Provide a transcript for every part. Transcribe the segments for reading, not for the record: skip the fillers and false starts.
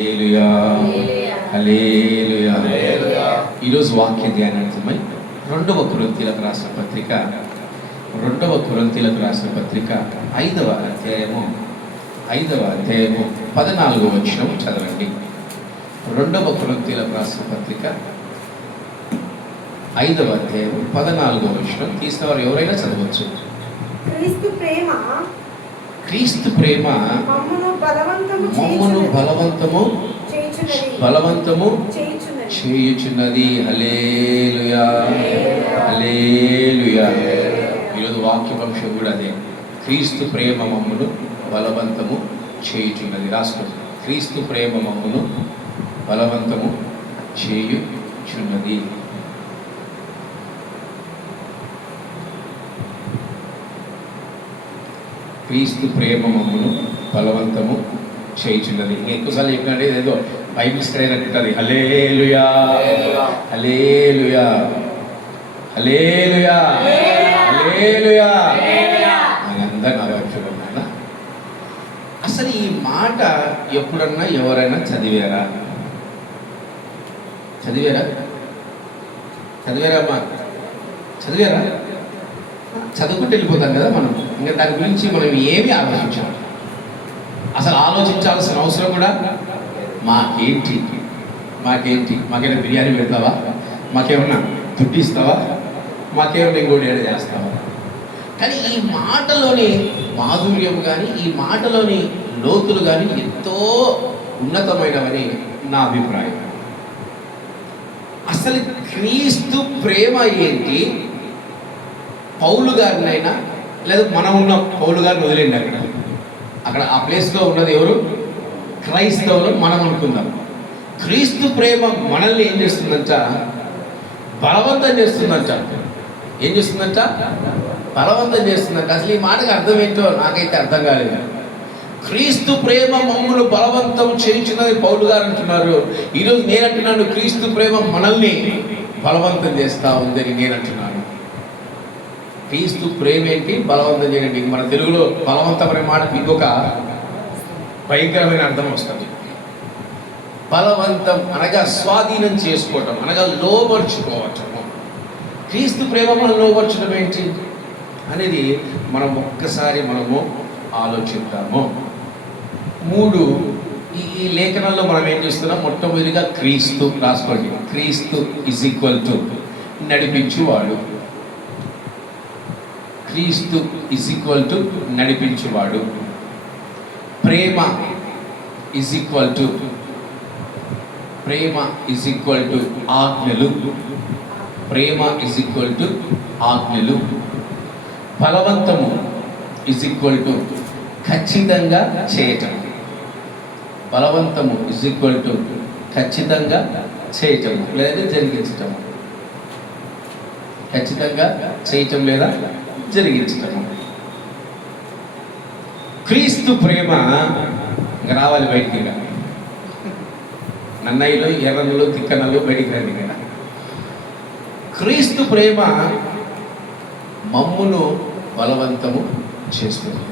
హల్లెలూయా హల్లెలూయా హల్లెలూయా. ఈరోజు వాక్య ధ్యానార్థమై రెండవ కొరింథీయులకు రాసిన పత్రిక 5వ అధ్యాయము 14వ వచనం చదవండి. 2వ కొరింథీయులకు రాసిన పత్రిక 5వ అధ్యాయము 14వ వచనం తీసిన వారు ఎవరైనా చదవచ్చు. క్రీస్తు ప్రేమ మమ్మును బలవంతము చేయుచున్నది. హల్లెలూయా హల్లెలూయా. ఈరోజు వాక్యవంశం కూడా అదే. క్రీస్తు ప్రేమ మమ్మును బలవంతము చేయుచున్నది. రాసుకోండి. క్రీస్తు ప్రేమ మమ్మును బలవంతము చేయుచున్నది. క్రీస్తు ప్రేమ మమ్మును బలవంతము చేయుచున్నది. ఎక్కువసార్లు చెప్పినట్టు ఏదో బైబిల్ స్టడీ అంటుంటుంది. హల్లెలూయా హల్లెలూయా హల్లెలూయా హల్లెలూయా అని అందరూ నవ్వుతున్నాను. అసలు ఈ మాట ఎప్పుడన్నా ఎవరైనా చదివారా? చదివారమ్మా? చదివారా? చదువుకుంటూ వెళ్ళిపోతాం కదా మనం. ఇంకా దాని గురించి మనం ఏమీ ఆలోచించాలి. అసలు ఆలోచించాల్సిన అవసరం కూడా మాకేంటి మాకేమైనా బిర్యానీ పెడతావా? మాకేమన్నా దుడ్డు ఇస్తావా? మాకేమైనా ఇంకోటి ఏడా చేస్తావా? కానీ ఈ మాటలోని మాధుర్యం కానీ ఈ మాటలోని లోతులు కానీ ఎంతో ఉన్నతమైనవని నా అభిప్రాయం. అసలు క్రీస్తు ప్రేమ ఏంటి? పౌలు గారినైనా లేదా మనం ఉన్న పౌలు గారిని వదిలేండి. అక్కడ ఆ ప్లేస్లో ఉన్నది ఎవరు? క్రైస్తవులు మనం అనుకుందాం. క్రీస్తు ప్రేమ మనల్ని ఏం చేస్తుందంట? బలవంతం చేస్తుందంట. ఏం చేస్తుందంట? బలవంతం చేస్తుందంట. అసలు ఈ మాటకు అర్థం ఏంటో నాకైతే అర్థం కాలేదు. క్రీస్తు ప్రేమ మమ్మును బలవంతం చేయించున్నది పౌలు గారు అంటున్నారు. ఈరోజు నేను అంటున్నాను, క్రీస్తు ప్రేమ మనల్ని బలవంతం చేస్తూ ఉందని నేను అంటున్నాను. క్రీస్తు ప్రేమ ఏంటి? బలవంతం చేయండి. మన తెలుగులో బలవంతం అనే మాటకి ఇంకొక భయంకరమైన అర్థం వస్తుంది. బలవంతం అనగా స్వాధీనం చేసుకోవటం, అనగా లోబర్చుకోవటము. క్రీస్తు ప్రేమ మనం లోబర్చడం ఏంటి అనేది మనం ఒక్కసారి ఆలోచిద్దాము. 3 ఈ లేఖనంలో మనం ఏం చేస్తున్నాం? మొట్టమొదటిగా క్రీస్తు రాసుకోండి. క్రీస్తు ఈజ్ ఈక్వల్ టు నడిపించువాడు. క్రీస్తు ఈజ్ ఈక్వల్ టు నడిపించువాడు. ప్రేమ ఈజ్ ఈక్వల్ టు ఆజ్ఞలు. ప్రేమ ఈజ్ ఈక్వల్ టు ఆజ్ఞలు. బలవంతము ఈజ్ ఈక్వల్ టు ఖచ్చితంగా చేయటం. బలవంతము ఈజ్ ఈక్వల్ టు ఖచ్చితంగా చేయటం లేదా జరిగించటం. ఖచ్చితంగా చేయటం లేదా జరిగించటము. క్రీస్తు ప్రేమ ఇంకా రావాలి బయటికి. ఇంకా నన్నయ్యలు ఎర్రలు తిక్కనలు బయటికి రండి. ఇంకా క్రీస్తు ప్రేమ మమ్మును బలవంతము చేస్తుంది.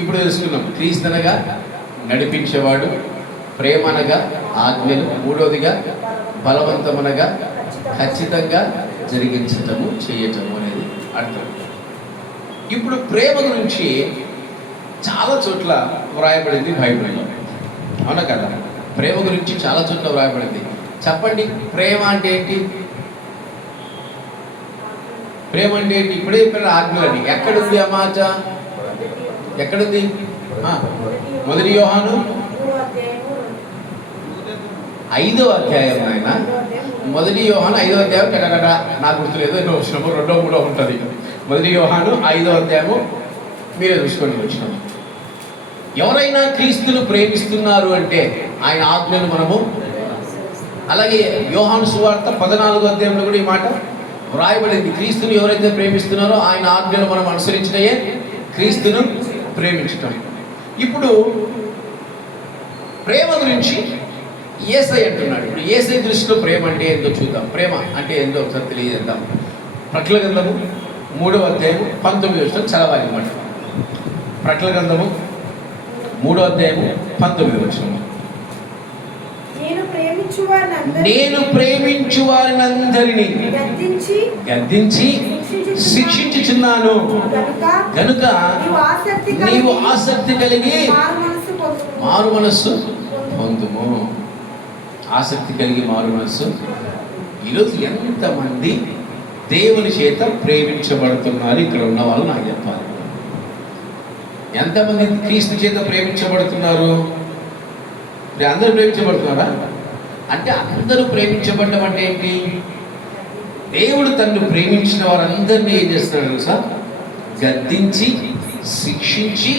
ఇప్పుడు తెలుసుకున్నాం. క్రీస్తు అనగా నడిపించేవాడు, ప్రేమ అనగా ఆజ్ఞలు, 3వదిగా బలవంతమనగా ఖచ్చితంగా జరిగించటము, చేయటము అనేది అర్థం. ఇప్పుడు ప్రేమ గురించి చాలా చోట్ల వ్రాయబడింది బైబిల్లో, అవునా కదా? ప్రేమ గురించి చాలా చోట్ల వ్రాయబడింది. చెప్పండి, ప్రేమ అంటే ఏంటి? ప్రేమ అంటే ఏంటి? ఇప్పుడే చెప్పిన ఆజ్ఞలని. ఎక్కడుంది ఆ మాట? ఎక్కడుంది? 1 యోహాను 5వ అధ్యాయం. ఆయన 1 యోహాను 5వ అధ్యాయం కటకట నాకు గుర్తులేదు, ఎన్నో వచ్చినాము, 2వ 3వ ఉంటుంది. 1 యోహాను 5వ అధ్యాయము మీరే చూసుకొని వచ్చినాము. ఎవరైనా క్రీస్తును ప్రేమిస్తున్నారు అంటే ఆయన ఆజ్ఞను మనము, అలాగే యోహాను సువార్త 14వ అధ్యాయంలో కూడా ఈ మాట వ్రాయబడింది. క్రీస్తును ఎవరైతే ప్రేమిస్తున్నారో ఆయన ఆజ్ఞను మనం అనుసరించినయే క్రీస్తును ప్రేమించటం. ఇప్పుడు ప్రేమ గురించి యేసయ్య అంటున్నాడు. ఇప్పుడు యేసయ్య దృష్టిలో ప్రేమ అంటే ఏందో చూద్దాం. ప్రేమ అంటే ఏందో ఒకసారి తెలియజేద్దాం. ప్రకటన గ్రంథము 3వ అధ్యాయము 19వ వచనం చదవాలి అన్నమాట. ప్రకటన గ్రంథము 3వ అధ్యాయము 19వ వచనం. నేను ప్రేమించు వారినందరినీ గద్దించి శిక్షించుచున్నాను కనుక నీవు ఆసక్తి కలిగి మారు మనస్సు పొందుము. ఆసక్తి కలిగి మారు మనస్సు. ఈరోజు ఎంతమంది దేవుని చేత ప్రేమించబడుతున్నారు? ఇక్కడ ఉన్న వాళ్ళు నాకు చెప్పాలి. ఎంతమంది క్రీస్తు చేత ప్రేమించబడుతున్నారు? అందరూ ప్రేమించబడుతున్నారా? అంటే అందరూ ప్రేమించబడడం అంటే ఏంటి? దేవుడు తనను ప్రేమించిన వారందరినీ ఏం చేస్తున్నాడు తెలుసా? గద్దించి శిక్షించి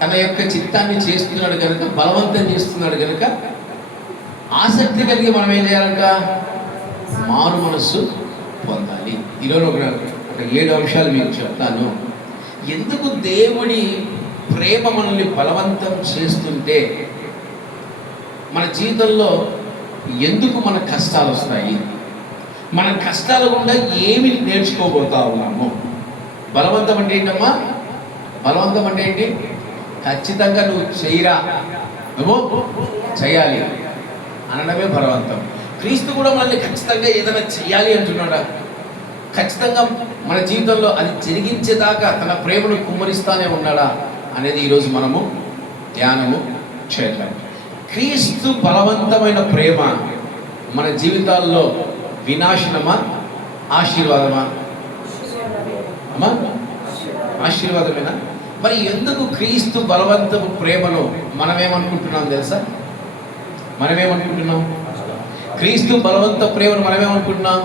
తన యొక్క చిత్తాన్ని చేస్తున్నాడు కనుక, బలవంతం చేస్తున్నాడు కనుక ఆసక్తి కలిగి మనం ఏం చేయాలంట? మారు మనస్సు పొందాలి. ఈరోజు ఒక 7 అంశాలు మీకు చెప్తాను. ఎందుకు దేవుడి ప్రేమ మనల్ని బలవంతం చేస్తుంటే మన జీవితంలో ఎందుకు మన కష్టాలు వస్తాయి, మన కష్టాల గుండా ఏమి నేర్చుకోబోతా ఉన్నాము? బలవంతం అంటే ఏంటమ్మా? బలవంతం అంటే ఏంటి? ఖచ్చితంగా నువ్వు చెయ్యరా, నువ్వు చేయాలి అనడమే బలవంతం. క్రీస్తు కూడా మనల్ని ఖచ్చితంగా ఏదైనా చెయ్యాలి అంటున్నాడా? ఖచ్చితంగా మన జీవితంలో అది జరిగించేదాకా తన ప్రేమను కుమ్మరిస్తానే ఉన్నాడా అనేది ఈరోజు మనము ధ్యానము చేద్దాం. క్రీస్తు బలవంతమైన ప్రేమ మన జీవితాల్లో వినాశనమా ఆశీర్వాదమా? అమ్మా, ఆశీర్వాదమేనా? మరి ఎందుకు క్రీస్తు బలవంతపు ప్రేమను మనమేమనుకుంటున్నాం తెలుసా? మనమేమనుకుంటున్నాం? క్రీస్తు బలవంత ప్రేమను మనమేమనుకుంటున్నాం?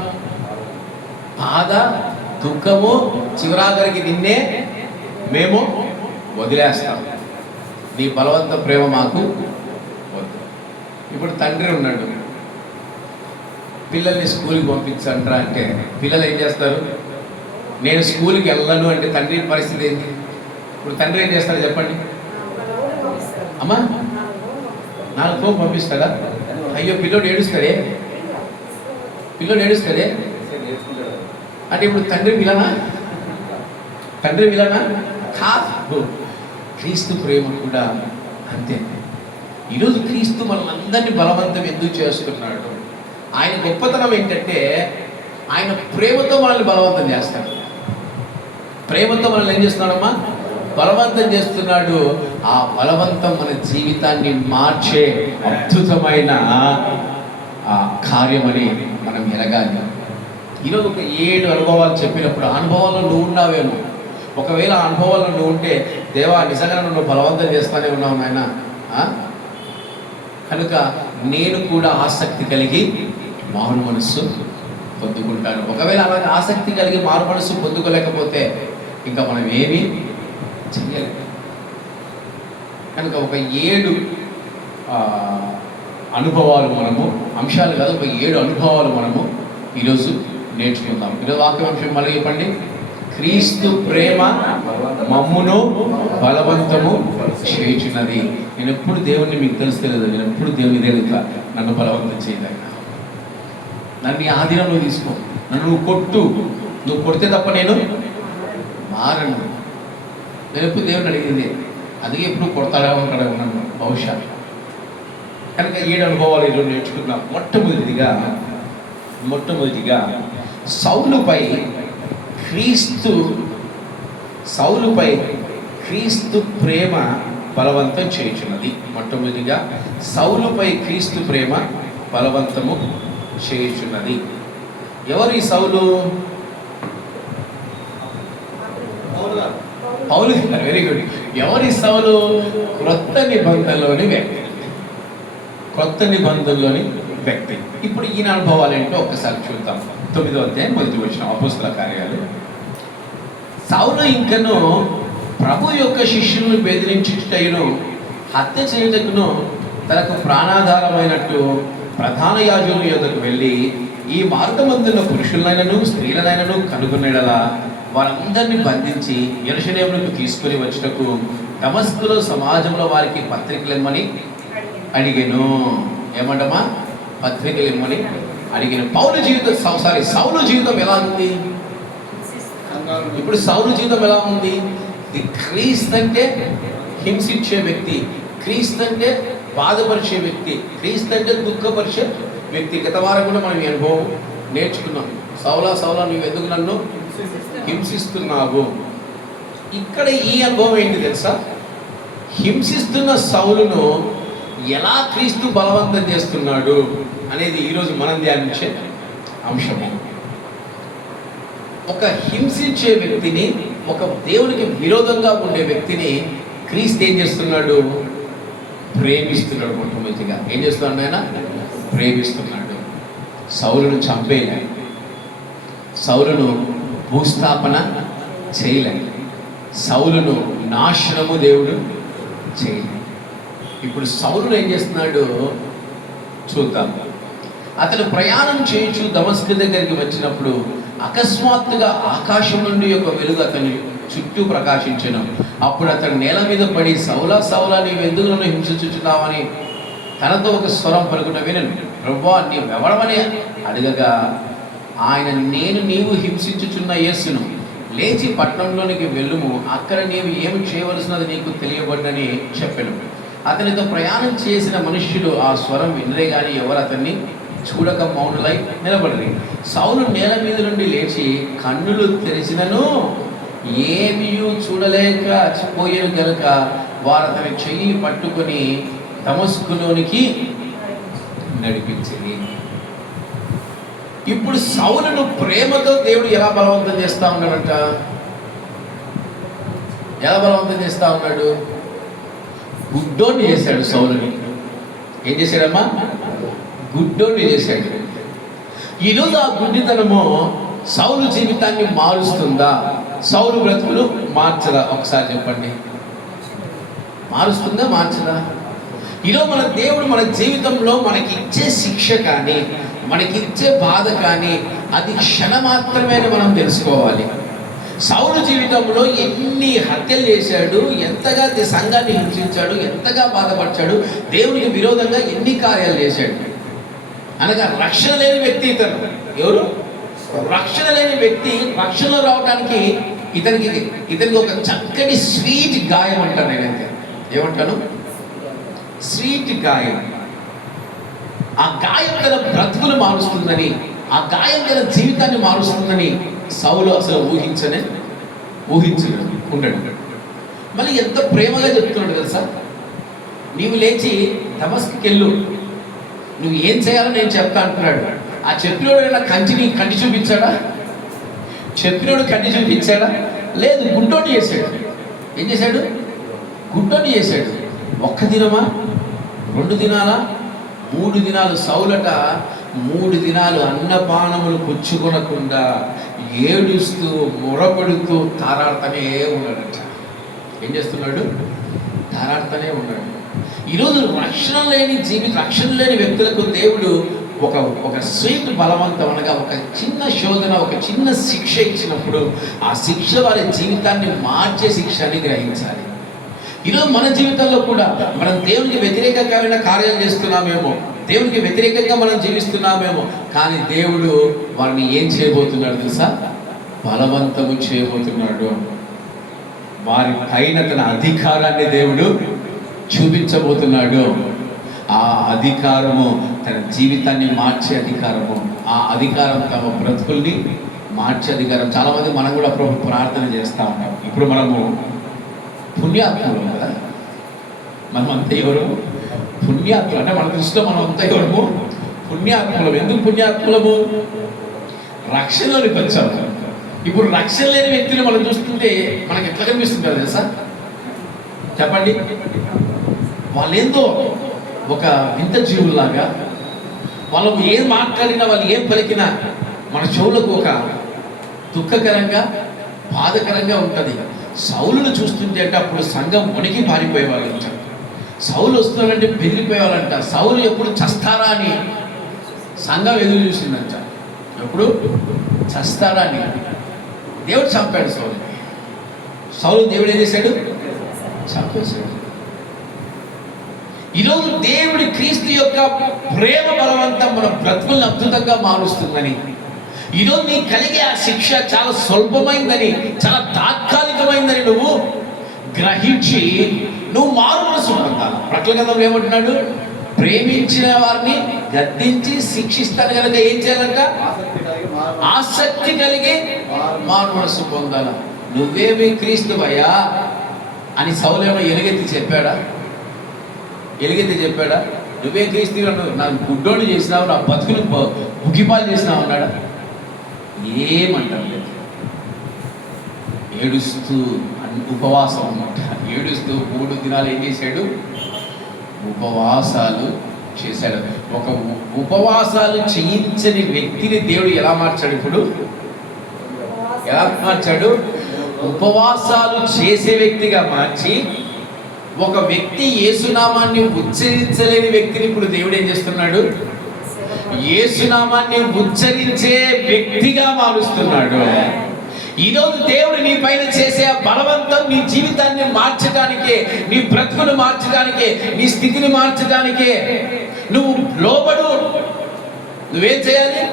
బాధ, దుఃఖము, చివరాఖరికి నిన్నే మేము వదిలేస్తాం, నీ బలవంత ప్రేమ మాకు వద్దు. ఇప్పుడు తండ్రి ఉన్నాడు, పిల్లల్ని స్కూల్కి పంపించంటారా అంటే పిల్లలు ఏం చేస్తారు? నేను స్కూల్కి వెళ్ళను అంటే తండ్రి పరిస్థితి ఏంటి? ఇప్పుడు తండ్రి ఏం చేస్తాడు చెప్పండి అమ్మా? 4 ఫోన్ పంపిస్తాడా? అయ్యో పిల్లోడు ఏడుస్తాడే, పిల్లోడు ఏడుస్తాడే అంటే ఇప్పుడు తండ్రి విలనా? తండ్రి విలనా? కాదు. క్రీస్తు ప్రేమ కూడా అంతే. ఈరోజు క్రీస్తు మనల్ని బలవంతం ఎందుకు చేస్తున్నాడు? ఆయన గొప్పతనం ఏంటంటే ఆయన ప్రేమతో మనల్ని బలవంతం చేస్తాడు. ప్రేమతో మనల్ని ఏం చేస్తున్నాడమ్మా? బలవంతం చేస్తున్నాడు. ఆ బలవంతం మన జీవితాన్ని మార్చే అద్భుతమైన కార్యమని మనం ఎరగాలి. ఈరోజు ఒక 7 అనుభవాలు చెప్పినప్పుడు ఆ అనుభవాల్లో నువ్వు ఉన్నావేమో. ఒకవేళ ఆ అనుభవాల్లో నువ్వు ఉంటే, దేవా నిజంగా నువ్వు బలవంతం చేస్తానే ఉన్నావు నాయన, కనుక నేను కూడా ఆసక్తి కలిగి మారు మనస్సు పొందుకుంటాను. ఒకవేళ అలాగే ఆసక్తి కలిగి మారు మనస్సు పొందుకోలేకపోతే ఇంకా మనం ఏమీ చెయ్యలేము. కనుక ఒక 7 అనుభవాలు మనము, అంశాలు కాదు, ఒక 7 అనుభవాలు మనము ఈరోజు నేర్చుకుందాం. ఈరోజు వాక్యాంశం మళ్ళీ చెప్పండి. క్రీస్తు ప్రేమ మమ్మును బలవంతము చేయుచున్నది. నేను ఎప్పుడు దేవుణ్ణి, మీకు తెలుస్తలేదు, నేను ఎప్పుడు దేవుని దగ్గర నన్ను బలవంతం చేయలేక, నన్ను ఆధీనం నువ్వు తీసుకో, నన్ను నువ్వు కొట్టు, నువ్వు కొడితే తప్ప నేను మారను. నేను ఎప్పుడు దేవుని అడిగింది, అందుకే ఎప్పుడు కొడతాడా ఉంటాడా ఉన్నాను బహుశా. కనుక 7 అనుభవాలు ఈరోజు నేర్చుకున్నాం. మొట్టమొదటిగా సౌలుపై క్రీస్తు ప్రేమ బలవంతం చేయుచున్నది. మొట్టమొదటిగా సౌలుపై క్రీస్తు ప్రేమ బలవంతము చేయుచున్నది. ఎవరు ఈ సౌలు? పౌలు గారు. Very good. ఎవరి సౌలు? క్రొత్త నిబంధనలోని వ్యక్తి. ఇప్పుడు ఈయన అనుభవాలు ఏంటో ఒక్కసారి చూద్దాం. 9వ అధ్యాయం 1వ వచనం, అపోస్తల కార్యాలు. సౌలు ఇంకను ప్రభు యొక్క శిష్యులను బెదిరించుటయును హత్య చేయుటకును తనకు ప్రాణాధారమైనట్టు ప్రధాన యాజకుని యొద్దకు వెళ్ళి, ఈ మార్గమందున్న పురుషులనైనను స్త్రీలనైనను కనుగొనేలా వారందరినీ బంధించి యెరూషలేమునకు తీసుకుని వచ్చుటకు దమస్కులో సమాజంలో వారికి పత్రికలు ఇమ్మని అడిగెను. ఏమంటమా? పత్రికలు ఇమ్మని అడిగిన. సౌలు జీవితం ఎలా ఉంది? ఇప్పుడు సౌలు జీవితం ఎలా ఉంది? క్రీస్తు అంటే హింసించే వ్యక్తి, క్రీస్తు అంటే బాధపరిచే వ్యక్తి, క్రీస్తు అంటే దుఃఖపరిచే వ్యక్తి. గత వారం కూడా మనం ఈ అనుభవం నేర్చుకున్నాం. సౌలా సౌలా నువ్వు ఎందుకు నన్ను హింసిస్తున్నావు. ఇక్కడ ఈ అనుభవం ఏంటి తెలుసా? హింసిస్తున్న సౌలును ఎలా క్రీస్తు బలవంతం చేస్తున్నాడు అనేది ఈరోజు మనం ధ్యానించే అంశము. ఒక హింసించే వ్యక్తిని, ఒక దేవునికి విరోధంగా ఉండే వ్యక్తిని క్రీస్తు ఏం చేస్తున్నాడు? ప్రేమిస్తున్నాడు. మొట్టమొదటిగా ఏం చేస్తున్నాడు ఆయన? ప్రేమిస్తున్నాడు. సౌలును చంపేయాలి, సౌలును భూస్థాపన చేయలేదు, సౌలును నాశనము దేవుడు చేయలేదు. ఇప్పుడు సౌలును ఏం చేస్తున్నాడు చూద్దాం. అతను ప్రయాణం చేయొచ్చు దమస్కు దగ్గరికి వచ్చినప్పుడు అకస్మాత్తుగా ఆకాశం నుండి ఒక వెలుగు అతని చుట్టూ ప్రకాశించను. అప్పుడు అతను నేల మీద పడి, సౌలా సౌలా నీవు ఎందుకు నన్ను హింసించుచున్నావని తనతో ఒక స్వరం పలుకుట వినను. ప్రభువా నీవెవడమని అడగగా ఆయన, నేను నీవు హింసించుచున్న యేసును, లేచి పట్టణంలోనికి వెళ్ళుము, అక్కడ నీవు ఏమి చేయవలసినది నీకు తెలియబడ్డని చెప్పాను. అతనితో ప్రయాణం చేసిన మనుష్యుడు ఆ స్వరం వినరే కానీ ఎవరు అతన్ని చూడక మౌనులై నిలబడరు. సౌలు నేల మీద నుండి లేచి కన్నులు తెరిచినను ఏమీ చూడలేక పోయేను కనుక వారు అతని చెయ్యి పట్టుకొని దమస్కులోనికి నడిపించింది. ఇప్పుడు సౌలును ప్రేమతో దేవుడు ఎలా బలవంతం చేస్తా ఉన్నాడంట? ఎలా బలవంతం చేస్తా ఉన్నాడు? గుడ్డోని చేశాడు సౌలుని. ఏం చేశాడమ్మా? గుడ్డోని చేశాడు. ఈరోజు ఆ గుడ్డితనము సౌలు జీవితాన్ని మారుస్తుందా? సౌలు బ్రతుకులు మార్చదా? ఒకసారి చెప్పండి. మారుస్తుందా మార్చదా? ఈరోజు మన దేవుడు మన జీవితంలో మనకి ఇచ్చే శిక్ష కానీ, మనకిచ్చే బాధ కానీ అది క్షణమాత్రమే మనం తెలుసుకోవాలి. సౌలు జీవితంలో ఎన్ని హత్యలు చేశాడు, ఎంతగా సంఘాన్ని హింసించాడు, ఎంతగా బాధపరిచాడు, దేవునికి విరోధంగా ఎన్ని కార్యాలు చేశాడు. అనగా రక్షణ లేని వ్యక్తి ఇతను. ఎవరు? రక్షణ లేని వ్యక్తి. రక్షణ రావడానికి ఇతనికి ఒక చక్కటి స్వీట్ గాయం అంటాను నేనైతే. ఏమంటాను? స్వీట్ గాయం. ఆ గాయం తన బ్రతుకులు మారుస్తుందని, ఆ గాయం తన జీవితాన్ని మారుస్తుందని సౌలు అసలు ఊహించడు ఉండడు. మళ్ళీ ఎంత ప్రేమగా చెప్తున్నాడు తెలుసా? నీవు లేచి దమస్కుకి వెళ్ళు, నువ్వు ఏం చేయాలో నేను చెప్తా అంటున్నాడు. ఆ చెప్పినోడు కంటి చూపించాడా? చెప్పినోడు కంటి చూపించాడా? లేదు, గుడ్డోటి చేశాడు. ఏం చేశాడు? గుడ్డోటి చేశాడు. ఒక్క దినమా, 2 దినాలా, 3 దినాలు సౌలట 3 దినాలు అన్నపానములు పుచ్చుకొనకుండా ఏడుస్తూ మొరపడుతూ తారాడుతూనే ఉన్నాడట. ఏం చేస్తున్నాడు? తారాడుతూనే ఉన్నాడు. ఈరోజు రక్షణ లేని వ్యక్తులకు దేవుడు ఒక స్వీట్ బలవంతం, అనగా ఒక చిన్న శోధన, ఒక చిన్న శిక్ష ఇచ్చినప్పుడు ఆ శిక్ష వారి జీవితాన్ని మార్చే శిక్ష అని గ్రహించాలి. ఈరోజు మన జీవితంలో కూడా మనం దేవునికి వ్యతిరేకంగా కార్యాలు చేస్తున్నామేమో, దేవునికి వ్యతిరేకంగా మనం జీవిస్తున్నామేమో, కానీ దేవుడు వారిని ఏం చేయబోతున్నాడు తెలుసా? బలవంతము చేయబోతున్నాడు. వారి పైన తన అధికారాన్ని దేవుడు చూపించబోతున్నాడు. ఆ అధికారము తన జీవితాన్ని మార్చే అధికారము, ఆ అధికారం తమ బ్రతుకుల్ని మార్చే అధికారం. చాలామంది మనం కూడా ప్రార్థన చేస్తూ ఉంటాం. ఇప్పుడు మనము పుణ్యాత్ములం కదా, మనమంతా ఎవరు? పుణ్యాత్ములు. అంటే మన దృష్టిలో మనం అంతా ఎవరము? పుణ్యాత్ములం. ఎందుకు పుణ్యాత్ములము? రక్షణలోకి వచ్చాము. ఇప్పుడు రక్షణ లేని వ్యక్తులు మనం చూస్తుంటే మనకి ఎట్లా కనిపిస్తుంటారు తెలుసా? చెప్పండి. వాళ్ళేందో ఒక వింత జీవుల్లాగా, వాళ్ళకు ఏం మాట్లాడినా, వాళ్ళు ఏం పలికినా మన చెవులకు ఒక దుఃఖకరంగా, బాధకరంగా ఉంటుంది. సౌలును చూస్తుంటే అంటే అప్పుడు సంఘం వణికి పారిపోయేవాళ్ళంట. సౌలు వస్తున్నాడంటే బెదిరిపోయేవాళ్ళంట. సౌలు ఎప్పుడు చస్తారా అని సంఘం ఎదురు చూసిందంట. ఎప్పుడు చస్తారా అని. దేవుడు చంపాడు సౌలు. దేవుడు ఏం చేశాడు? చంపేశాడు. ఈరోజు దేవుడి క్రీస్తు యొక్క ప్రేమ బలవంతం మన బ్రతుకులను అద్భుతంగా మారుస్తుందని, ఈరోజు నీకు కలిగే ఆ శిక్ష చాలా స్వల్పమైందని, చాలా తాత్కాలికమైందని నువ్వు గ్రహించి నువ్వు మారు మనసు పొందాలి. ప్రకటన గ్రంథంలో ఏమంటున్నాడు? ప్రేమించిన వారిని గద్దించి శిక్షిస్తాను కనుక ఏం చేయాలంట? ఆసక్తి కలిగి మారు మనసు పొందాల. నువ్వేమి క్రీస్తువయ్యా అని సౌలేమో ఎలుగెత్తి చెప్పాడా? ఎలుగెత్తి చెప్పాడా? నువ్వే క్రీస్తు, నాకు గుడ్డోడు చేసినావు, నా బతుకుని ముగిపాలు చేసినావు అన్నాడా? ఏమంటారు లేదు. ఏడుస్తూ ఉపవాసం అన్నమాట. ఏడుస్తూ 3 దినాలు ఏం చేశాడు? ఉపవాసాలు చేశాడు. ఒక ఉపవాసాలు చేయించని వ్యక్తిని దేవుడు ఎలా మార్చాడు? ఇప్పుడు ఎలా మార్చాడు? ఉపవాసాలు చేసే వ్యక్తిగా మార్చి, ఒక వ్యక్తి యేసునామాన్ని ఉచ్చరించలేని వ్యక్తిని ఇప్పుడు దేవుడు ఏం చేస్తున్నాడు? యేసునామాన్ని ఉచ్చరించే వ్యక్తిగా మారుస్తున్నాడు. ఈరోజు దేవుడు నీ పైన చేసే బలవంతం నీ జీవితాన్ని మార్చడానికే, నీ బ్రతుకును మార్చడానికే, నీ స్థితిని మార్చడానికే. నువ్వు లోబడు. నువ్వేం చేయాలి?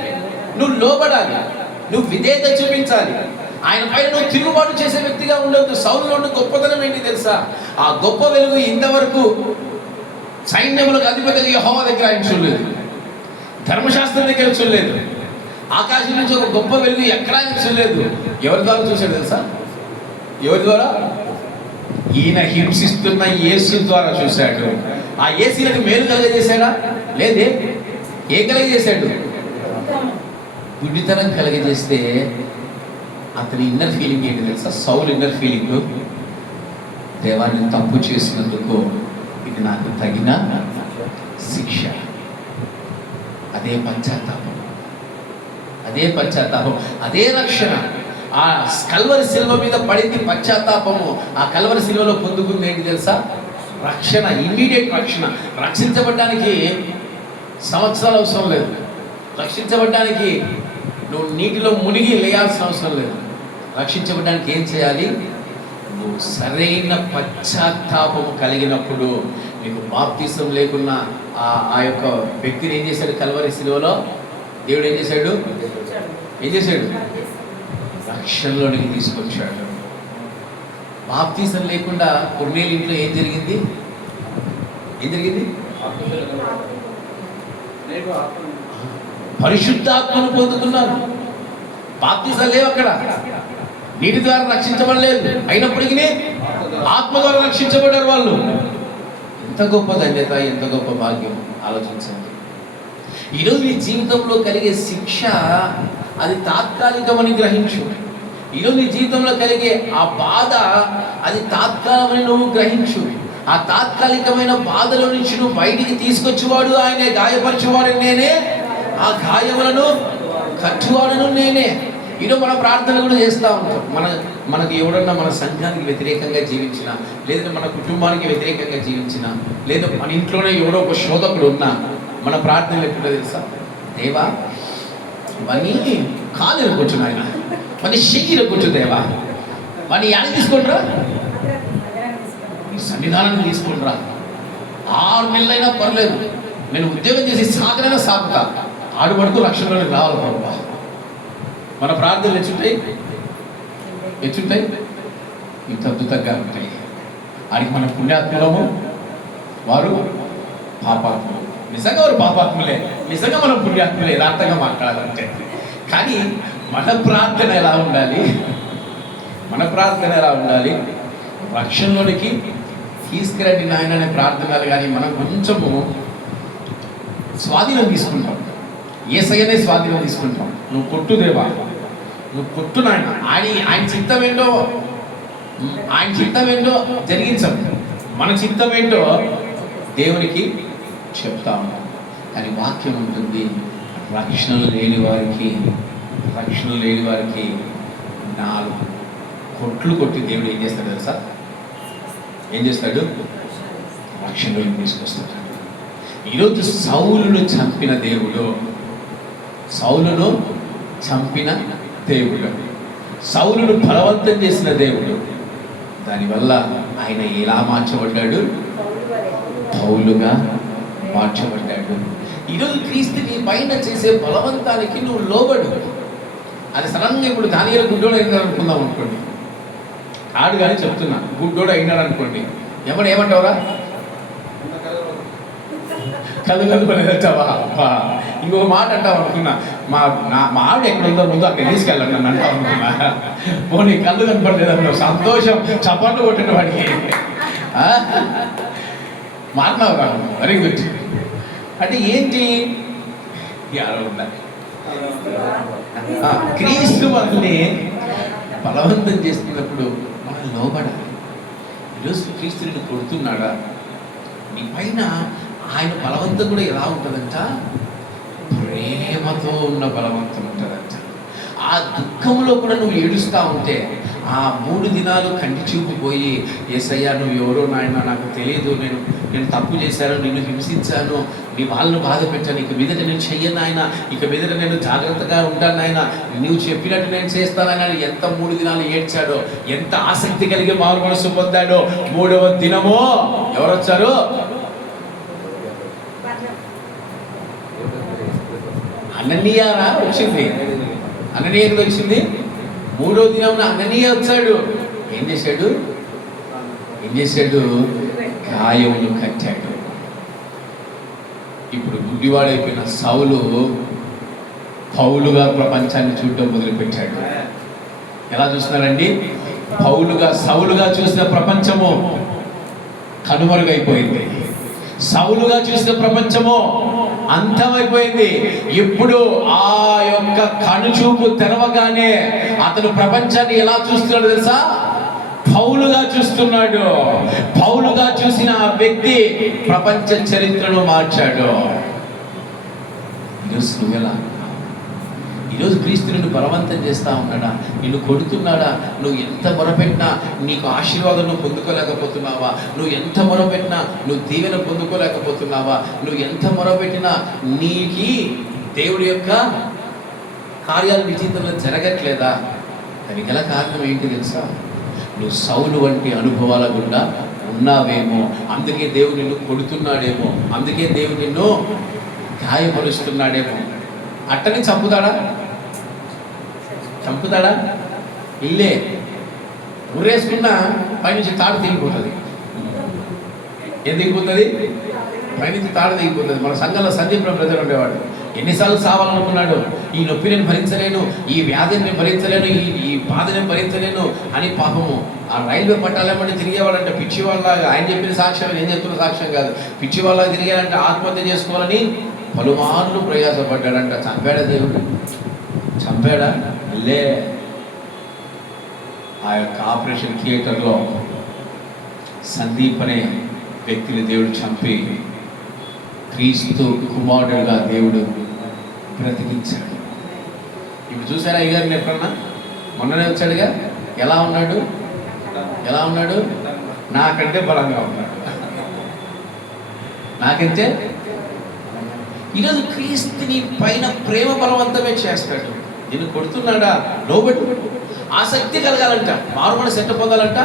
నువ్వు లోబడాలి. నువ్వు విధేయత చూపించాలి. ఆయన పైన నువ్వు తిరుగుబాటు చేసే వ్యక్తిగా ఉండొద్దు. సౌలులో ఉన్న గొప్పతనం ఏంటి తెలుసా? ఆ గొప్ప వెలుగు ఇంతవరకు సైన్యములకు అధిపతిగా యెహోవా దగ్గర ఆయన చూడలేదు, ధర్మశాస్త్రం దగ్గర చూడలేదు, ఆకాశం నుంచి ఒక గొప్ప వెలుగు ఎక్కడా చూడలేదు. ఎవరి ద్వారా చూశాడు తెలుసా? ఎవరి ద్వారా? ఈయన హింసిస్తున్న యేసు ద్వారా చూశాడు. ఆ యేసులకు మేలు కలగజేశాడా? లేదే. ఏం కలగజేశాడు? గుడ్డితనం కలగజేస్తే అతని ఇన్నర్ ఫీలింగ్ ఏంటి తెలుసా? సౌల్ ఇన్నర్ ఫీలింగ్, దేవాన్ని తప్పు చేసినందుకు ఇది నాకు తగిన శిక్ష. అదే పశ్చాత్తాపం, అదే పశ్చాత్తాపం, అదే రక్షణ. ఆ కల్వరి శిలువ మీద పడింది పశ్చాత్తాపము. ఆ కల్వరి శిలువలో పొందుకుంది ఏంటి తెలుసా? రక్షణ, ఇమ్మీడియట్ రక్షణ. రక్షించబడ్డానికి సంవత్సరాలు అవసరం లేదు. రక్షించబడ్డానికి నువ్వు నీటిలో మునిగి లేయాల్సిన అవసరం లేదు. రక్షించబడ్డానికి ఏం చేయాలి? నువ్వు సరైన పశ్చాత్తాపము కలిగినప్పుడు, నీకు బాప్తిసం లేకున్నా ఆ యొక్క వ్యక్తిని ఏం చేశాడు? కల్వరి శిలువలో దేవుడు ఏం చేశాడు? ఏం చేశాడు? రక్షణలోనికి తీసుకొచ్చాడు. బాప్తిసం లేకుండా కొర్నేలి ఇంట్లో ఏం జరిగింది? ఏం జరిగింది? పరిశుద్ధాత్మను పొందుకున్నారు. బాప్తిసం లేవు అక్కడ, నీటి ద్వారా రక్షించబడలేదు. అయినప్పటికీ ఆత్మ ద్వారా రక్షించబడ్డారు వాళ్ళు. ఎంత గొప్ప ధన్యత, ఎంత గొప్ప భాగ్యం ఆలోచించండి. ఈరోజు నీ జీవితంలో కలిగే శిక్ష అది తాత్కాలికమని గ్రహించు. ఈరోజు నీ జీవితంలో కలిగే ఆ బాధ అది తాత్కాలికమని నువ్వు గ్రహించు. ఆ తాత్కాలికమైన బాధలో నుంచి నువ్వు బయటికి తీసుకొచ్చేవాడు ఆయనే. గాయపరచేవాడు నేనే, ఆ గాయములను కట్టువాడును నేనే. ఈరోజు మన ప్రార్థన కూడా చేస్తూ ఉంటాం. మనకు ఎవడన్నా మన సంఘానికి వ్యతిరేకంగా జీవించినా, లేదా మన కుటుంబానికి వ్యతిరేకంగా జీవించినా, లేదా మన ఇంట్లోనే ఎవడో ఒక శోధకుడు ఉన్నా, మన ప్రార్థనలు ఎప్పుడో తెలుసా? దేవా వాని కాలు ఇరకొచ్చు, ఆయన వాని చెయ్యి ఇరకొచ్చు, దేవా వాని యాని తీసుకుంటారా, సన్నిధానాన్ని తీసుకుంటారా. 6 నెలలైనా పర్లేదు, నేను ఉద్యోగం చేసి సాగరైనా సాగుతా, ఆడుపడుతూ రక్షణలోకి రావాలి ప్రభు. మన ప్రార్థనలు ఎచ్చుంటాయి, ఇంత అద్భుతంగా ఉంటాయి. ఆడికి మన పుణ్యాత్ములము, వారు పాపాత్ములు. నిజంగా వారు పాపాత్ములే, నిజంగా మనం పుణ్యాత్ములే యథార్థంగా మాట్లాడాలంటే. కానీ మన ప్రార్థన ఎలా ఉండాలి? మన ప్రార్థన ఎలా ఉండాలి? రక్షణలోనికి తీసుకురండి నాయన అనే ప్రార్థనలు. కానీ మనం కొంచెము స్వాధీనం తీసుకుంటాం, యేసయ్యనే స్వాధీనం తీసుకుంటాం. నువ్వు కొట్టు దేవా, నువ్వు కొట్టు నాయన, ఆయన చిత్తం ఏంటో జరిగించం, మన చిత్తం ఏంటో దేవునికి చెప్తా ఉంటాం. కానీ వాక్యం ఉంటుంది, రక్షణ లేని వారికి 4 కొట్లు కొట్టి దేవుడు ఏం చేస్తాడు తెలుసా? ఏం చేస్తాడు? రక్షణలోకి తీసుకొస్తాడు. ఈరోజు సౌలును చంపిన దేవుడు, సౌలును బలవంతం చేసిన దేవుడు. దానివల్ల ఆయన ఎలా మార్చబడ్డాడు? పౌలుగా మార్చబడ్డాడు. ఈరోజు క్రీస్తు నీ పైన చేసే బలవంతానికి నువ్వు లోబడు. అది సడన్గా ఇప్పుడు దానియేలు గుడ్డోడు అయినాడు అనుకుందాం అనుకోండి, ఆడు కానీ చెప్తున్నా, గుడ్డోడు అయినాడు అనుకోండి, ఏమంటావురా? కలుగలుపలేదంటావా? ఇంకొక మాట అంటావు అనుకున్నా, మా ఆవిడ ఎక్కడ ఉందో ముందు అక్కడ తీసుకెళ్ళండి నన్ను అంటావు అనుకున్నా. పోనీ కళ్ళు కనపడలేదన్నా సంతోషం, చప్పట్లు కొట్టిన వాడికి మాట్లాడరా? Very good. అంటే ఏంటి? క్రీస్తు మనల్ని బలవంతం చేస్తున్నప్పుడు మనం లోబడాలి. ఈరోజు క్రీస్తుని కొడుతున్నాడా? నీ పైన ఆయన బలవంతం కూడా ఎలా ఉంటుందంట? ప్రేమతో ఉన్న బలవంతం ఉంటుందంట. ఆ దుఃఖంలో కూడా నువ్వు ఏడుస్తూ ఉంటే, ఆ 3 దినాలు కంటి చూపు పోయి, యేసయ్యా నువ్వు ఎవరో నాయన నాకు తెలియదు, నేను తప్పు చేశాను, నిన్ను హింసించాను, నీ వాళ్ళను బాధ పెట్టాను, ఇక మీదట నేను చెయ్యను ఆయన, ఇక మీదట నేను జాగ్రత్తగా ఉంటాను ఆయన, నువ్వు చెప్పినట్టు నేను చేస్తానని ఎంత 3 దినాలు ఏడ్చాడో, ఎంత ఆసక్తి కలిగి మారు మనసు పొందాడో. 3వ దినమో ఎవరు వచ్చారు? అననీయారా వచ్చింది. అననీయకు వచ్చింది. 3వ దినం అననీయ వచ్చాడు. ఏం చేశాడు? గాయములు కట్టాడు. ఇప్పుడు గుడ్డివాడైపోయిన సౌలు పౌలుగా ప్రపంచాన్ని చూడడం మొదలుపెట్టాడు. ఎలా చూస్తున్నారండి? సౌలుగా చూసిన ప్రపంచము కనుమరుగైపోయింది. సౌలుగా చూసిన ప్రపంచము అంతమైపోయింది. ఇప్పుడు ఆ యొక్క కనుచూపు తెరవగానే అతను ప్రపంచాన్ని ఎలా చూస్తున్నాడు తెలుసా? పౌలుగా చూస్తున్నాడు. పౌలుగా చూసిన ఆ వ్యక్తి ప్రపంచ చరిత్రను మార్చాడు. ఈరోజు నువ్వెలా? ఈరోజు క్రీస్తు నిన్ను బలవంతం చేస్తా ఉన్నాడా? నిన్ను కొడుతున్నాడా? నువ్వు ఎంత మొరపెట్టినా నీకు ఆశీర్వాదం నువ్వు పొందుకోలేకపోతున్నావా? నువ్వు ఎంత మొరపెట్టినా నువ్వు దీవెన పొందుకోలేకపోతున్నావా? నువ్వు ఎంత మొరపెట్టినా నీకి దేవుడి యొక్క కార్యాలు నీ జీవితంలో జరగట్లేదా? దానికి గల కారణం ఏంటి తెలుసా? నువ్వు సౌలు వంటి అనుభవాల గుండా ఉన్నావేమో. అందుకే దేవుడు నిన్ను కొడుతున్నాడేమో. అందుకే దేవుడు నిన్ను గాయపరుస్తున్నాడేమో. అట్టని చంపుతాడా? ఇల్లే ఉరేసుకున్నా పైనుంచి తాడు తెగిపోతుంది. ఏం తెగిపోతుంది? పైనుంచి తాడు తెగిపోతుంది. మన సంఘంలో సందీప్ బ్రదర్ ఉండేవాడు. ఎన్నిసార్లు సావాలనుకున్నాడు? ఈ నొప్పి నేను భరించలేను, ఈ వ్యాధిని నేను భరించలేను, ఈ బాధ నేను భరించలేను అని పాపము ఆ రైల్వే పట్టాలేమంటే తిరిగేవాడంటే పిచ్చి వాళ్ళలాగా. ఆయన చెప్పిన సాక్ష్యం నేను చెప్తున్న సాక్ష్యం కాదు. పిచ్చి వాళ్ళలాగా తిరిగాడంటే ఆత్మహత్య చేసుకోవాలని పలుమార్లు ప్రయాసపడ్డాడంట. చంపాడా దేవుడు? చంపాడా? లే. ఆ యొక్క ఆపరేషన్ థియేటర్లో సందీప్ అనే వ్యక్తిని దేవుడు చంపి క్రీస్తు కుమారుడుగా దేవుడు బ్రతికించాడు. ఇప్పుడు చూసారా అయ్యగారిని ఎప్పుడన్నా? మొన్ననే వచ్చాడుగా. ఎలా ఉన్నాడు? నాకంటే బలంగా ఉన్నాడు. నాకంటే ఈరోజు క్రీస్తుని పైన ప్రేమ బలవంతమే చేస్తాడు. నిన్ను కొడుతున్నాడా? లోబెట్టు. ఆసక్తి కలగాలంట. మారు మనసు ఎట్ట పొందాలంట?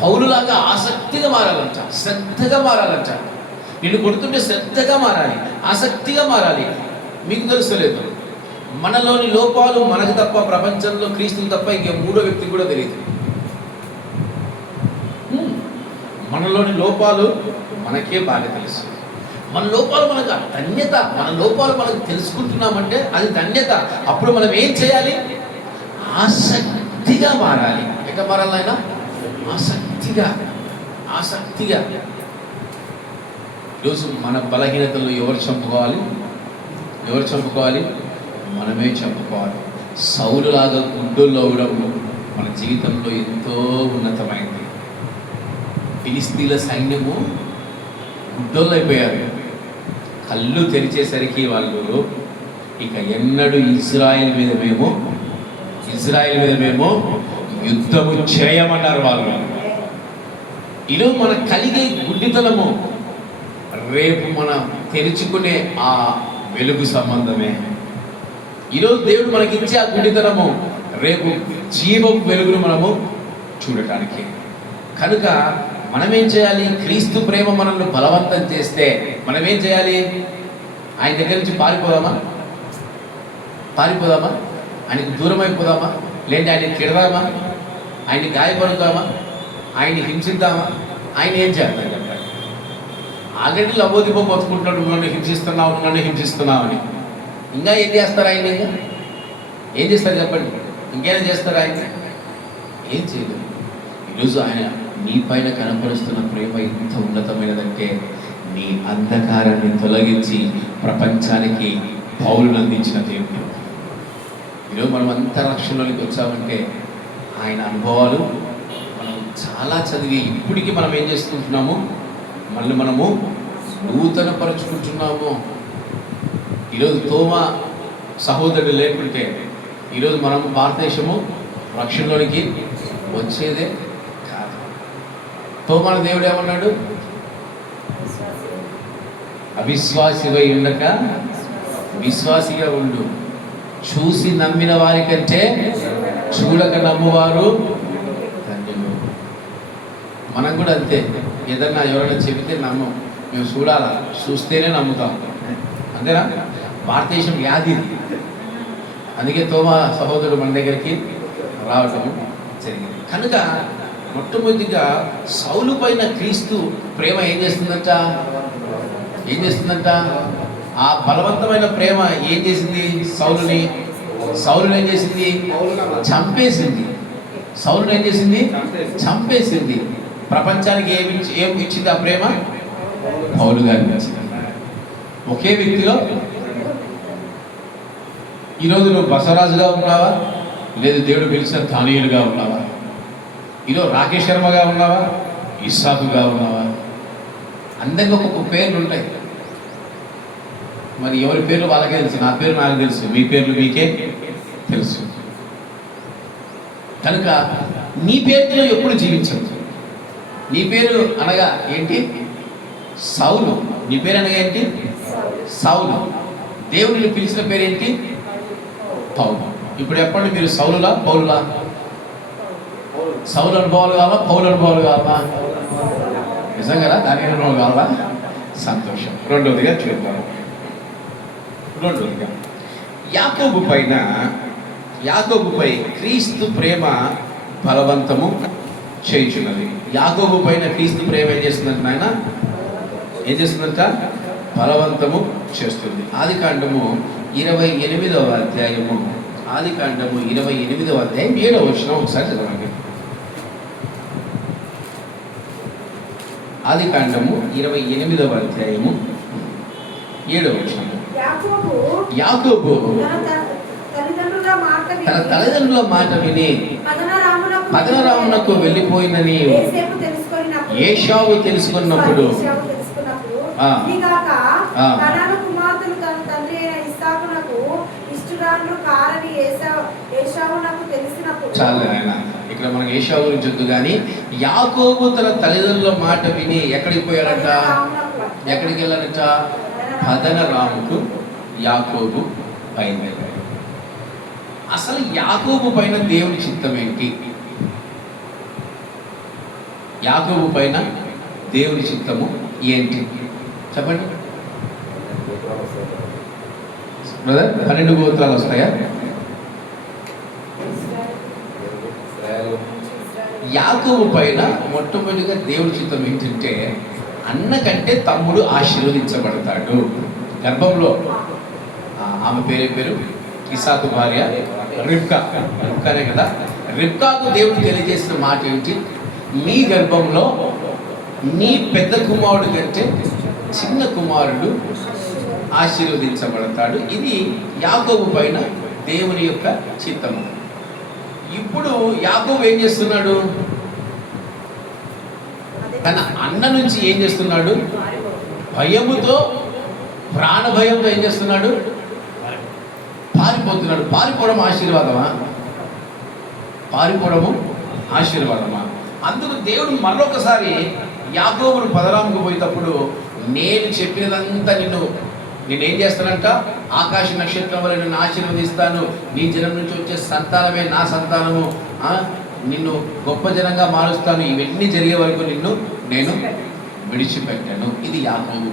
పౌలులాగా ఆసక్తిగా మారాలంట, శ్రద్ధగా మారాలంట. నిన్ను కొడుతుంటే శ్రద్ధగా మారాలి, ఆసక్తిగా మారాలి. మీకు తెలుసలేదు, మనలోని లోపాలు మనకు తప్ప, ప్రపంచంలో క్రీస్తుని తప్ప ఇంకే 3వ వ్యక్తికి కూడా తెలియదు. మనలోని లోపాలు మనకే బాగా తెలుసు. మన లోపాలు మనకు ధన్యత. మన లోపాలు మనకు తెలుసుకుంటున్నామంటే అది ధన్యత. అప్పుడు మనం ఏం చేయాలి? ఆసక్తిగా మారాలి. ఎట్లా మారాలి ఆయన? ఆసక్తిగా. ఈరోజు మన బలహీనతలు ఎవరు చంపుకోవాలి? మనమే చంపుకోవాలి. సౌలులాగా గుడ్డోళ్ళు అవ్వడం మన జీవితంలో ఎంతో ఉన్నతమైంది. ఫిలిస్తీన్ల సైన్యము గుడ్డోళ్ళు అయిపోయారు. కళ్ళు తెరిచేసరికి వాళ్ళు ఇక ఎన్నడూ ఇజ్రాయిల్ మీద మేము యుద్ధము చేయమన్నారు వాళ్ళు. ఈరోజు మనకు కలిగే గుడ్డితనము రేపు మనం తెరుచుకునే ఆ వెలుగు సంబంధమే. ఈరోజు దేవుడు మనకిచ్చే ఆ గుడ్డితనము రేపు జీవపు వెలుగును మనము చూడటానికి. కనుక మనమేం చేయాలి? క్రీస్తు ప్రేమ మనల్ని బలవంతం చేస్తే మనమేం చేయాలి? ఆయన దగ్గర నుంచి పారిపోదామా? ఆయనకు దూరం అయిపోదామా? లేదంటే ఆయన్ని తిడదామా? ఆయన్ని గాయపరుద్దామా? ఆయన్ని హింసిద్దామా? ఆయన ఏం చేస్తారు చెప్పండి? ఆల్రెడీ లబోదిబో బతుకుంటాడు, నన్ను హింసిస్తున్నావు అని. ఇంకా ఏం చేస్తారు ఆయన? ఇంకా ఏం చేస్తారు చెప్పండి? ఇంకేనా చేస్తారు ఆయన? ఏం చేయలేదు. ఈరోజు ఆయన నీ పైన కనపరుస్తున్న ప్రేమ ఎంత ఉన్నతమైనదంటే, నీ అంధకారాన్ని తొలగించి ప్రపంచానికి పౌలును అందించిన దేవుడు. ఈరోజు మనం అంత రక్షణలోకి వచ్చామంటే ఆయన అనుభవాలు మనం చాలా చదివి ఇప్పటికీ మనం ఏం చేసుకుంటున్నాము, మళ్ళీ మనము నూతనపరుచుకుంటున్నాము. ఈరోజు తోమా సహోదరుడు లేకుంటే ఈరోజు మనము భారతదేశము రక్షణలోనికి వచ్చేదే కాదు. తోమాన దేవుడు ఏమన్నాడు? అవిశ్వాసివై ఉండక విశ్వాసిగా ఉండు, చూసి నమ్మిన వారి కంటే చూడక నమ్మువారు ధన్యులు. మనం కూడా అంతే, ఏదన్నా ఎవరైనా చెబితే నమ్మం, మేము చూడాలా, చూస్తేనే నమ్ముతాం. అంతేనా? భారతదేశం వ్యాధి. అందుకే తోమా సహోదరుడు మన దగ్గరికి రావటం జరిగింది. కనుక మొట్టమొదటిగా సౌలు పైన క్రీస్తు ప్రేమ ఏం చేస్తుందంట? ఆ బలవంతమైన ప్రేమ ఏం చేసింది? సౌలుని ఏం చేసింది? చంపేసింది. సౌలుని ఏం చేసింది? చంపేసింది. ప్రపంచానికి ఏం ఇచ్చింది ఆ ప్రేమ? పౌలు గారిని ఇచ్చింది. ఒకే వ్యక్తిలో ఈరోజు నువ్వు బసవరాజుగా ఉన్నావా, లేదు దేవుడు పిలిచిన దానియేలుగా ఉన్నావా? ఈరోజు రాకేష్ శర్మగా ఉన్నావా, ఇస్సాకుగా ఉన్నావా? అందరికీ ఒక్కొక్క పేర్లు ఉంటాయి. మరి ఎవరి పేర్లు వాళ్ళకే తెలుసు, నా పేరు నాకు తెలుసు, మీ పేర్లు మీకే తెలుసు. కనుక నీ పేరులో ఎప్పుడు జీవించదు. నీ పేరు అనగా ఏంటి? సౌలు. నీ పేరు అనగా ఏంటి? సౌలు. దేవుడిని పిలిచిన పేరేంటి? పౌలు. ఇప్పుడు చెప్పండి, మీరు సౌలులా పౌలులా? సౌలు అనుభవాలు కావాలా, పౌలు అనుభవాలు కావాలా? నిజంగా దాని అనుభవం కావాలా? సంతోషం. రెండవదిగా చూద్దాం. యాకోబుపై క్రీస్తు ప్రేమ బలవంతము చేయుచున్నది. యాకోబు పైన క్రీస్తు ప్రేమ ఏం చేస్తుందంట? ఆయన ఏం చేస్తుందంట? బలవంతము చేస్తుంది. ఆదికాండము 28వ అధ్యాయము, ఆదికాండము 28వ అధ్యాయం 7వ వచనం ఒకసారి చదవండి. ఆదికాండము 28వ అధ్యాయము 7వ వచనం. యాకోబు తన తల్లిదండ్రుల మాట విని పదనరామునకు వెళ్ళిపోయినని ఏశావు తెలుసుకున్నప్పుడు చాలు ఆయన ఇక్కడ మనకి ఏశావు గురించి వద్దు కానీ, యాకోబు తన తల్లిదండ్రుల మాట విని ఎక్కడికి పోయాడంట? ఎక్కడికి వెళ్ళాడంట? పదనరాముకు యాకోబు బయలుదేరాడు. అసలు యాకోబు పైన దేవుని చిత్తం ఏంటి? యాకోబు పైన దేవుని చిత్తము ఏంటి చెప్పండి బ్రదర్. 12 గోత్రాలు వస్తాయా? యాకోబు పైన మొట్టమొదటిగా దేవుని చిత్తం ఏంటంటే, అన్న కంటే తమ్ముడు ఆశీర్వదించబడతాడు. గర్భంలో ఆమె పేరు ఇసాకు భార్య రిబ్కానే కదా. రిబ్కాకు దేవుడు తెలియజేసిన మాట ఏంటి? నీ గర్భంలో నీ పెద్ద కుమారుడు కంటే చిన్న కుమారుడు ఆశీర్వదించబడతాడు. ఇది యాకోబు పైన దేవుని యొక్క చిత్తము. ఇప్పుడు యాకోబు ఏం చేస్తున్నాడు? తన అన్న నుంచి ఏం చేస్తున్నాడు? భయముతో, ప్రాణ భయంతో ఏం చేస్తున్నాడు? పారిపోతున్నాడు. పారిపోవడం ఆశీర్వాదమా? పారిపోవడము ఆశీర్వాదమా? అందుకు దేవుడు మరొకసారి యాకోబును పదరాముకు పోయేటప్పుడు, నేను చెప్పినదంతా నేనేం చేస్తానంట? ఆకాశ నక్షత్రం వల్ల నిన్ను ఆశీర్వదిస్తాను, నీ జనం నుంచి వచ్చే సంతానమే నా సంతానము, నిన్ను గొప్ప జనంగా మారుస్తాను, ఇవన్నీ జరిగే వరకు నేను విడిచిపెట్టాను. ఇది యాకోబు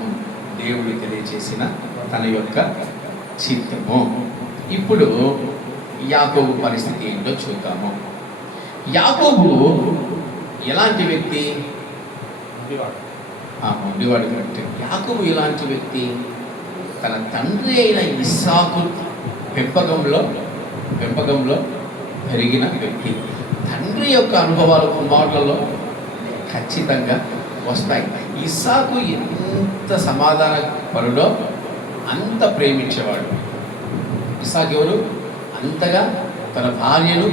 దేవుడు తెలియచేసిన తన యొక్క చిత్తము. ఇప్పుడు యాకోబు పరిస్థితి ఏంటో చూద్దాము. యాకోబు ఎలాంటి వ్యక్తి? మొండివాడు కరెక్ట్. యాకోబు ఎలాంటి వ్యక్తి? తన తండ్రి అయిన ఇస్సాకు పెంపకంలో పెరిగిన వ్యక్తి. తండ్రి యొక్క అనుభవాలు కుమారులలో ఖచ్చితంగా వస్తాయి. ఇస్సాకు ఎంత సమాధాన పరుడో అంత ప్రేమించేవాడు. ఇస్సాకు ఎవరు? అంతగా తన భార్యను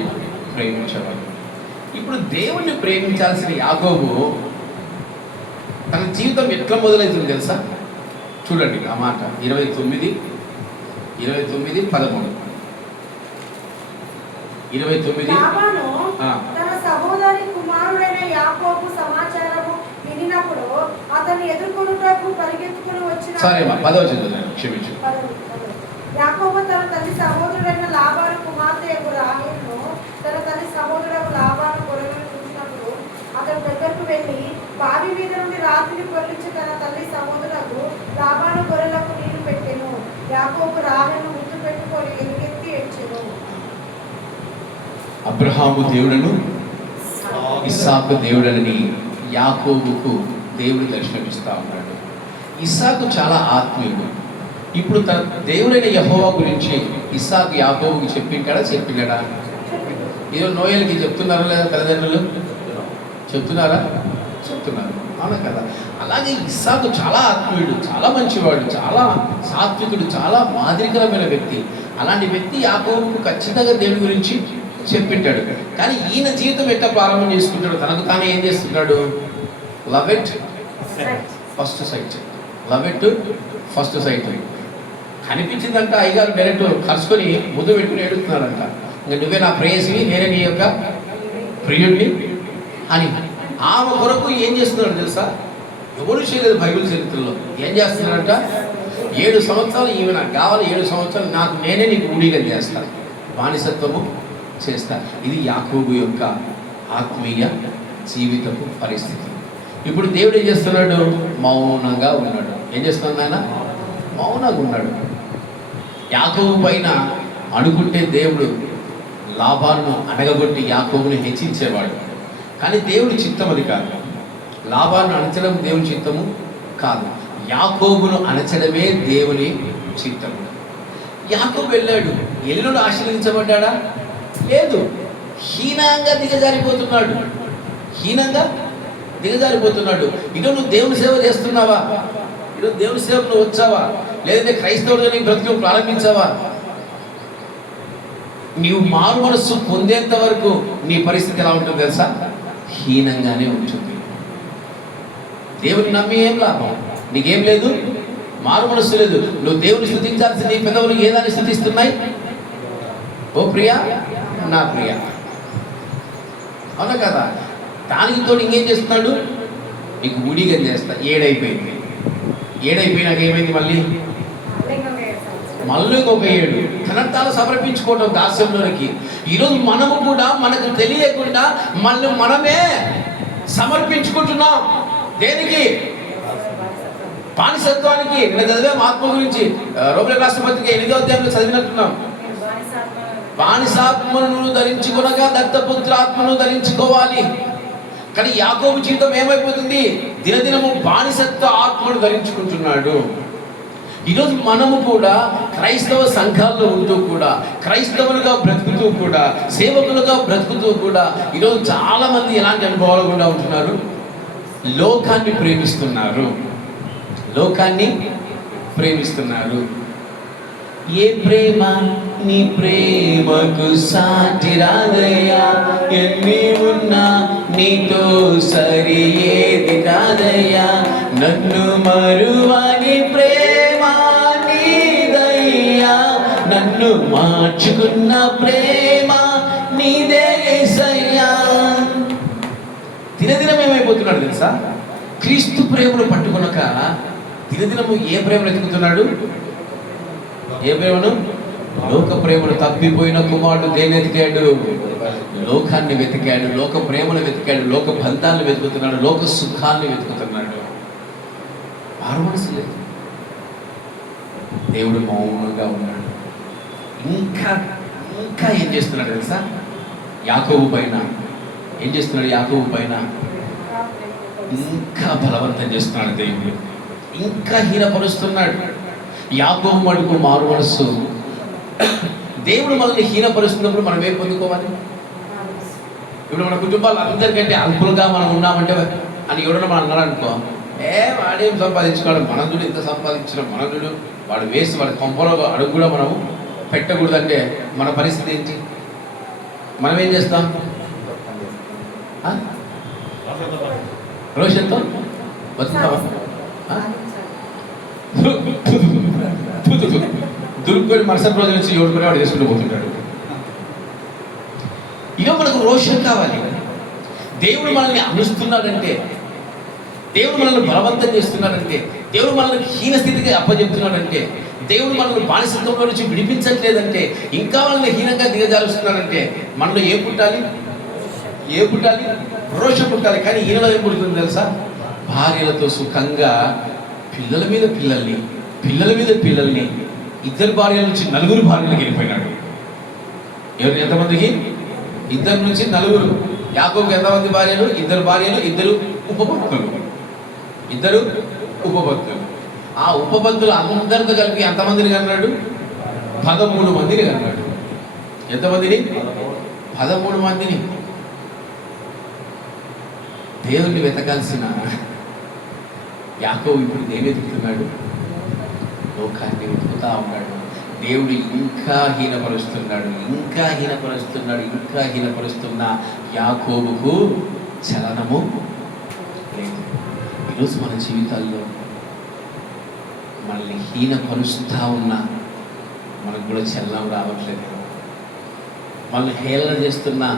ప్రేమించేవాడు. ఇప్పుడు దేవుణ్ణి ప్రేమించాల్సిన యాకోబు తన జీవితం ఎట్లా మొదలవుతుంది తెలుసా? చూడండి ఆ మాట 29:13 29. తన సహోదరి కుమారుడైన యాకోబు సమాచారము వినినప్పుడు అతన్ని ఎదుర్కొనుటకు పరిగెత్తుకుని వచ్చిన క్షమించు. యాకోబు తన తల్లి సహోదరుడైన లాబాను కుమార్తె రాహేలును తన తల్లి సహోదరుడు లాబాను గొర్రెలను చూసినప్పుడు అతని దగ్గరకు వెళ్ళి బావి మీద నుండి రాత్రిని పొర్లించి తన తల్లి సహోదరులకు లాబాను గొర్రెలకు నీళ్లు పెట్టెను. యాకోబు రాహేలును ముద్దు పెట్టుకొని ఎలుగెత్తి ఏడ్చెను. అబ్రహాము దేవుడను ఇస్సాకు దేవుడని యాకోబుకు దేవుడు దర్శనమిస్తా ఉన్నాడు. ఇస్సాకు చాలా ఆత్మీయుడు. ఇప్పుడు తన దేవుడైన యెహోవా గురించి ఇస్సాకు యాకోబుకి చెప్పినాడా? ఏదో నోయల్కి చెప్తున్నారా లేదా? తల్లిదండ్రులు చెప్తున్నారు. అవునా కదా? అలాగే ఇస్సాకు చాలా ఆత్మీయుడు, చాలా మంచివాడు, చాలా సాత్వికుడు, చాలా మాదిరికరమైన వ్యక్తి. అలాంటి వ్యక్తి యాకోబుకు ఖచ్చితంగా దేవుడి గురించి చెప్పింటాడు. కానీ ఈయన జీవితం ఎట్లా ప్రారంభం చేసుకుంటాడు? తనకు తానే ఏం చేస్తున్నాడు? Love at first sight. కనిపించిందంట అయ్యగారు డైరెక్ట్ కలుసుకొని ముద్దు పెట్టుకుని ఏడుస్తున్నాడంట. ఇంకా నువ్వే నా ప్రేయసివి, నేనే నీ యొక్క ప్రియుడిని అని. ఆమె కొరకు ఏం చేస్తున్నాడు తెలుసా? ఎవరు చేయలేదు బైబిల్ చరిత్రలో. ఏం చేస్తున్నాడంట? 7 సంవత్సరాలు ఈమె నాకు కావాలి, 7 సంవత్సరాలు నాకు నేనే నీకు ఊడిగా చేస్తాను, బానిసత్వము చేస్తా. ఇది యాకోబు యొక్క ఆత్మీయ జీవితపు పరిస్థితి. ఇప్పుడు దేవుడు ఏం చేస్తున్నాడు? మౌనంగా ఉన్నాడు. ఏం చేస్తున్నాడు ఆయన? మౌనంగా ఉన్నాడు. యాకోబు పైన అనుకుంటే దేవుడు లాభాలను అడగబట్టి యాకోబుని హెచ్చించేవాడు. కానీ దేవుడి చిత్తం అది కాదు. లాభాలను అణచడం దేవుని చిత్తము కాదు. యాకోబును అణచడమే దేవుని చిత్తము. యాకోబు వెళ్ళాడు. ఎల్లుడు ఆశీర్వదించబడ్డా? లేదు. హీనంగా దిగజారిపోతున్నాడు. ఈరోజు నువ్వు దేవుని సేవ చేస్తున్నావా? ఈరోజు దేవుని సేవకు నువ్వు వచ్చావా? లేదంటే క్రైస్తవుడిగా నీ బ్రతుకు ప్రారంభించావా? నీవు మారు మనస్సు పొందేంత వరకు నీ పరిస్థితి ఎలా ఉంటుంది తెలుసా? హీనంగానే ఉంటుంది. దేవుని నమ్మి ఏం లాభం? నీకేం లేదు, మారు మనస్సు లేదు. నువ్వు దేవుని స్తుతించాల్సిన నీ పెదవులు ఏదాన్ని స్తుతిస్తున్నాయి? ఓ ప్రియా, నా ప్రియా, అవునా కదా? దానికి తోడు ఇంకేం చేస్తున్నాడు? నీకు ఊడిగా చేస్తా. ఏడైపోయినాక ఏమైంది? మళ్ళీ ఇంకొక 7 తనంతాలు సమర్పించుకోవడం దాస్యంలోనికి. ఈరోజు మనము కూడా మనకు తెలియకుండా మనమే సమర్పించుకుంటున్నాం. దేనికి? బానిసత్వానికి. నేను చదివాం ఆత్మ గురించి. రోమిలకు రాసిన పత్రిక 8వ అధ్యాయంలో చదివినట్టున్నాం. బానిసాత్మను ధరించుకొనక దత్తపుత్రాత్మను ధరించుకోవాలి. కానీ యాకోబు జీవితం ఏమైపోతుంది? దినదినము బానిసత్వ ఆత్మను ధరించుకుంటున్నాడు. ఈరోజు మనము కూడా క్రైస్తవ సంఘాల్లో ఉంటూ కూడా, క్రైస్తవులుగా బ్రతుకుతూ కూడా, సేవకులుగా బ్రతుకుతూ కూడా ఈరోజు చాలా మంది ఎలాంటి అనుభవాలు కూడా ఉంటున్నారు? లోకాన్ని ప్రేమిస్తున్నారు. ఏ ప్రేమ నీ ప్రేమకు సాటి రాదయ్యా, ఎన్ని ఉన్నా నీతో సరి ఏది కాదయ్యా. నన్ను మరువని ప్రేమ నీదయ్యా, నన్ను మార్చుకున్న ప్రేమ నీదే యేసయ్యా. దినదినం ఏమైపోతున్నాడు తెలుసా? క్రీస్తు ప్రేమను పట్టుకునక దినదినము ఏ ప్రేమను ఎత్తుకుతున్నాడు? ఏ ప్రేమను? లోక ప్రేమను. తప్పిపోయిన కుమారుడు దేని వెతికాడు? లోకాన్ని వెతికాడు, లోక ప్రేమను వెతికాడు, లోక బంధాలను వెతుకుతున్నాడు, లోక సుఖాన్ని వెతుకుతున్నాడు. మారు మనసు లేదు. దేవుడు మౌనంగా ఉన్నాడు. ఇంకా ఏం చేస్తున్నాడు తెలుసా? యాకోబు పైన ఏం చేస్తున్నాడు? యాకోబు పైన ఇంకా బలవంతం చేస్తున్నాడు దేవుడు, ఇంకా హీనపరుస్తున్నాడు. యాకోబు మటుకు మారు మనస్సు. దేవుడు మనల్ని హీనపరుస్తున్నప్పుడు మనం ఏం పొందుకోవాలి? ఇప్పుడు మన కుటుంబాలు అందరికంటే అల్పులుగా మనం ఉన్నామంటే అని ఎవడన్నా మనం అన్నారనుకో, వాడేం సంపాదించుకోవడం, మనం చూడు ఇంత సంపాదించడం, మనం చూడు వాడు వేసి వాడి కొంపలో అడుగు కూడా మనము పెట్టకూడదంటే మన పరిస్థితి ఏంటి? మనం ఏం చేస్తాం? రోషంతో బతుకుతావా? దుర్కొని మరుసటి రోజు నుంచి ఎవడుకునే వాడు చేసుకుంటూ పోతుంటాడు. ఇదో మనకు రోషం కావాలి. దేవుడు మనల్ని అనుస్తున్నాడంటే, దేవుడు మనల్ని బలవంతం చేస్తున్నాడంటే, దేవుడు మనల్ని హీనస్థితికి అప్పచెప్తున్నాడంటే, దేవుడు మనల్ని బానిసత్వంలో నుంచి విడిపించట్లేదంటే, ఇంకా మనల్ని హీనంగా దిగజారుస్తున్నాడంటే మనలో ఏ పుట్టాలి? రోషం పుట్టాలి. కానీ ఈయనలో ఏం పుడుతుంది తెలుసా? భార్యలతో సుఖంగా పిల్లల మీద పిల్లల్ని 2 భార్యల నుంచి 4 భార్యలకు వెళ్ళిపోయినాడు. ఎంతమందికి? 2 నుంచి 4. యాకోబుకి ఎంతమంది భార్యలు? 2 భార్యలు, 2 ఉపపత్తులు. ఆ ఉపపత్తులు అందరితో కలిపి ఎంతమందిని కన్నాడు? 13 మందిని కన్నాడు. ఎంతమందిని? 13 మందిని. దేవుణ్ణి వెతకాల్సిన యాకోబు ఇప్పుడు దేని వెతుకుతున్నాడు? లోకాన్ని వెతుకుతా ఉన్నాడు. దేవుడు ఇంకా హీనపరుస్తున్న యాకోబుకు చలనము లేదు. ఈరోజు మన జీవితాల్లో మనల్ని హీనపరుస్తూ ఉన్నా మనకు కూడా చలనం రావట్లేదేమో, మనల్ని హేళన చేస్తున్నా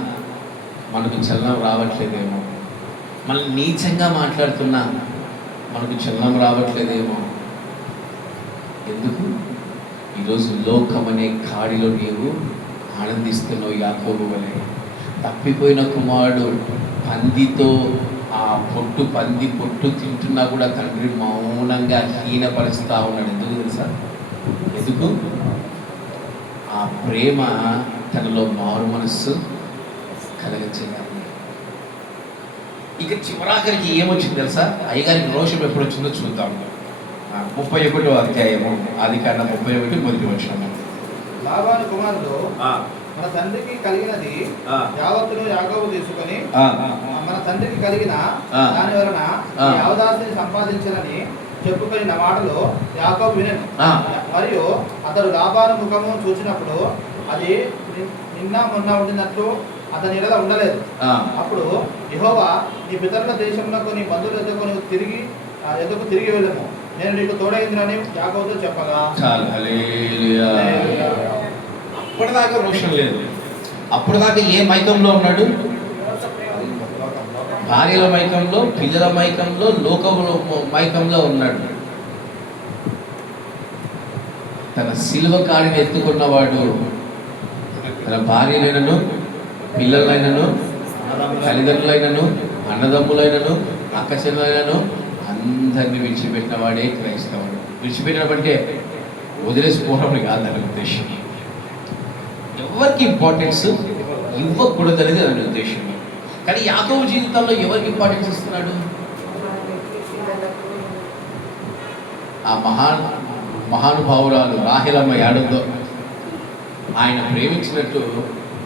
మనకు చలనం రావట్లేదేమో, మనల్ని నీచంగా మాట్లాడుతున్నా మనకు చలనం రావట్లేదేమో. ఎందుకు? ఈరోజు లోకమనే కాడిలో నీవు ఆనందిస్తున్నావు. యాకోబు వలె తప్పిపోయిన కుమారుడు పందితో ఆ పంది పొట్టు తింటున్నా కూడా తండ్రి మౌనంగా హీనపరుస్తూ ఉన్నాడు. ఎందుకు తెలుసా? ఎందుకు? ఆ ప్రేమ తనలో మారు మనస్సు కలగచేయాలి. ఇక చివరాఖరికి ఏమొచ్చింది తెలుసా? అయ్యగారికి రోషం ఎప్పుడు వచ్చిందో చూద్దాం. 31వ అధ్యాయము, ఆదికాండం 31 మొదటి వచనం. లాబాను కుమారుడు మన తండ్రికి కలిగినది యావత్తును యాకోబు తీసుకొని మన తండ్రికి కలిగిన దాని వలన యావదాస్తిని సంపాదించాలని చెప్పుకొని నా మాటలు యాకోబు వినెను. మరియు అతడు లాబాను ముఖము చూసినప్పుడు అది నిన్న మొన్న ఉండినట్లు అతని ఎడల ఉండలేదు. అప్పుడు యెహోవా నీ పితరుల దేశంలో నీ బంధువుల ఎదుకు తిరిగి వెళ్ళము, నేను నీకు తోడైందని యాకోబుతో చెప్పగా. అప్పటిదాకా రోషం లేదు. అప్పటిదాకా ఏ మైకంలో ఉన్నాడు? భార్యల మైకంలో, పిల్లల మైకంలో, లోకంలో మైకంలో ఉన్నాడు. తన సిలువ కాడిని ఎత్తుకున్నవాడు తన భార్యలైనను, పిల్లలైనను, తల్లిదండ్రులైనను, అన్నదమ్ములైనను, అక్కచెల్లెలైనను అందరినీ విడిచిపెట్టిన వాడే క్రైస్తవుడు. విడిచిపెట్టినప్పుడంటే వదిలేసిపోవడం కాదని ఉద్దేశం. ఎవరికి ఇంపార్టెన్స్ ఇవ్వకూడదు అనేది దాని ఉద్దేశం. కానీ యాకోబు జీవితంలో ఎవరికి ఇంపార్టెన్స్ ఇస్తున్నాడు? ఆ మహానుభావురాలు రాహేలమ్మ ఏడుందో ఆయన ప్రేమించినట్టు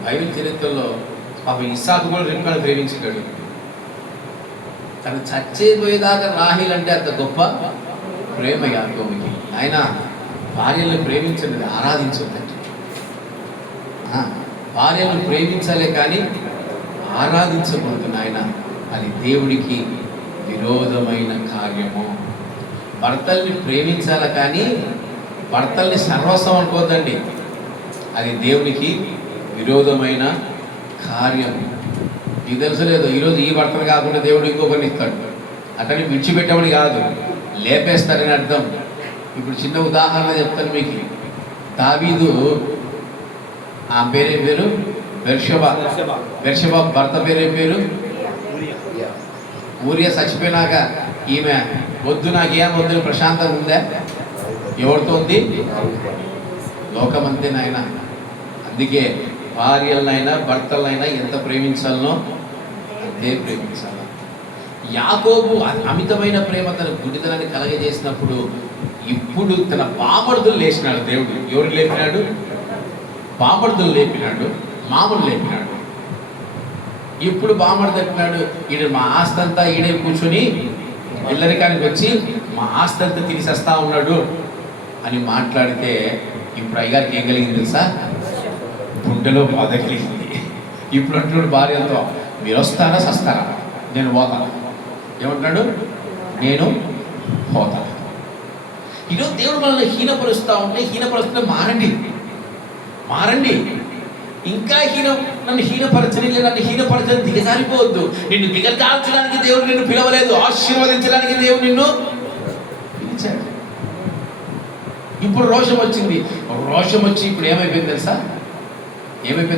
బైబిల్ చరిత్రలో ఇస్సాకు కూడా రిబ్కాను ప్రేమించాడు. తను చచ్చేపోయేదాకా రాహేల్ అంటే అంత గొప్ప ప్రేమ యాకోబుకి. ఆయన భార్యలను ప్రేమించండి, ఆరాధించొద్దండి. భార్యలను ప్రేమించాలే కానీ ఆరాధించకూడదు ఆయన. అది దేవుడికి విరోధమైన కార్యము. భర్తల్ని ప్రేమించాలి కానీ భర్తల్ని సర్వస్వం అనుకోవద్దండి. అది దేవునికి విరోధమైన కార్యం. నీకు తెలుసు లేదు, ఈరోజు ఈ భర్తను కాకుండా దేవుడు ఇంకొకరిని ఇస్తాడు. అతన్ని విడిచిపెట్టమని కాదు, లేపేస్తాడని అర్థం. ఇప్పుడు చిన్న ఉదాహరణ చెప్తాను మీకు. దావీదు ఆ పేరు బెర్షెబా భర్త పేరు ఊరియా చచ్చిపోయినాక ఈమె వద్దు, నాకేం వద్దు, ప్రశాంతంగా ఉందా? ఎవరితో ఉంది? లోకమంతే నాయన. అందుకే భార్యలనైనా భర్తలనైనా ఎంత ప్రేమించాలనో అంతే ప్రేమించాలి. యాకోబు అమితమైన ప్రేమ తన గుడితనాన్ని కలగజేసినప్పుడు ఇప్పుడు తన బామర్దులు లేచినాడు దేవుడు. ఎవరు లేపినాడు? బామర్దులు లేపినాడు, మామూలు లేపినాడు. ఇప్పుడు బామర్దు అంటున్నాడు, ఈడు మా ఆస్తి అంతా ఈడే కూర్చొని ఇల్లరికానికి వచ్చి మా ఆస్తి అంతా తీసేస్తా ఉన్నాడు అని మాట్లాడితే ఇప్పుడు అయ్యగారికి ఏం కలిగింది తెలుసా? గుండెలో బాధ కలిగింది. ఇప్పుడు అంటున్నాడు భార్యతో, మీరు వస్తారా సస్తారా? నేను పోతాను. ఏమంటున్నాడు? నేను పోతాను. ఈరోజు దేవుడు మనల్ని హీనపరుస్తూ ఉంటే హీనపరుస్తుంటే మారండి. ఇంకా నన్ను హీనపరచని, నన్ను హీనపరచని దిగజారిపోవద్దు. నిన్ను దిగజార్చడానికి దేవుడు నిన్ను పిలవలేదు, ఆశీర్వదించడానికి దేవుడు నిన్ను పిలిచాడు. ఇప్పుడు రోషం వచ్చింది. రోషం వచ్చి ఇప్పుడు ఏమైపోయింది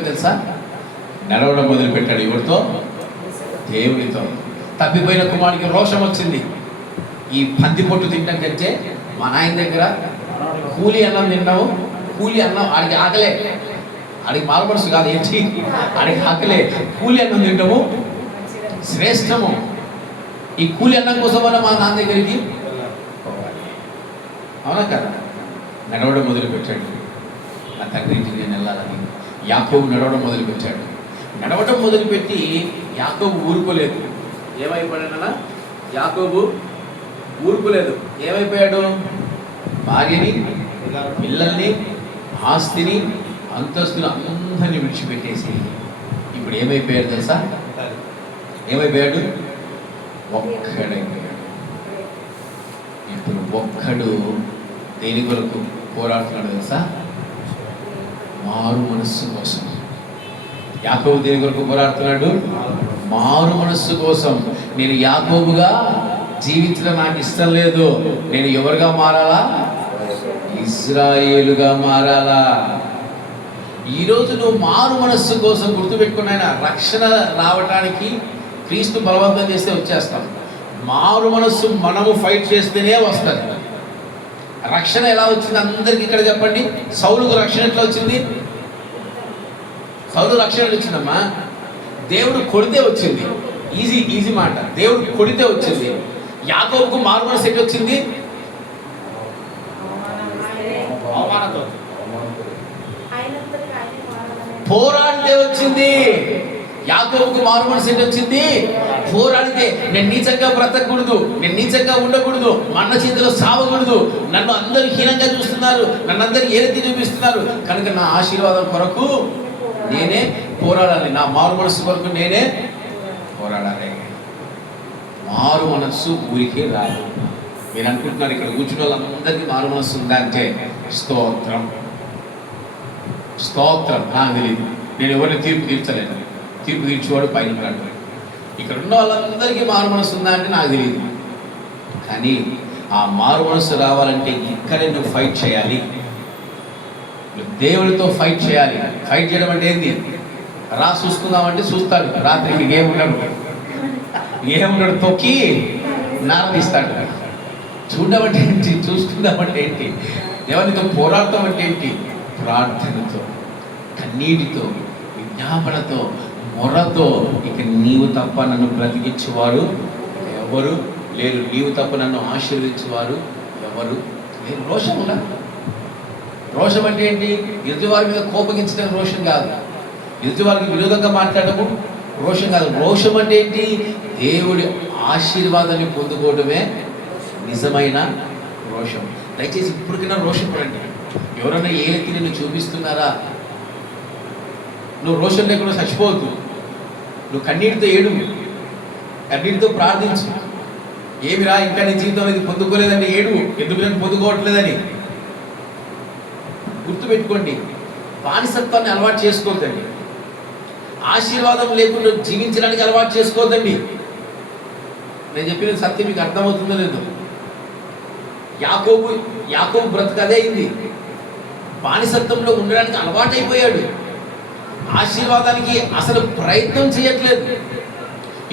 తెలుసా? నడవడం మొదలుపెట్టాడు. ఎవరితో? దేవుడితో. తప్పిపోయిన కుమారుడికి రోషం వచ్చింది. ఈ పంది పొట్టు తింటాం కంటే మా నాయన దగ్గర కూలి అన్నం తిన్నావు. కూలి అన్నం ఆడికి ఆకలే, ఆడికి మారుమనసు కాదు, ఏంటి ఆడికి ఆకలే. కూలి అన్నం తింటాము శ్రేష్టము. ఈ కూలి అన్నం కోసం వల్ల మా నాన్న దగ్గరికి అవునా కదా? నడవడం మొదలుపెట్టాడు. నా తండ్రి ఇంటికి నేను వెళ్ళాలని యాకోబు నడవడం మొదలుపెట్టాడు. నడవడం మొదలుపెట్టి యాకోబు ఊరుకోలేదు. ఏమైపోయాడన్నా? యాకోబు ఊరుకోలేదు. ఏమైపోయాడు? భార్యని, పిల్లల్ని, ఆస్తిని, అంతస్తులు అందరినీ విడిచిపెట్టేసి ఇప్పుడు ఏమైపోయాడు తెలుసా? ఏమైపోయాడు? ఒక్కడైపోయాడు. ఇప్పుడు ఒక్కడు దేని కొరకు పోరాడుతున్నాడు తెలుసా? మారు మనస్సు కోసం. యాకోబు దేని కొరకు పోరాడుతున్నాడు? మారు మనస్సు కోసం. నేను యాకోబుగా జీవించడం నాకు ఇష్టం లేదు. నేను ఎవరుగా మారాలా? ఇజ్రాయేలుగా మారాలా. ఈరోజు నువ్వు మారు మనస్సు కోసం గుర్తుపెట్టుకున్నాయన. రక్షణ రావటానికి క్రీస్తు బలవంతం చేస్తే వచ్చేస్తాం. మారు మనస్సు మనము ఫైట్ చేస్తేనే వస్తుంది. రక్షణ ఎలా వచ్చింది అందరికి ఇక్కడ చెప్పండి. సౌలుకు రక్షణ ఎట్లా వచ్చింది? సౌలు రక్షణ వచ్చిందమ్మా, దేవుడు కొడితే వచ్చింది. ఈజీ మాట. దేవుడు కొడితే వచ్చింది. యాకోబుకు మారు మనస్సు ఎట్లా వచ్చింది? పోరాడితే వచ్చింది. యాకోబుకు మారు మనసు ఏంటి వచ్చింది? పోరాడితే. నేను నీచంగా బ్రతకూడదు, నేను నీచంగా ఉండకూడదు, మన్న చేతిలో సావకూడదు, నన్ను అందరూ హీనంగా చూస్తున్నారు, నన్ను అందరూ ఏరెత్తి చూపిస్తున్నారు, కనుక నా ఆశీర్వాదం కొరకు నేనే పోరాడాలి. నా మారు మనస్సు కొరకు నేనే పోరాడాలి. మారు మనస్సు ఊరికే రాదు. మీరు అనుకుంటున్నారు ఇక్కడ కూర్చున్న వాళ్ళందరికీ మారు మనస్సు ఉందా అంటే స్తోత్రం. నాకు తెలియదు. నేను ఎవరిని తీర్పు తీర్చలేను. తీర్పు తీర్చేవాడు పైన ఉన్నాడు. ఇక్కడ ఉన్న వాళ్ళందరికీ మారు మనస్సు ఉందా అంటే నాకు తెలియదు. కానీ ఆ మారు మనస్సు రావాలంటే ఇక్కడే నువ్వు ఫైట్ చేయాలి. దేవుడితో ఫైట్ చేయాలి. ఫైట్ చేయడం అంటే ఏంది? చూసుకుందామంటే చూస్తాడు. రాత్రికి ఏముండడు తొక్కి నారదీస్తాడు. చూడమంటే ఏంటి? చూసుకుందామంటే ఏంటి? దేవునితో పోరాడతామంటే ఏంటి? ప్రార్థనతో, కన్నీటితో, విజ్ఞాపనతో, మొరతో. ఇక నీవు తప్ప నన్ను బ్రతికించేవాడు ఎవరు లేరు, నీవు తప్ప నన్ను ఆశీర్వదించేవారు ఎవరు లేరు. రోషం ఉందా? రోషం అంటే ఏంటి? ఎదుటివారి మీద కోపగించడం రోషం కాదు. ఎదుటివారికి విరోధంగా మాట్లాడము రోషం కాదు. రోషం అంటే ఏంటి? దేవుడి ఆశీర్వాదాన్ని పొందుకోవడమే నిజమైన రోషం. దయచేసి ఇప్పటికైనా రోషం పడండి. ఎవరైనా ఏలెత్తి నిన్ను చూపిస్తున్నారా? నువ్వు రోషం లేకుండా చచ్చిపోవద్దు. నువ్వు కన్నీటితో ఏడు, కన్నీటితో ప్రార్థించు. ఏమిరా ఇంకా నీ జీవితం ఇది పొందుకోలేదని ఏడు. ఎందుకు నేను పొందుకోవట్లేదని గుర్తుపెట్టుకోండి. బానిసత్వాన్ని అలవాటు చేసుకోవద్దండి. ఆశీర్వాదం లేకుండా జీవించడానికి అలవాటు చేసుకోవద్దండి. నేను చెప్పిన సత్యం మీకు అర్థమవుతుందో లేదో. యాకోబు బ్రతుకు అదే అయింది. బానిసత్వంలో ఉండడానికి అలవాటు అయిపోయాడు. ఆశీర్వాదానికి అసలు ప్రయత్నం చేయట్లేదు.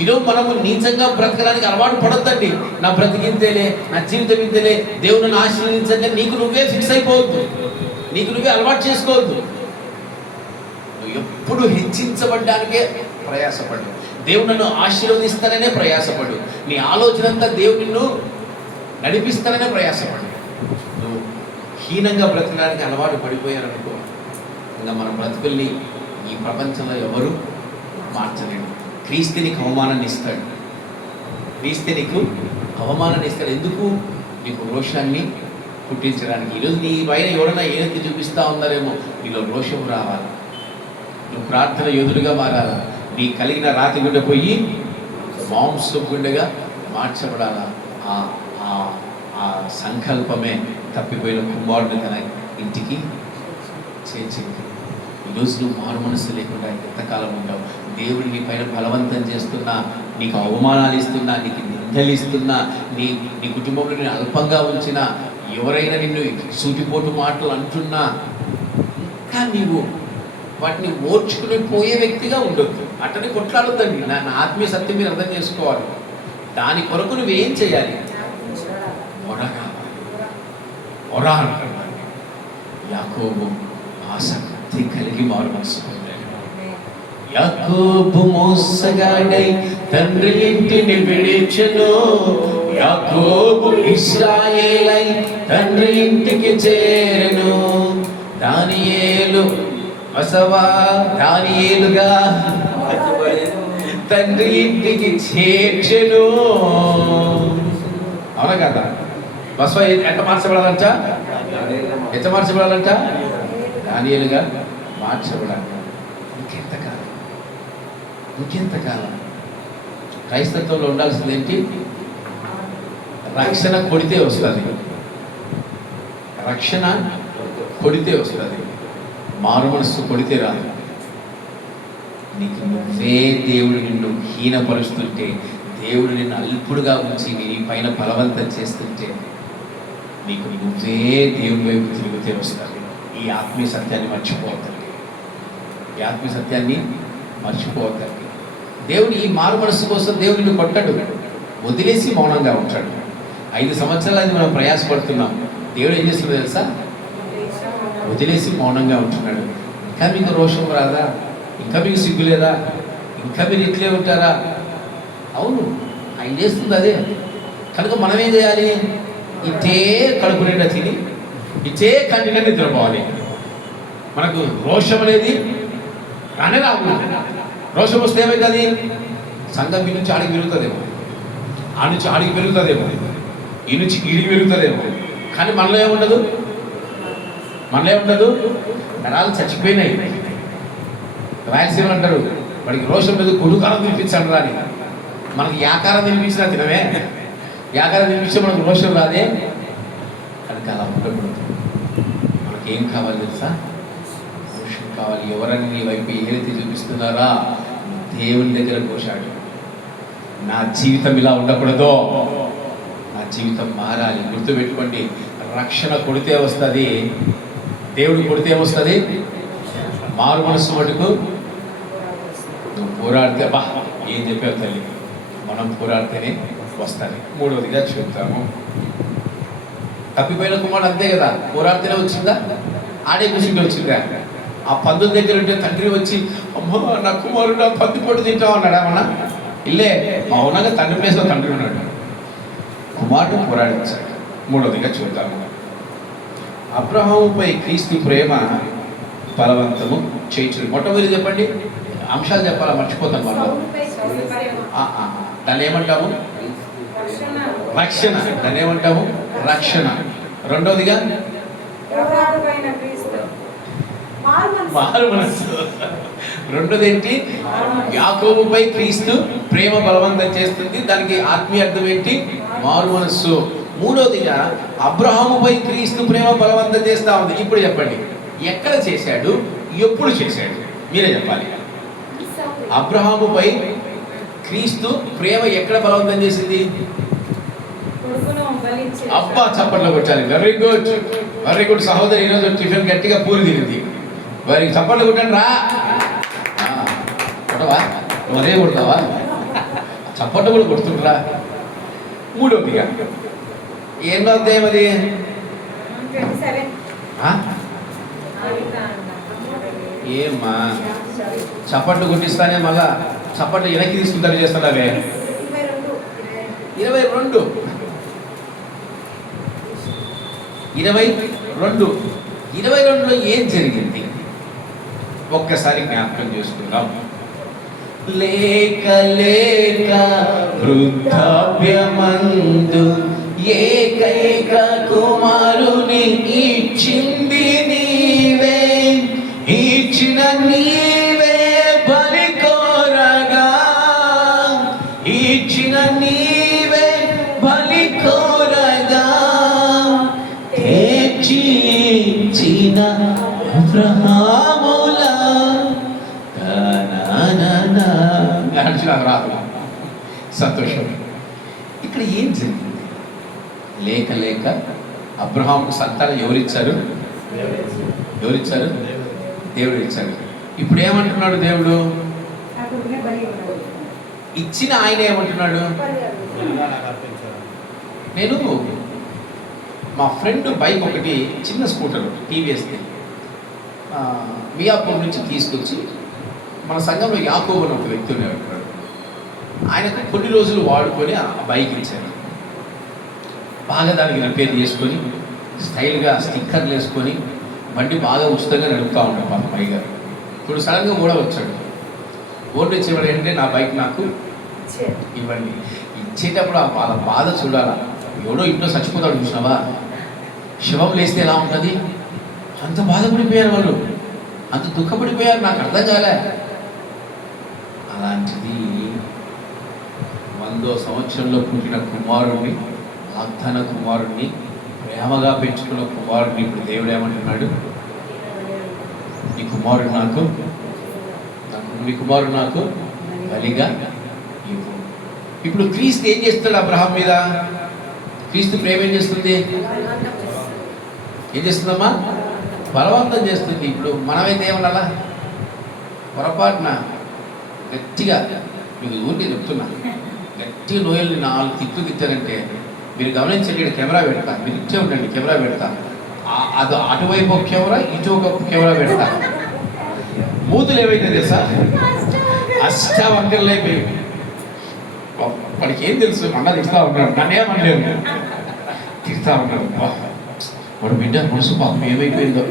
ఈరోజు మనము నీచంగా బ్రతకడానికి అలవాటు పడొద్దండి. నా బ్రతికింతేలే, నా జీవితం ఇంతేలే, దేవుని ఆశీర్వదించండి నీకు నువ్వే ఫిక్స్ అయిపోవద్దు. నీకు నువ్వే అలవాటు చేసుకోవద్దు. నువ్వు ఎప్పుడు హెచ్చించబడ్డానికే ప్రయాసపడ్డావు. దేవుడు నన్ను ఆశీర్వదిస్తాననే ప్రయాసపడు. నీ ఆలోచన అంతా దేవుడు నిన్ను నడిపిస్తాననే ప్రయాసపడు. నువ్వు హీనంగా బ్రతకడానికి అలవాటు పడిపోయారనుకో, ఇంకా మన బ్రతుకుల్ని ఈ ప్రపంచంలో ఎవరు మార్చలేడు. క్రీస్తు నీకు అవమానాన్ని ఇస్తాడు. క్రీస్తు నీకు అవమానాన్ని ఇస్తాడు. ఎందుకు? నీకు రోషాన్ని పుట్టించడానికి. ఈరోజు నీ పైన ఎవరైనా ఏదైతే చూపిస్తూ ఉన్నారేమో, నీలో రోషం రావాలి. నువ్వు ప్రార్థన యోధుడిగా మారాలా. నీ కలిగిన రాతి గుండె పోయి మాంసం గుండెగా మార్చబడాలా. ఆ సంకల్పమే తప్పిపోయిన కుమారుడు తన ఇంటికి చేర్చింది. ఈరోజు నువ్వు మారు మనసు లేకుండా ఎంతకాలం ఉంటావు? దేవుడు నీ పైన బలవంతం చేస్తున్నా, నీకు అవమానాలు ఇస్తున్నా, నీకు నిందలు ఇస్తున్నా, నీ కుటుంబంలో నేను అల్పంగా ఉంచినా, ఎవరైనా నిన్ను సూటిపోటు మాటలు అంటున్నా, ఇంకా నీవు వాటిని ఓర్చుకుని పోయే వ్యక్తిగా ఉండొద్దు. అట్టని కొట్లాడొద్దండి. నా ఆత్మీయ సత్యం మీరు అర్థం చేసుకోవాలి. దాని కొరకు నువ్వేం చేయాలి? ఒరా అంటున్నాను. యాకోబు ఆసక్తి కలిగి మారు మనసు పొందాడు. యాకోబు మోసగాడై తండ్రి ఇంటిని విడిచెను. యాకోబు ఇశ్రాయేలై తండ్రి ఇంటికి చేరెను. దానియేలు దానియేలుగా తండ్రి ఇంటికి చేర్చెను. అవునా కదా? బసవ ఎంత మార్చబడాలంట? ఎంత మార్చబడాలంట? దానియేలుగా మార్చబడాలి. ఇంకెంతకాలం క్రైస్తత్వంలో ఉండాల్సింది ఏంటి? రక్షణ కొడితే వస్తుంది. రక్షణ కొడితే వస్తుంది. మారు మనస్సు కొడితే రాదు. నీకు నువ్వే దేవుడు నిన్ను హీనపరుస్తుంటే, దేవుడు నిన్ను అల్పుడుగా ఉంచి నీ పైన బలవంతం చేస్తుంటే, నీకు నువ్వే దేవుడి వైపు తిరిగితే వస్తుంది. ఈ ఆత్మీయ సత్యాన్ని మర్చిపోతుంది. ఈ ఆత్మీయ సత్యాన్ని మర్చిపోతుంది. దేవుడు ఈ మారు మనస్సు కోసం దేవుడు నిన్ను కొట్టడు, వదిలేసి మౌనంగా ఉంటాడు. 5 సంవత్సరాలు మనం ప్రయాసపడుతున్నాం. దేవుడు ఏం చేస్తున్నాడు తెలుసా? వదిలేసి మౌనంగా ఉంటున్నాడు. ఇంకా మీకు రోషం రాదా? ఇంకా మీకు సిగ్గు లేదా? ఇంకా మీరు ఇట్లే ఉంటారా? అవును, ఆయన చేస్తుంది అదే. కనుక మనం ఏం చేయాలి? ఇటే కడుపు నిండా తిని ఇటే కంటి నిండా నిద్రపోవాలి. మనకు రోషం అనేది రానే రాకూడదు. రోషం వస్తే ఏమవుతుంది? సంఘం ఈ నుంచి ఆడికి పెరుగుతుందేమో, ఆ నుంచి ఆడికి పెరుగుతుందేమో, ఈ నుంచి ఈడికి పెరుగుతుందేమో. కానీ మనలో ఏముండదు. నరాలు చచ్చిపోయినాయి. రాయలసీమ అంటారు, వాడికి రోషం మీద గుడుకారం తినిపించండి రాని. మనకి యాకారం తినిపించినా తినవే. యాకారం తినిపించే మనకు రోషం రాదే. కనుక అలా ఉండకూడదు. మనకేం కావాలి తెలుసా? రోషం కావాలి. ఎవరని నీ వైపు ఏదైతే చూపిస్తున్నారా, దేవుని దగ్గర కోశాడు. నా జీవితం ఇలా ఉండకూడదు, నా జీవితం మారాలి. గుర్తుపెట్టుకోండి, రక్షణ కొడితే వస్తుంది, దేవుడు కొడితే వస్తుంది. మారు మనస్సు మటుకు నువ్వు పోరాడితే, బా ఏం చెప్పావు తల్లి, మనం పోరాడితేనే వస్తుంది. 3వదిగా చెప్తాము, తప్పిపోయిన కుమారుడు అంతే కదా, పోరాడితేనే వచ్చిందా? ఆడే కూర్చుంటే వచ్చిందా? ఆ పందుల దగ్గర ఉంటే తండ్రి వచ్చి, అమ్మా నా కుమారుడు ఆ పంది పొట్టు తింటావు అన్నాడా? మన ఇల్లే మౌనంగా తండ్రి ప్లేస్లో తండ్రి ఉన్నాడు. కుమారుడు పోరాడించాడు. 3వదిగా చూద్దాము, అబ్రహాముపై క్రీస్తు ప్రేమ బలవంతము చేయించు. మొట్టమొదటి చెప్పండి, అంశాలు చెప్పాలా, మర్చిపోతాం మనం. దాన్ని ఏమంటాము? రక్షణ. దాన్ని ఏమంటాము? రక్షణ. 2వదిగా మారు మనస్సు. 2వది ఏంటి? యాకోబుపై క్రీస్తు ప్రేమ బలవంతం చేస్తుంది. దానికి ఆత్మీయ అర్థం ఏంటి? మారు మనస్సు. 3వదిగా అబ్రహాముపై క్రీస్తు ప్రేమ బలవంతం చేస్తా ఉంది. ఇప్పుడు చెప్పండి, ఎక్కడ చేశాడు, ఎప్పుడు చేశాడు? మీరే చెప్పాలి. అబ్రహాముపై క్రీస్తు ప్రేమ ఎక్కడ బలవంతం చేసింది? అబ్బా చప్పట్లో కొట్టాలి. వెరీ గుడ్, వెరీ గుడ్ సహోదరి. ఈరోజు టిఫిన్ గట్టిగా పూరి తిరిగింది. వారికి చప్పట్లు కొట్టండి రా. కొట్టవా? అదే కొడతావా? చప్పట్లు కూడా కొడుతుండ్రా. 3వదిగా ఎన్నో అధ్యాయం అది? ఏమ్మా చప్పట్లు కొట్టిస్తానే మళ్ళా చప్పట్లు వెనక్కి తీసుకుంటారు చేస్తున్నావే 22. 22లో ఏం జరిగింది ఒక్కసారి జ్ఞాపకం చేసుకుందాం. లేక లేక వృద్ధాప్యమందు ఏకైక కుమారుని ఇచ్చింది నీవే, ఇచ్చిన నీవే బలి కోరగా, ఇచ్చిన నీవే బలి కోరగా, తెచ్చిన అబ్రహాములా రాదు. సంతోషం. ఇక్కడ ఏం జరిగింది? లేక లేక అబ్రహాముకు సంతానం ఎవరిచ్చారు? ఎవరిచ్చారు? దేవుడు ఇచ్చారు. ఇప్పుడు ఏమంటున్నాడు దేవుడు? ఇచ్చిన ఆయన ఏమంటున్నాడు? నేను మా ఫ్రెండ్ బైక్ ఒకటి చిన్న స్కూటర్ టీవీఎస్ది మియాపూర్ నుంచి తీసుకొచ్చి మన సంఘంలో యాకోబు అని ఒక వ్యక్తి ఉన్నాడు. ఆయనకు కొన్ని రోజులు వాడుకొని ఆ బైక్ ఇచ్చారు. బాగా దానికి రిపేర్ చేసుకొని స్టైల్గా స్టిక్కర్లు వేసుకొని బండి బాగా ఉచితంగా నడుపుతూ ఉంటాడు పాప బైక్ గారు. ఇప్పుడు సడన్గా కూడా వచ్చాడు. ఓటు ఇచ్చేవాడు ఏంటంటే నా బైక్ నాకు ఇవ్వండి. ఇచ్చేటప్పుడు వాళ్ళ బాధ చూడాలా. ఎవడో ఇంట్లో చచ్చిపోతాడు చూసినావా, శవం లేస్తే ఎలా ఉంటుంది, అంత బాధపడిపోయారు వాళ్ళు, అంత దుఃఖపడిపోయారు. నాకు అర్థం కాలే. అలాంటిది 100వ సంవత్సరంలో పుట్టిన కుమారుణ్ణి, వాగ్దాన కుమారుణ్ణి, ప్రేమగా పెంచుకున్న కుమారుడిని ఇప్పుడు దేవుడు ఏమంటున్నాడు? నీ కుమారుడు నాకు మీ కుమారుడు నాకు బలిగా ఇవ్వు. ఇప్పుడు క్రీస్తు ఏం చేస్తాడు అబ్రహాం మీద? క్రీస్తు ప్రేమ ఏం చేస్తుంది? ఏం చేస్తుందమ్మా? బలవంతం చేస్తుంది. ఇప్పుడు మనమైతే ఏమన్నా పొరపాటున గట్టిగా, మీకు ఊరికి చెప్తున్నా, గట్టిగా నోయల్ని 4 తిట్లు తిట్టారంటే మీరు గమనించండి. ఇక్కడ కెమెరా పెడతా, మీరు ఇచ్చే ఉండండి, కెమెరా పెడతా. అది అటువైపు ఒక కెమెరా, ఇటు ఒక కెమెరా పెడతా. మూతులు ఏవైతే తెలుసా, అష్టావంకర్లు అయిపోయి వాడికి ఏం తెలుసు, అన్న తిడతా ఉన్నాడు, నన్నేమనలేదు, తిడతా ఉన్నాడు. వాడు బిడ్డ మనసు పాపం ఏమైపోయిందో.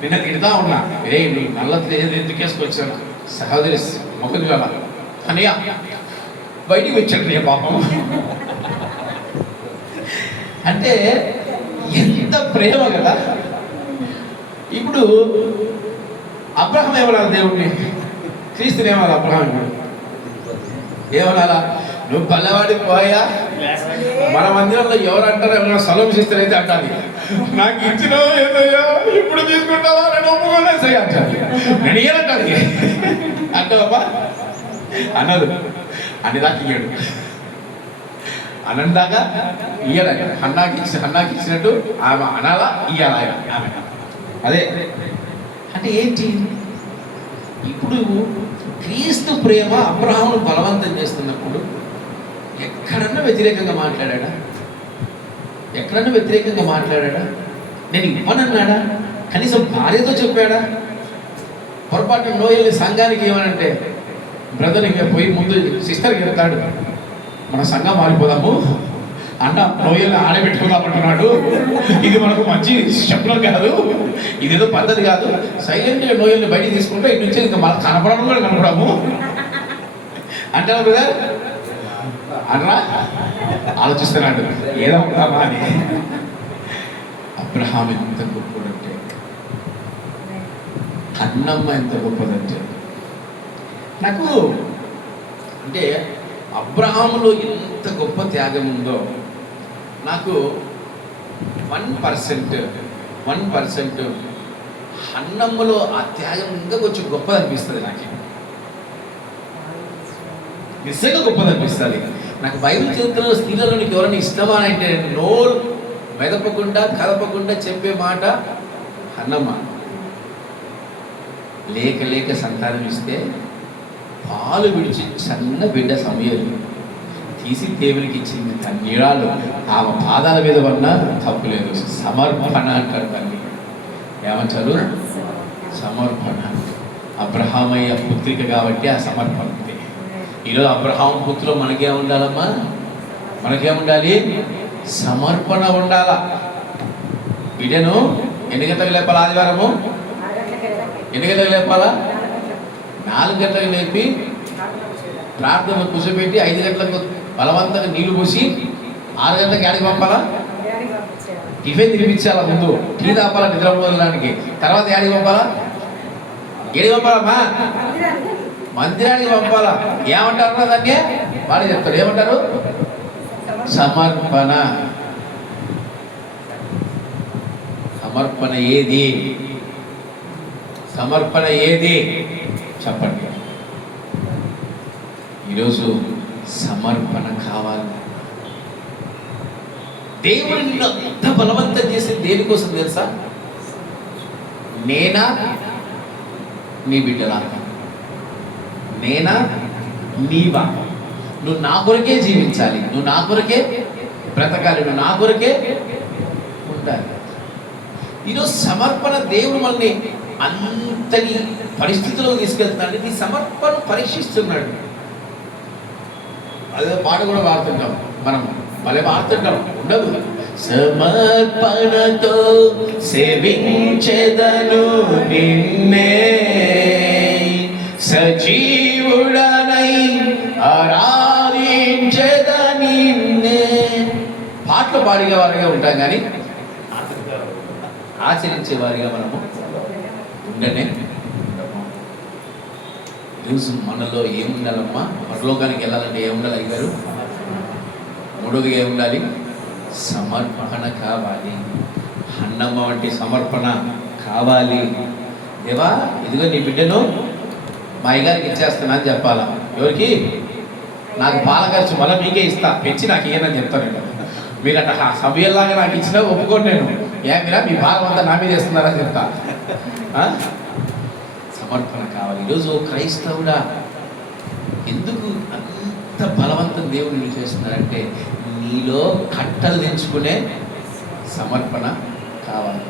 నిన్న తిడతా ఉన్నా, ఏ నల్ల ఎందుకు వేసుకొచ్చాను సహోదరి మొక్కలు కదా అనయ్య బయటికి వచ్చాడు నే పాపం. అంటే ఎంత ప్రేమ కదా. ఇప్పుడు అబ్రహాం ఏమనాలి దేవుడిని? క్రీస్తుని ఏమనాలి అబ్రహాం? ఏమనాలా? నువ్వు పల్లెవాడికి పోయా. మన మందిరంలో ఎవరు అంటారో ఎవరైనా స్థలం చేస్తారైతే అంటారు, నాకు ఇచ్చిన ఏదయ్యా ఇప్పుడు తీసుకుంటావా, నేను ఒప్పుకోలేదు సరే అంటారు. నేను ఇయ్యాలంటాను అంటావా అన్నదు అని దాకా ఇయ్యాడు. అన్నందాకా ఇయ్యాలి. అన్నాకి ఇచ్చినట్టు ఆమె అనాలా, ఇయ్యాలా ఆమె. అదే అంటే ఏంటి? ఇప్పుడు క్రీస్తు ప్రేమ అబ్రహామును బలవంతం చేస్తున్నప్పుడు ఎక్కడన్నా వ్యతిరేకంగా మాట్లాడా? ఎక్కడన్నా వ్యతిరేకంగా మాట్లాడా? నేను ఇవ్వనన్నాడా? కనీసం భార్యతో చెప్పాడా? పొరపాటు నోయల్ని సంఘానికి ఏమనంటే, బ్రదర్ ఇంకా పోయి ముందు సిస్టర్కి వెళ్తాడు, మన సంఘం మారిపోదాము అన్న, నోయల్ని ఆడబెట్టుకుందామంటున్నాడు. ఇది మనకు మంచి శబ్దం కాదు, ఇదేదో పద్ధతి కాదు. సైలెంట్గా నోయల్ని బయటికి తీసుకుంటే ఇటు నుంచి ఇంకా మనకు కనపడము కూడా కనపడము అంటారు కదా. అనరా ఆలోచిస్తున్నాడు ఏదో ఉంటామా అని. అబ్రహాం ఎంత గొప్పదంటే, అన్నమ్మ ఎంత గొప్పదంటే, నాకు అంటే అబ్రహాములో ఎంత గొప్ప త్యాగం ఉందో నాకు 1% అన్నమ్మలో ఆ త్యాగం ఇంకా కొంచెం గొప్పది అనిపిస్తుంది. నాకు నిజంగా గొప్పది అనిపిస్తుంది. నాకు బైబిల్ చరిత్రలో స్త్రీలలో నీకు ఎవరైనా ఇష్టమా అంటే, నోరు మెదపకుండా కదపకుండా చెప్పే మాట అన్నమ్మ. లేక లేక సంతానం ఇస్తే పాలు విడిచి సన్న బిడ్డ సమయాలు తీసి దేవునికి ఇచ్చింది. నీడాలు ఆమె పాదాల మీద పడినా తప్పులేదు. సమర్పణ అంటారు దాన్ని. ఏమంటారు? సమర్పణ. అబ్రహామయ్య పుత్రిక కాబట్టి ఆ సమర్పణ ఉంది. ఈరోజు అబ్రహాం పుత్రులు మనకే ఉండాలమ్మా, మనకేముండాలి? సమర్పణ ఉండాలా. బిడ్డను ఎన్ని గంటలకు లేపాలా? ఆదివారము ఎన్ని గంటలకు లేపాలా? 4 గంటలకు లేపి ప్రార్థనలు కూర్చోబెట్టి 5 గంటలకు బలవంతంగా నీళ్లు పోసి 6 గంటలకు ఏడికి పంపాలా? టిఫిన్ తినిపించాలా, ముందు టీ తాపాలా నిద్ర మొదలడానికి, తర్వాత ఏడికి పంపాలా? ఏడికి పంపాలమ్మా? మందిరానికి పంపాలా. ఏమంటారు దాన్ని? వాడు చెప్తాడు. ఏమంటారు? సమర్పణ. సమర్పణ ఏది? సమర్పణ ఏది చెప్పండి. ఈరోజు సమర్పణ కావాలి. దేవుడిని అంత బలవంతం చేసి దేనికోసం తెలుసా? నేనా నీ బిడ్డలా? నేనా నీవా? నువ్వు నా కొరకే జీవించాలి, నువ్వు నా కొరకే బ్రతకాలి, నువ్వు నా కొరకే ఉండాలి. ఈరోజు సమర్పణ దేవుడు మనల్ని అంతని పరిస్థితిలో తీసుకెళ్తున్నాడు. నీ సమర్పణ పరీక్షిస్తున్నాడు. అదే పాట కూడా పాడుతుంటాం మనం, భలే పాడుతుంటాం. ఉండదు సమర్పణతో సేవించెదను నిన్నే, సజీవుడనై ఆరాధించెద నిన్నే. పాటలు పాడిగే వారిగా ఉంటాం కానీ ఆచరించే వారిగా మనము ఉండనే. ఈరోజు మనలో ఏముండాలమ్మా? పరలోకానికి వెళ్ళాలంటే ఏముండాలి అయ్యారు? మూడోదిగా ఏముండాలి? సమర్పణ కావాలి. అన్నమ్మ వంటి సమర్పణ కావాలి. దేవా ఇదిగో నీ బిడ్డను మా అయ్యగారికి ఇచ్చేస్తున్నా అని చెప్పాలా. ఎవరికి? నాకు పాల ఖర్చు మళ్ళీ మీకే ఇస్తా, పెంచి నాకు ఇయ్యనని చెప్తాను నేను. మీరు అట్లా సమయంలాగా నాకు ఇచ్చినా ఒప్పుకోండి నేను. ఏమిరా మీ భారం అంతా నా మీద ఇస్తున్నారని చెప్తా. సమర్పణ కావాలి. ఈరోజు క్రైస్తవుడా ఎందుకు అంత బలవంతం దేవుడు చేస్తున్నారంటే నీలో కట్టలు తెంచుకునే సమర్పణ కావాలి.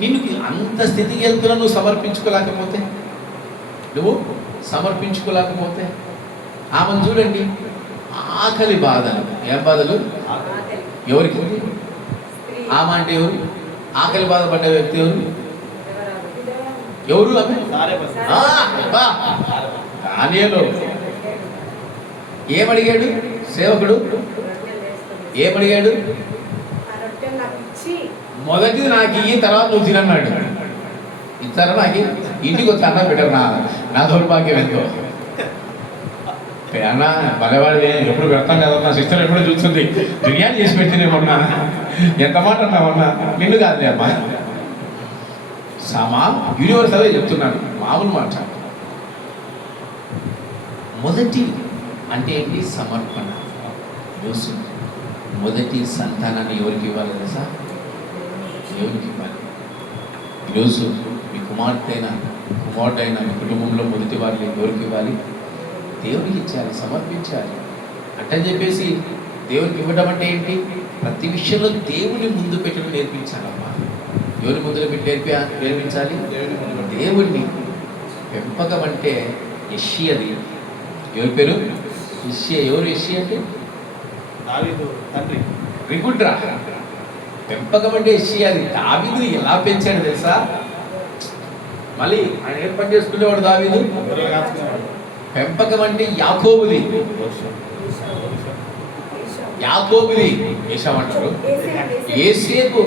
నిన్ను అంత స్థితికి వెళ్తున్నా నువ్వు సమర్పించుకోలేకపోతే, నువ్వు సమర్పించుకోలేకపోతే ఆమెను చూడండి, ఆకలి బాధలు. ఏం బాధలు? ఎవరికి? ఆమె అంటే ఎవరు? ఆకలి బాధపడ్డ వ్యక్తి ఎవరు? ఎవరు ఆమె? దానియేలు ఏమడిగాడు సేవకుడు? ఏమడిగాడు? మొదటిది నాకు ఇయ్యి, తర్వాత నువ్వు తినన్నాడు. ఇస్తారా నాకు? ఇంటికి వచ్చి అన్నం పెట్టారు. నా దౌర్భాగ్యం ఎంతో. అన్న భలేవాడు ఎప్పుడు పెడతాను కదా, నా సిస్టర్ ఎప్పుడో చూస్తుంది, బిర్యానీ చేసి పెట్టినేమన్నా. ఎంత మాట అన్నామన్నా? నిన్ను కాదులే అమ్మా, యూనివర్స్ అదే చెప్తున్నాను, మామూలు మాట. మొదటి అంటే ఏంటి? సమర్పణ. రోజు మొదటి సంతానాన్ని ఎవరికి ఇవ్వాలి తెలుసా? దేవునికి ఇవ్వాలి. ఈరోజు మీ కుమార్తెైనా కుమారుడైనా మీ కుటుంబంలో మొదటి వారిని ఎవరికి ఇవ్వాలి? దేవునికి ఇచ్చాలి, సమర్పించాలి. అట్టని చెప్పేసి దేవునికి ఇవ్వడం అంటే ఏంటి? ప్రతి విషయంలో దేవుని ముందు పెట్టడం నేర్పించాలమ్మా. ఎవరి ముందులో పెట్టి నేర్పించాలి? దేవుణ్ణి. పెంపకం అంటే యెషయది. ఎవరి పేరు? యెషయ. ఎవరు యెషయ అంటే? తండ్రి. రిగుడ్రా. పెంపకం అంటే యెషయది. దావీదుని ఎలా పెంచాడు తెలుసా? మళ్ళీ ఆయన ఏం పని చేసుకునేవాడు దావీదు? పెంపకం అంటే యాకోబుది. యాకోబుది ఏసామంటారు. యేసేపు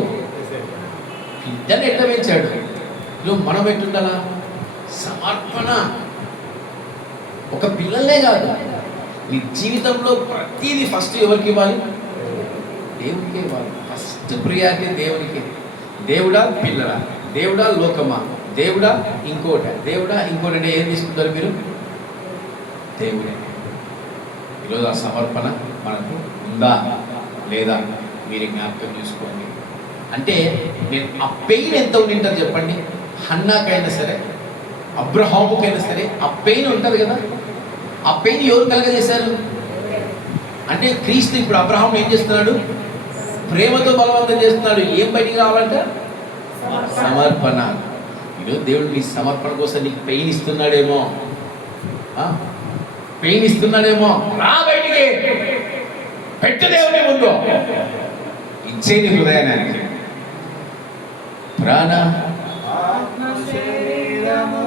బిడ్డను ఎట్లా పెంచాడు? నువ్వు మనం ఎట్టుండాలా? సమర్పణ. ఒక పిల్లలే కాదు, నీ జీవితంలో ప్రతిదీ ఫస్ట్ ఎవరికి ఇవ్వాలి? దేవుడికే ఇవ్వాలి. ఫస్ట్ ప్రియారిటీ దేవునికి. దేవుడా పిల్లరా? దేవుడా లోకమా? దేవుడా ఇంకోట? దేవుడా ఇంకోటి అంటే ఏం తీసుకుంటారు మీరు? దేవుడే. ఈరోజు ఆ సమర్పణ మనకు ఉందా లేదా మీరు జ్ఞాపకం చేసుకోండి. అంటే నేను ఆ పెయిన్ ఎంత ఉండింటారు చెప్పండి. హన్నాకైనా సరే, అబ్రహాముకైనా సరే ఆ పెయిన్ ఉంటుంది కదా. ఆ పెయిన్ ఎవరు కలగజేశారు అంటే క్రీస్తు. ఇప్పుడు అబ్రహాం ఏం చేస్తున్నాడు? ప్రేమతో బలవంతం చేస్తున్నాడు. ఏం బయటికి రావాలంట? సమర్పణ. ఈరోజు దేవుడు నీ సమర్పణ కోసం నీకు పెయిన్ ఇస్తున్నాడేమో. పెయిన్ ఇస్తున్నాడేమో, రా బయటికి, పెట్టు దేవుని ముందు, ఇచ్చేది హృదయానికి. ప్రాణ ఆత్మ శరీరము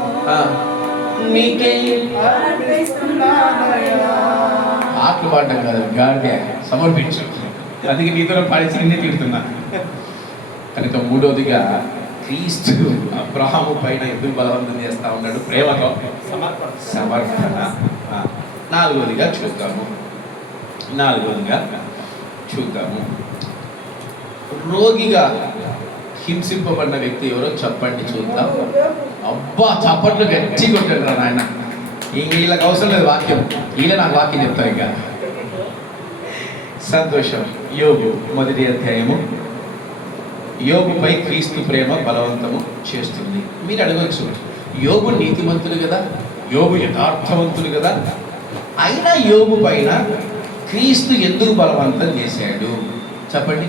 నీకే అర్పిస్తున్నానయ్యా. ఆటలు పాడటం కాదు, గాడిద సమర్పించు. అందుకే నీతో పాడేసి నిన్నే తిడుతున్నా. కనుక మూడవదిగా క్రీస్తు అబ్రహాము పైన ఎందుకు బలవంతం చేస్తా ఉన్నాడు? ప్రేమతో సమర్పణ. నాలుగవదిగా చూద్దాము. రోగిగా హింసింపబడిన వ్యక్తి ఎవరో చెప్పండి చూద్దాం. అబ్బా, చప్పట్లు గట్టి కొట్టాడు రా నాయన. వీళ్ళకి అవసరం లేదు వాక్యం, వీళ్ళే నాకు వాక్యం చెప్తారు. ఇంకా సంతోషం. యోబు 1వ అధ్యాయము. యోబుపై క్రీస్తు ప్రేమ బలవంతము చేస్తుంది. మీరు అడగచ్చు, యోబు నీతిమంతుడు కదా, యోబు యథార్థవంతుడు కదా, అయినా యోబు పైన క్రీస్తు ఎందుకు బలవంతం చేశాడు చెప్పండి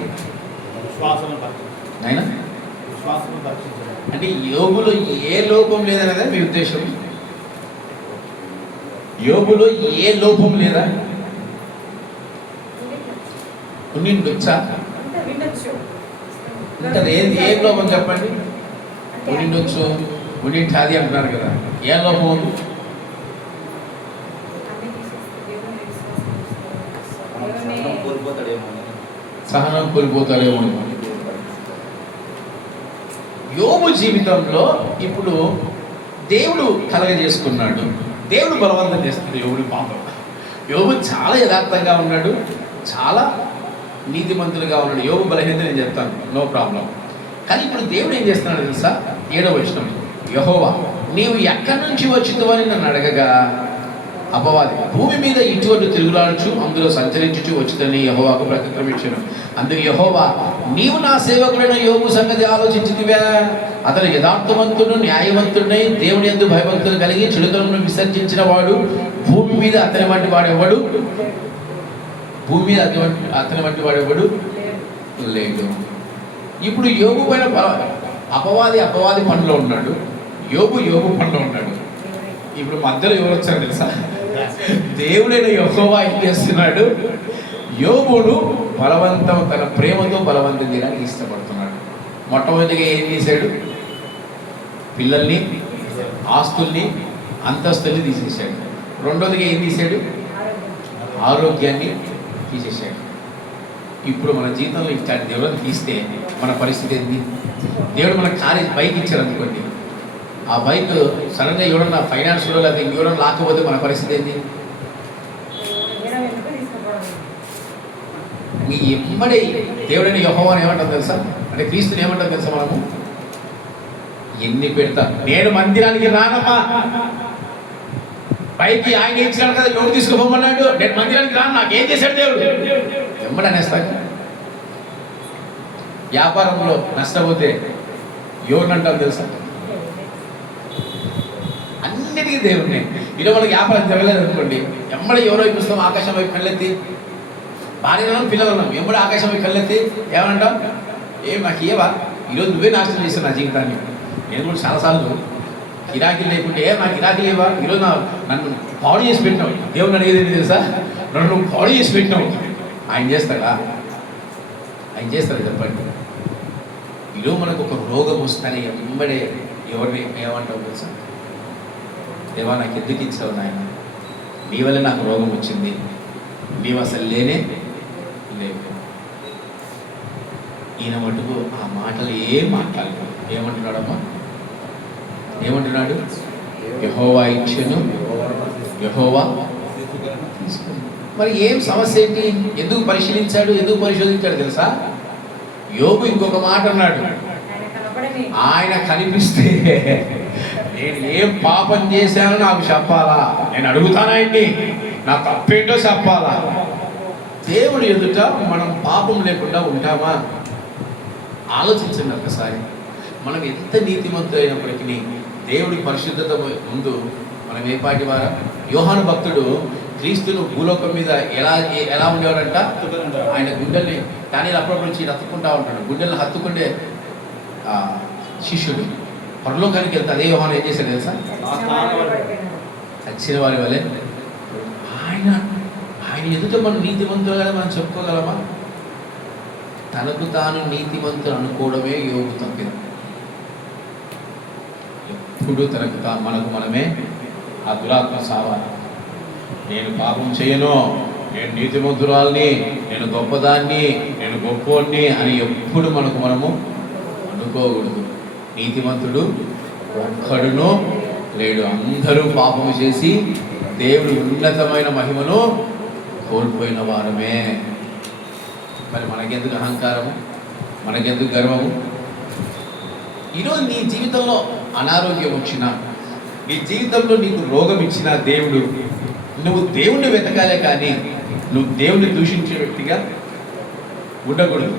అయినా? అంటే యోబులో ఏ లోపం లేదనేదా మీ ఉద్దేశం? యోబులో ఏ లోపం లేదా? ఉండిండొచ్చా? ఇంకా ఏం లోపం చెప్పండి? ఉండిండొచ్చు, ఉండింటాది అంటున్నారు కదా, ఏ లోపం ఉంది? సహనం కోల్పోతాడేమో. యోబు జీవితంలో ఇప్పుడు దేవుడు కలగజేసుకున్నాడు, దేవుడు బలవంతం చేస్తుంది యోబుని. పాపం యోబు చాలా యథార్థంగా ఉన్నాడు, చాలా నీతిమంతులుగా ఉన్నాడు. యోబు బలహీనత నేను చెప్తాను, నో ప్రాబ్లం. కానీ ఇప్పుడు దేవుడు ఏం చేస్తున్నాడు తెలుసా? 7వ వచనం, యెహోవా నీవు ఎక్కడి నుంచి వచ్చిందని నన్ను అడగగా, అపవాది భూమి మీద ఇటువంటి తిరుగులాడుచు అందులో సంచరించుచు వచ్చిందని యెహోవాకు ప్రతిక్రమించాను. అందుకు యెహోవా, నీవు నా సేవకుడైన యోబు సంగతి ఆలోచించుతివా? అతను యథార్థవంతుడు, న్యాయవంతుడై దేవుని యందు భయభక్తులు కలిగి చెడుతలను విసర్జించిన వాడు. భూమి మీద అతని వంటి వాడెవడు? భూమి మీద అతని వంటి వాడెవడు లేడు. ఇప్పుడు యోబు పైన అపవాది పనిలో ఉన్నాడు, యోబు పనిలో ఉన్నాడు. ఇప్పుడు మధ్యలో ఎవరు వచ్చారు తెలుసా? దేవుడైన యెహోవా ఏం చేస్తున్నాడు? యోబును తన ప్రేమతో బలవంతం చేయడానికి ఇష్టపడుతున్నాడు. మొట్టమొదటిగా ఏం చేశాడు? పిల్లల్ని, ఆస్తుల్ని, అంతస్తుల్ని తీసేశాడు. రెండోదిగా ఏం తీశాడు? ఆరోగ్యాన్ని తీసేశాడు. ఇప్పుడు మన జీవితంలో ఇచ్చాడు దేవుడిని తీస్తే మన పరిస్థితి ఏంటి? దేవుడు మన బైక్ ఇచ్చారు అనుకోండి, ఆ బైక్ సడన్గా ఎవడన్నా ఫైనాన్స్లో లేదా ఇంకెవడన్నా లాక్కపోతే మన పరిస్థితి ఏంటి? మీ ఎమ్మడి దేవుడైన యెహోవాని ఏమంటారు తెలుసా? అంటే క్రీస్తుని ఏమంటారు తెలుసా? మనము ఎన్ని పెడతా, నేను మందిరానికి రానమ్మా, పైకి ఆయన ఇచ్చినాడు కదా, ఎవరు తీసుకుపోమన్నాడు, నేను మందిరానికి రాను, నాకేం చేశాడు దేవుడు? ఎమ్మడి అనేస్తాక. వ్యాపారంలో నష్టపోతే ఎవరిని అంటారు తెలుసా? అన్నిటికీ దేవుడిని. ఈరోజు మనకి వ్యాపారం జరగలేదు అనుకోండి, ఎమ్మడి ఎవరో వైపు చూస్తాం, ఆకాశం వైపు కళ్ళెత్తి, భార్యలను పిల్లలను ఎమ్మడి ఆకాశం వైపు కళ్ళెత్తి ఏమంటాం? ఏం నాకు ఇవ్వవా? ఈరోజు నువ్వే నాశనం చేస్తావు నా జీవితాన్ని. నేను కూడా చాలాసార్లు గిరాకీ లేకుంటే నాకు గిరాకీ లేవా, ఈరోజు నన్ను పాడు చేసి పెట్టినావు. దేవుడిని అడిగేది తెలుసా? నన్ను నువ్వు పాడు చేసి పెట్టినావు. ఆయన చేస్తాడా? ఆయన చేస్తాడు చెప్పండి. ఈరోజు మనకు ఒక రోగం వస్తానే ఎమ్మడే ఎవరిని ఏమంటావు తెలుసా? దేవా నాకు ఎందుకు ఇచ్చావు నాయన, నీ వల్ల నాకు రోగం వచ్చింది, నీవు అసలు లేనే లేవు. ఈయన మటుకు ఆ మాటలు ఏం మాట్లాడలేదు. ఏమంటున్నాడమ్మా? ఏమంటున్నాడు? యెహోవా ఇచ్చెను, యెహోవా తీసుకుని. మరి ఏం సమస్య ఏంటి? ఎందుకు పరిశీలించాడు, ఎందుకు పరిశోధించాడు తెలుసా? యోబు ఇంకొక మాట అన్నాడు, ఆయన కనిపిస్తే నేను ఏం పాపం చేశానో నాకు చెప్పాలా, నేను అడుగుతానాయన్ని, నా తప్పేంటో చెప్పాలా. దేవుడు ఎదుట మనం పాపం లేకుండా ఉంటామా? ఆలోచించండి ఒకసారి. మనం ఎంత నీతిమంతులు అయినప్పటికీ దేవుడి పరిశుద్ధత ముందు మనం ఏ పాటి వారా? యోహాను భక్తుడు క్రీస్తును భూలోకం మీద ఎలా ఉండేవాడంట? ఆయన గుండెల్ని దానిలో అప్పుడప్పుడు నుంచి హత్తుకుంటా ఉంటాడు. గుండెల్ని హత్తుకుండే శిష్యుడు పరలోకానికి వెళ్తే అదే యోహాను ఏం చేశాడు తెలుసా? చచ్చిన వారి వలె ఆయన ఆయన ఎదుట మనం నీతిమంతులుగా మనం చెప్పుకోగలమా? తనకు తాను నీతిమంతులు అనుకోవడమే యోగు తప్పిన. ఎప్పుడు తనకు మనకు మనమే ఆ దురాత్మ సావాలి. నేను పాపం చేయను, నేను నీతిమంతురాల్ని, నేను గొప్పదాన్ని, నేను గొప్పోడిని అని ఎప్పుడు మనకు మనము అనుకోకూడదు. నీతిమంతుడు ఒక్కడును లేడు, అందరూ పాపము చేసి దేవుడి ఉన్నతమైన మహిమను కోల్పోయిన వారమే. మరి మనకెందుకు అహంకారము, మనకెందుకు గర్వము? ఈరోజు నీ జీవితంలో అనారోగ్యం వచ్చినా, నీ జీవితంలో నీకు రోగం ఇచ్చిన దేవుడు, నువ్వు దేవుణ్ణి వెతకాలే కానీ నువ్వు దేవుణ్ణి దూషించే వ్యక్తిగా ఉండకూడదు.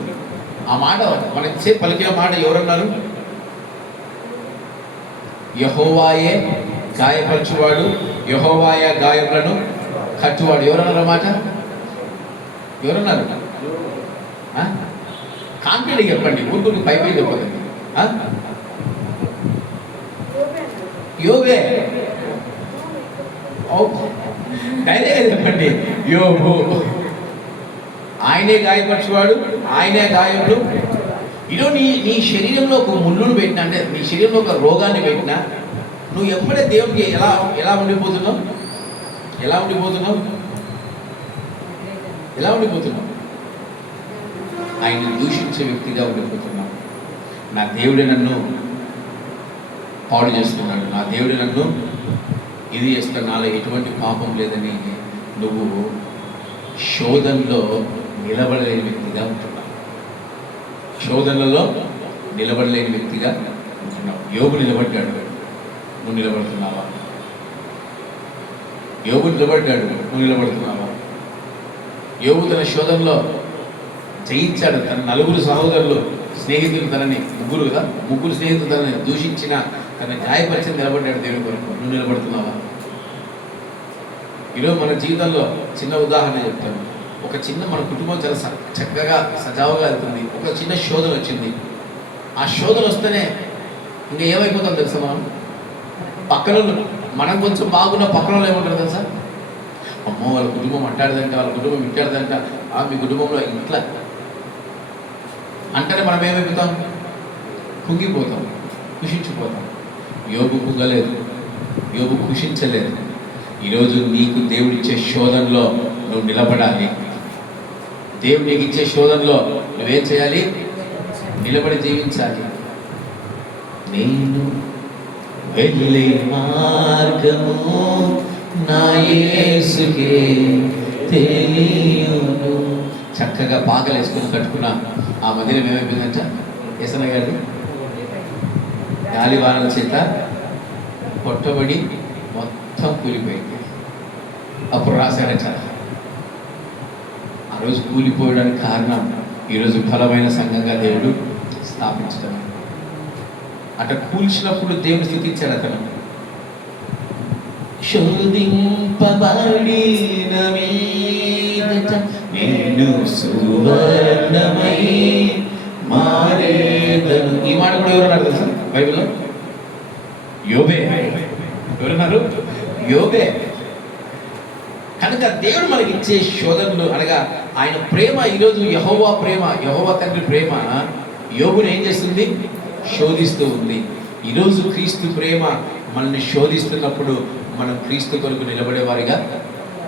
ఆ మాట మనకి సేపు పలికిన మాట ఎవరన్నారు? యెహోవాయే గాయపరచువాడు, యెహోవాయే గాయములను కట్టువాడు. ఎవరన్నారు మాట? ఎవరన్నారు? కాన్ఫిడెంట్ చెప్పండి, ఊరికి పైపై చెప్పదండి. యోగే డైరెక్ట్గా చెప్పండి, యోగు. ఆయనే గాయపరచువాడు, ఆయనే గాయములు. ఈరోజు నీ శరీరంలో ఒక ముళ్ళును పెట్టినా, అంటే నీ శరీరంలో ఒక రోగాన్ని పెట్టినా, నువ్వు ఎప్పుడే దేవుడికి ఎలా ఉండిపోతున్నావు? ఎలా ఉండిపోతున్నావు? ఆయన దూషించే వ్యక్తిగా ఉండిపోతున్నావు. నా దేవుడే నన్ను పాడు చేస్తున్నాడు, నా దేవుడే నన్ను ఇది చేస్తాడు, నాలో ఎటువంటి పాపం లేదని నువ్వు శోధనలో నిలబడలేని వ్యక్తిగా ఉంటున్నావు. శోధనలలో నిలబడలేని వ్యక్తిగా ఉంటున్నావు. యోగు నిలబడ్డాడు, నువ్వు నిలబడుతున్నావా? యోగు నిలబడ్డాడు, నువ్వు నిలబడుతున్నావా? యోగు తన శోధనలో జయించాడు. తన నలుగురు సహోదరులు స్నేహితులు తనని ముగ్గురు స్నేహితులు తనని దూషించిన, తన గాయపరిచి నిలబడ్డాడు దేవుని కొరకు. నువ్వు నిలబడుతున్నావా? ఈరోజు మన జీవితంలో చిన్న ఉదాహరణ చెప్తాను. మన కుటుంబం చాలా చక్కగా సజావుగా వెళ్తుంది. ఒక చిన్న శోధన వచ్చింది. ఆ శోధన వస్తేనే ఇంకా ఏమైపోతాం తెలుసా? పక్కన మనం కొంచెం బాగున్న పక్కన ఏమంటారు తెలుసా? అమ్మో వాళ్ళ కుటుంబం అంటాడదంట, వాళ్ళ కుటుంబం ఇంటాడదంట, మీ కుటుంబంలో ఇంట్లో అంటేనే మనం ఏమైపోతాం? కుంగిపోతాం, కుషించిపోతాం. యోగు కుంగలేదు, యోగు కుషించలేదు. ఈరోజు నీకు దేవుడిచ్చే శోధనలో నువ్వు నిలబడాలి. దేవుడు నీకు ఇచ్చే శోధనలో నువ్వేం చేయాలి? నిలబడి జీవించాలి. నేను వెళ్ళే మార్గము నా యేసుకే తెలియును. చక్కగా పాకలు వేసుకొని కట్టుకున్న ఆ మందిరం ఏమైపోయిందంట? ఏసన్న గారి గాలివానల చేత కొట్టబడి మొత్తం కూలిపోయింది. అప్పుడు రాశాడట, ఆ రోజు కూలిపోయడానికి కారణం ఈరోజు బలమైన సంఘంగా దేవుడు స్థాపించడం. అట్లా కూల్చినప్పుడు దేవుడు స్థుతించాడు. అతను శోధింపబడిన మీదట నేను సువర్ణమై మారేదను. ఈ మాట కూడా ఎవరన్నారు తెలుసా బైబిల్లో? యోబే. ఎవరన్నారు? యోబే. కనుక దేవుడు మనకి ఇచ్చే శోధనలు అనగా ఆయన ప్రేమ, ఈరోజు యెహోవా ప్రేమ, యెహోవా తండ్రి ప్రేమ యోబుని ఏం చేస్తుంది? శోధిస్తూ ఉంది. ఈరోజు క్రీస్తు ప్రేమ మనల్ని శోధిస్తున్నప్పుడు మనం క్రీస్తు కొరకు నిలబడేవారిగా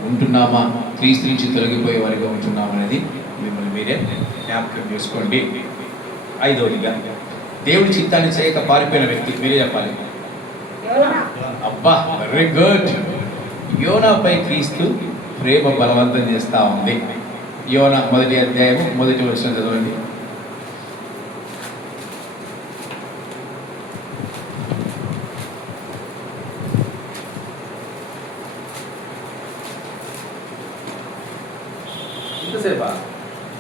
ఉంటున్నామా, క్రీస్తు నుంచి తొలగిపోయే వారిగా ఉంటున్నామా అనేది మిమ్మల్ని మీరే జ్ఞాపకం చేసుకోండి. ఐదవదిగా దేవుడి చిత్తాన్ని చేయక పారిపోయిన వ్యక్తి మీరే చెప్పాలి. అబ్బా వెరీ గుడ్. యోనాపై క్రీస్తు ప్రేమ బలవంతం చేస్తూ ఉంది. యోనా 1వ అధ్యాయము 1వ వచనం చదవండి. ఇంతసేపా?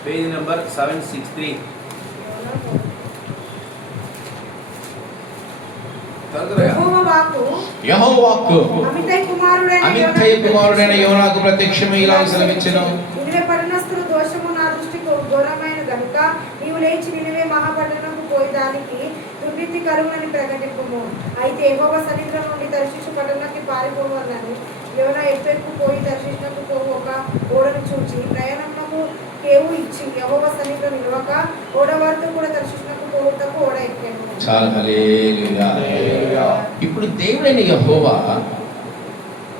Page number 763. యెహోవా వాక్కు అమిత్తయి కుమారుడైన యోనాకు ప్రత్యక్షమై ఇలా సెలవిచ్చెను. నినివే పట్టణస్థుల దోషము నా దృష్టికి ఘోరమైన గనుక నీవు లేచి నినివే మహాపట్టణంకు పోయి దానికి దుర్నీతి కరువునని ప్రకటింపుము. అయితే యెహోవా సన్నిధిలో నుండి తర్షీషు పట్టణానికి పారిపోవలనని యోనా ఎప్పటికు పోయి దర్శించకు పోవు ఒక ఓడను చూచి ప్రయాణమునకు కేవు ఇచ్చి యెహోవా సన్నిధిలో నిలవక ఓడ వారితో కూడా దర్శించకు పోవుటకు ఓడ ఎక్కాను. చాలా హల్లెలూయా. ఇప్పుడు దేవుడైన యెహోవా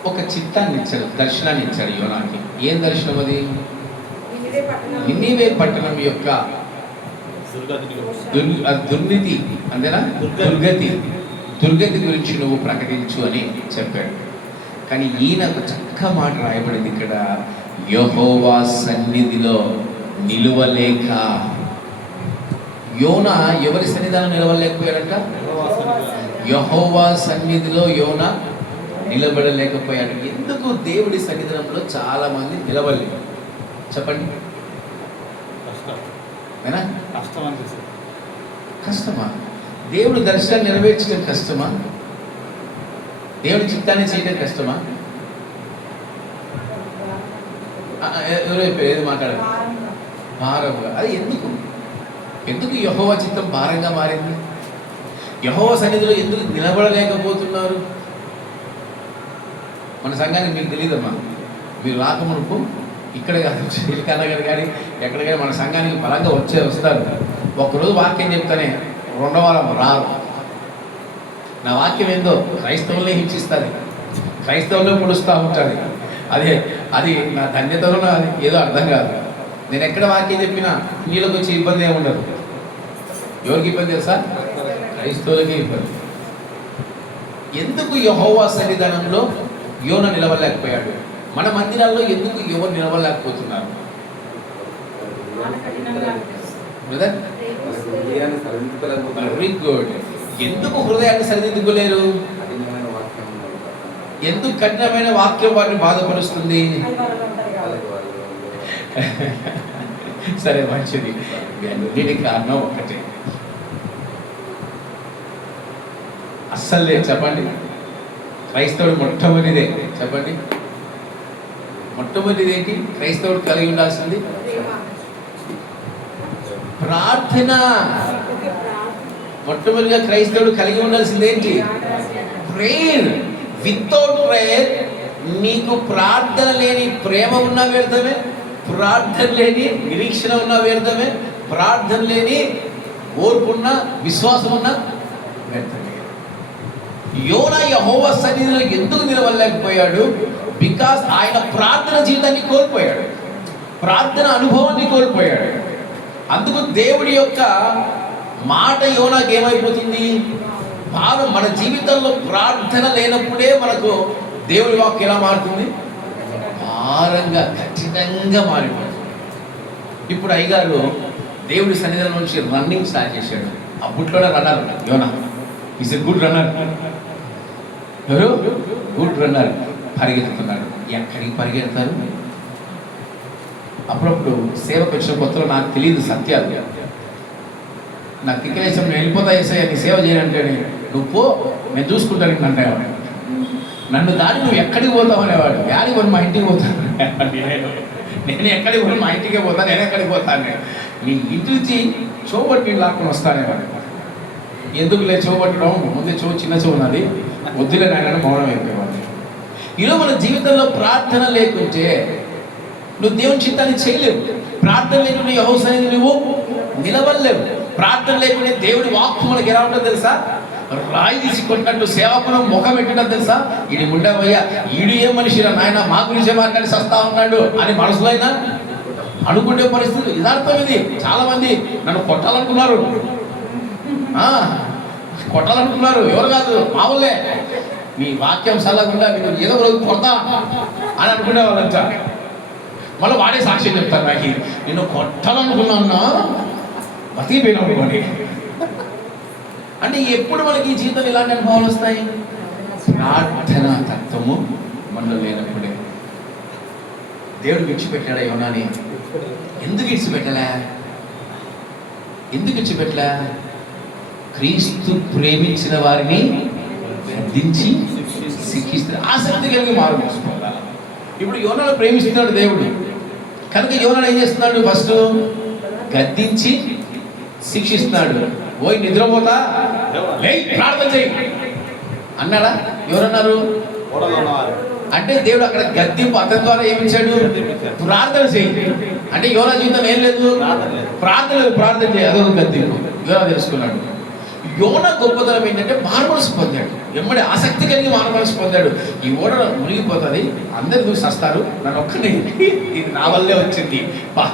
ఒక చిత్తాన్ని ఇచ్చాడు, దర్శనాన్ని ఇచ్చాడు యోనాకి. ఏం దర్శనం అది? నినివే పట్టణం నినివే పట్టణం యొక్క దుర్నీతి అంతేనా, దుర్గతి గురించి నువ్వు ప్రకటించు అని చెప్పాడు. కానీ ఈయన ఒక చక్క మాట రాయబడింది ఇక్కడ, యెహోవా సన్నిధిలో నిలువలేక. యోనా ఎవరి సన్నిధానం నిలవలేకపోయాడంట? యెహోవా సన్నిధిలో యోనా నిలబడలేకపోయాడు. ఎందుకు దేవుడి సన్నిధానంలో చాలా మంది నిలవలేరు చెప్పండి? కష్టమా? దేవుడు దర్శనాన్ని నెరవేర్చడం కష్టమా? దేవుడి చిత్తాన్ని చేయడం కష్టమా? ఎవరో ఏది మాట్లాడారు? భారంగా. అది ఎందుకు యెహోవా చిత్తం భారంగా మారింది? యెహోవా సన్నిధిలో ఎందుకు నిలబడలేకపోతున్నారు? మన సంఘానికి మీకు తెలియదమ్మా, మీరు రాకమునుపు ఇక్కడ కాదు కానీ ఎక్కడికైనా మన సంఘానికి బలంగా వస్తారు. ఒక్కరోజు వాక్యం చెప్తానే రెండో వారం రారు. నా వాక్యం ఏందో క్రైస్తవులనే హింసిస్తుంది, క్రైస్తవులనే పొడుస్తూ ఉంటుంది. అది నా ధన్యతలో ఏదో అర్థం కాదు. నేను ఎక్కడ వాక్యం చెప్పినా నీళ్ళకి వచ్చి ఇబ్బంది ఏమి ఉండదు. ఎవరికి ఇబ్బంది తెలుసా? క్రైస్తవులకి ఇబ్బంది. ఎందుకు యెహోవా సన్నిధానంలో యోనా నిలవలేకపోయాడు? మన మందిరాల్లో ఎందుకు ఎవరు నిలవలేకపోతున్నారు? Very good. ఎందుకు హృదయాన్ని సరిదిద్దుకోలేరు? ఎందుకు కఠినమైన వాక్యం వారిని బాధపరుస్తుంది? సరే మంచిది. దీనికి కారణం ఒకటే, అస్సలు లేదు. చెప్పండి, క్రైస్తవుడు మొట్టమొదటిదే చెప్పండి. మొట్టమొదటిది ఏంటి క్రైస్తవుడు కలిగి ఉండాల్సింది? ప్రార్థన. మొట్టమొదటిగా క్రైస్తవుడు కలిగి ఉండాల్సింది ఏంటి? ప్రేయర్. వితౌట్ ప్రేయర్ నీకు ప్రార్థన లేని ప్రేమ ఉన్నా వ్యర్థమే, ప్రార్థన లేని నిరీక్షణ ఉన్నా వ్యర్థమే, ప్రార్థన లేని ఓర్పు ఉన్నా విశ్వాసం ఉన్నా వ్యర్థమే. యోనా యెహోవా సన్నిధిలో ఎందుకు నిలవలేకపోయాడు? బికాస్ ఆయన ప్రార్థన జీవితాన్ని కోల్పోయాడు, ప్రార్థన అనుభవాన్ని కోల్పోయాడు. అందుకు దేవుడి యొక్క మాట యోనాకి ఏమైపోతుంది? భారం. మన జీవితంలో ప్రార్థన లేనప్పుడే మనకు దేవుడి వాక్యం ఎలా మారుతుంది? భారంగా, కఠినంగా మారిపోతుంది. ఇప్పుడు అయ్యగారు దేవుడి సన్నిధానం నుంచి రన్నింగ్ స్టార్ట్ చేశాడు. అప్పట్లోనే రన్నర్ యోనా. Is a good runner. ఎవరు? Good runner. పరిగెత్తుతున్నాడు. ఎక్కడికి పరిగెడతారు? అప్పుడప్పుడు సేవకు వచ్చిన కొత్తలో నాకు తెలియదు సత్యాలు. నాకు తిక్కలేసం, నేను వెళ్ళిపోతా చేసా నీ సేవ చేయనంటే, నువ్వు పో నేను చూసుకుంటాను అంటేవాడు. నన్ను దాన్ని నువ్వు ఎక్కడికి పోతావు అనేవాడు. యాడికి పోయి మా ఇంటికి పోతాను. నేను ఎక్కడికి పోయి మా ఇంటికే పోతాను, నేను ఎక్కడికి పోతాను. నీ ఇంటి నుంచి చూబట్టి లాక్కుని వస్తానేవాడు. ఎందుకు లేదు చూబట్టడం, ముందే చిన్న చూన్నది వద్దులే నాయన మౌనం అయిపోయేవాడు. ఈరోజు మన జీవితంలో ప్రార్థన లేకుంటే నువ్వు దేవుని చిత్తాన్ని చేయలేవు. ప్రార్థన లేకుండా యెహోవా సన్నిధిలో నువ్వు నిలబడలేవు. ప్రార్థన లేకుండా దేవుడి వాక్కు మనకి ఎలా ఉంటుందో తెలుసా? రాయి తీసి కొట్టినట్టు సేవకును ముఖం పెట్టినట్టు తెలుసా? ఈడు ఉండవయ్యా, ఈడు ఏం మనిషిరా నాయన, మా గురించే మాట్లాడి సస్తా ఉన్నాడు అని మనసులో అయినా అనుకునే పరిస్థితి. యథార్థం ఇది. చాలా మంది నన్ను కొట్టాలనుకున్నారు, ఎవరు కాదు మామూలే. మీ వాక్యం సల్లకుండా నేను ఏదో రోజు కొడతా అని అనుకునే వాళ్ళంతా. మళ్ళీ వాడే సాక్ష్యం చెప్తారు, నాకు నేను కొట్టాలనుకున్నా బతికిపోయినావు అని. అంటే ఎప్పుడు మనకి ఈ జీవితం ఇలాంటి అనుభవాలు వస్తాయి? ప్రార్థన తత్వము మనలో లేనప్పుడే. దేవుడు విడిచిపెట్టాడా యోనాని? ఎందుకు విడిచిపెట్టలే? క్రీస్తు ప్రేమించిన వారిని గద్దించి శిక్షిస్తాడు. ఆసక్తి కలిగి మారు మోసుకోవాలి. ఇప్పుడు యోనాను ప్రేమిస్తున్నాడు దేవుడు కనుక యోనాను ఏం చేస్తున్నాడు? ఫస్ట్ గద్దించి శిక్షిస్తున్నాడు. పోయి నిద్రపోతా ప్రార్థన చేయి అన్నాడా? ఎవరన్నారు? అంటే దేవుడు అక్కడ గద్దింపు అతని ద్వారా ఏమిచ్చాడు? ప్రార్థన చేయి. అంటే యోనా జీవితం ఏం లేదు, ప్రార్థన చేయి, అదొక గద్దింపు. యోనా తెలుసుకున్నాడు. యోనా గొప్పతనం ఏంటంటే మారుమనసు పొందాడు. ఎమ్మడి ఆసక్తి కలిగి మారుమనసు పొందాడు. ఈ ఓడ మునిగిపోతుంది, అందరు చూసి వస్తారు, నన్ను ఒక్కనే, ఇది నా వల్లే వచ్చింది బా.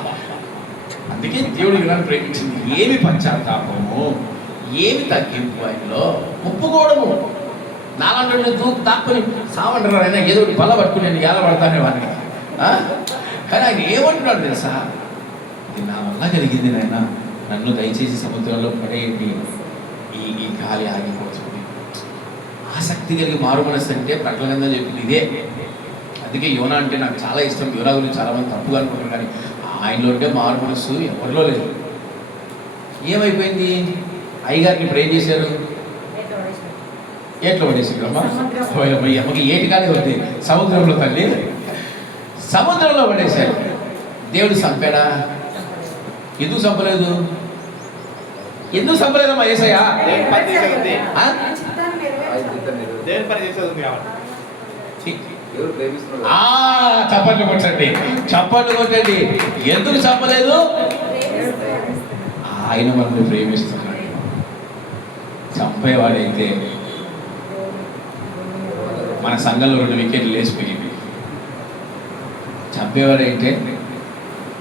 అందుకే దేవుడు యోనాను ప్రేమించింది. ఏమి పశ్చాత్తాపము, ఏమి తగ్గింపు, ఆయనలో ఒప్పుకోవడము. నాలుగు తాక్కుని సావంటారు, ఆయన ఏదో ఒకటి బల్ల పట్టుకుని నేను ఎలా పడతానే వాడిని. కానీ ఆయన ఏమంటున్నాడు తెలుసా? ఇది నా వల్ల కలిగింది నాయన, నన్ను దయచేసి సముద్రంలో పడేయండి, ఈ గాలి ఆగిపోతుంది. ఆసక్తి కలిగి మారు మనసు అంటే ప్రకటన చెప్పింది ఇదే. అందుకే యోనా అంటే నాకు చాలా ఇష్టం. యోనా గురించి చాలామంది తప్పుగా అనుకుంటారు, కానీ ఆయనలో ఉంటే మారు మనసు ఎవరిలో లేదు. ఏమైపోయింది? అయ్యగారిని ఇప్పుడు ఏం చేశారు? ఏట్లో పడేసారు. అమ్మకి ఏటి కానీ వద్ది, సముద్రంలో తల్లి, సముద్రంలో పడేశారు. దేవుడు చంపాడా? ఎందుకు చంపలేదు? ఎందుకు చంపలేదమ్మా యేసయ్య? చప్పట్లు కొట్టండి, చప్పట్లు కొట్టండి. ఎందుకు చంపలేదు? ఆయన మనల్ని ప్రేమిస్తున్నాడు. చంపేవాడైతే మన సంఘంలో 2 వికెట్లు లేచిపోయింది. చంపేవాడైతే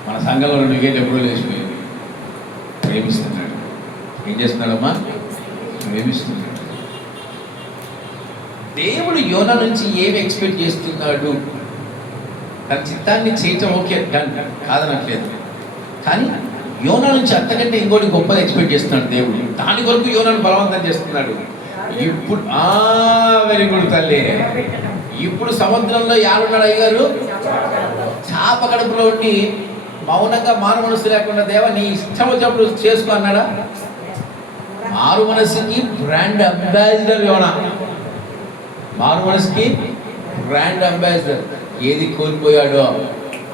మన సంఘంలో 2 వికెట్లు ఎప్పుడూ లేచిపోయింది. ప్రేమిస్తున్నాడు. ఏం చేస్తున్నాడమ్మా? ప్రేమిస్తున్నాడు. దేవుడు యోనా నుంచి ఏమి ఎక్స్పెక్ట్ చేస్తున్నాడు? తన చిత్తాన్ని చేయటం ఓకే, కాదనట్లేదు, కానీ యోనా నుంచి అంతకంటే ఇంకోటి గొప్పది ఎక్స్పెక్ట్ చేస్తున్నాడు దేవుడు. దాని కొరకు యోనాను బలవంతం చేస్తున్నాడు. ఇప్పుడు వెరీ గుడ్ తల్లి. ఇప్పుడు సముద్రంలో ఎవరున్నాడు? అయ్యగారు చాప కడుపులో ఉండి మౌనంగా మారు మనసు లేకుండా, దేవా నీ ఇష్టం వచ్చినప్పుడు చేసుకో అన్నాడా? మారు మనసుకి బ్రాండ్ అంబాసిడర్ యోనా. మారు మనసుకి బ్రాండ్ అంబాసిడర్. ఏది కోల్పోయాడో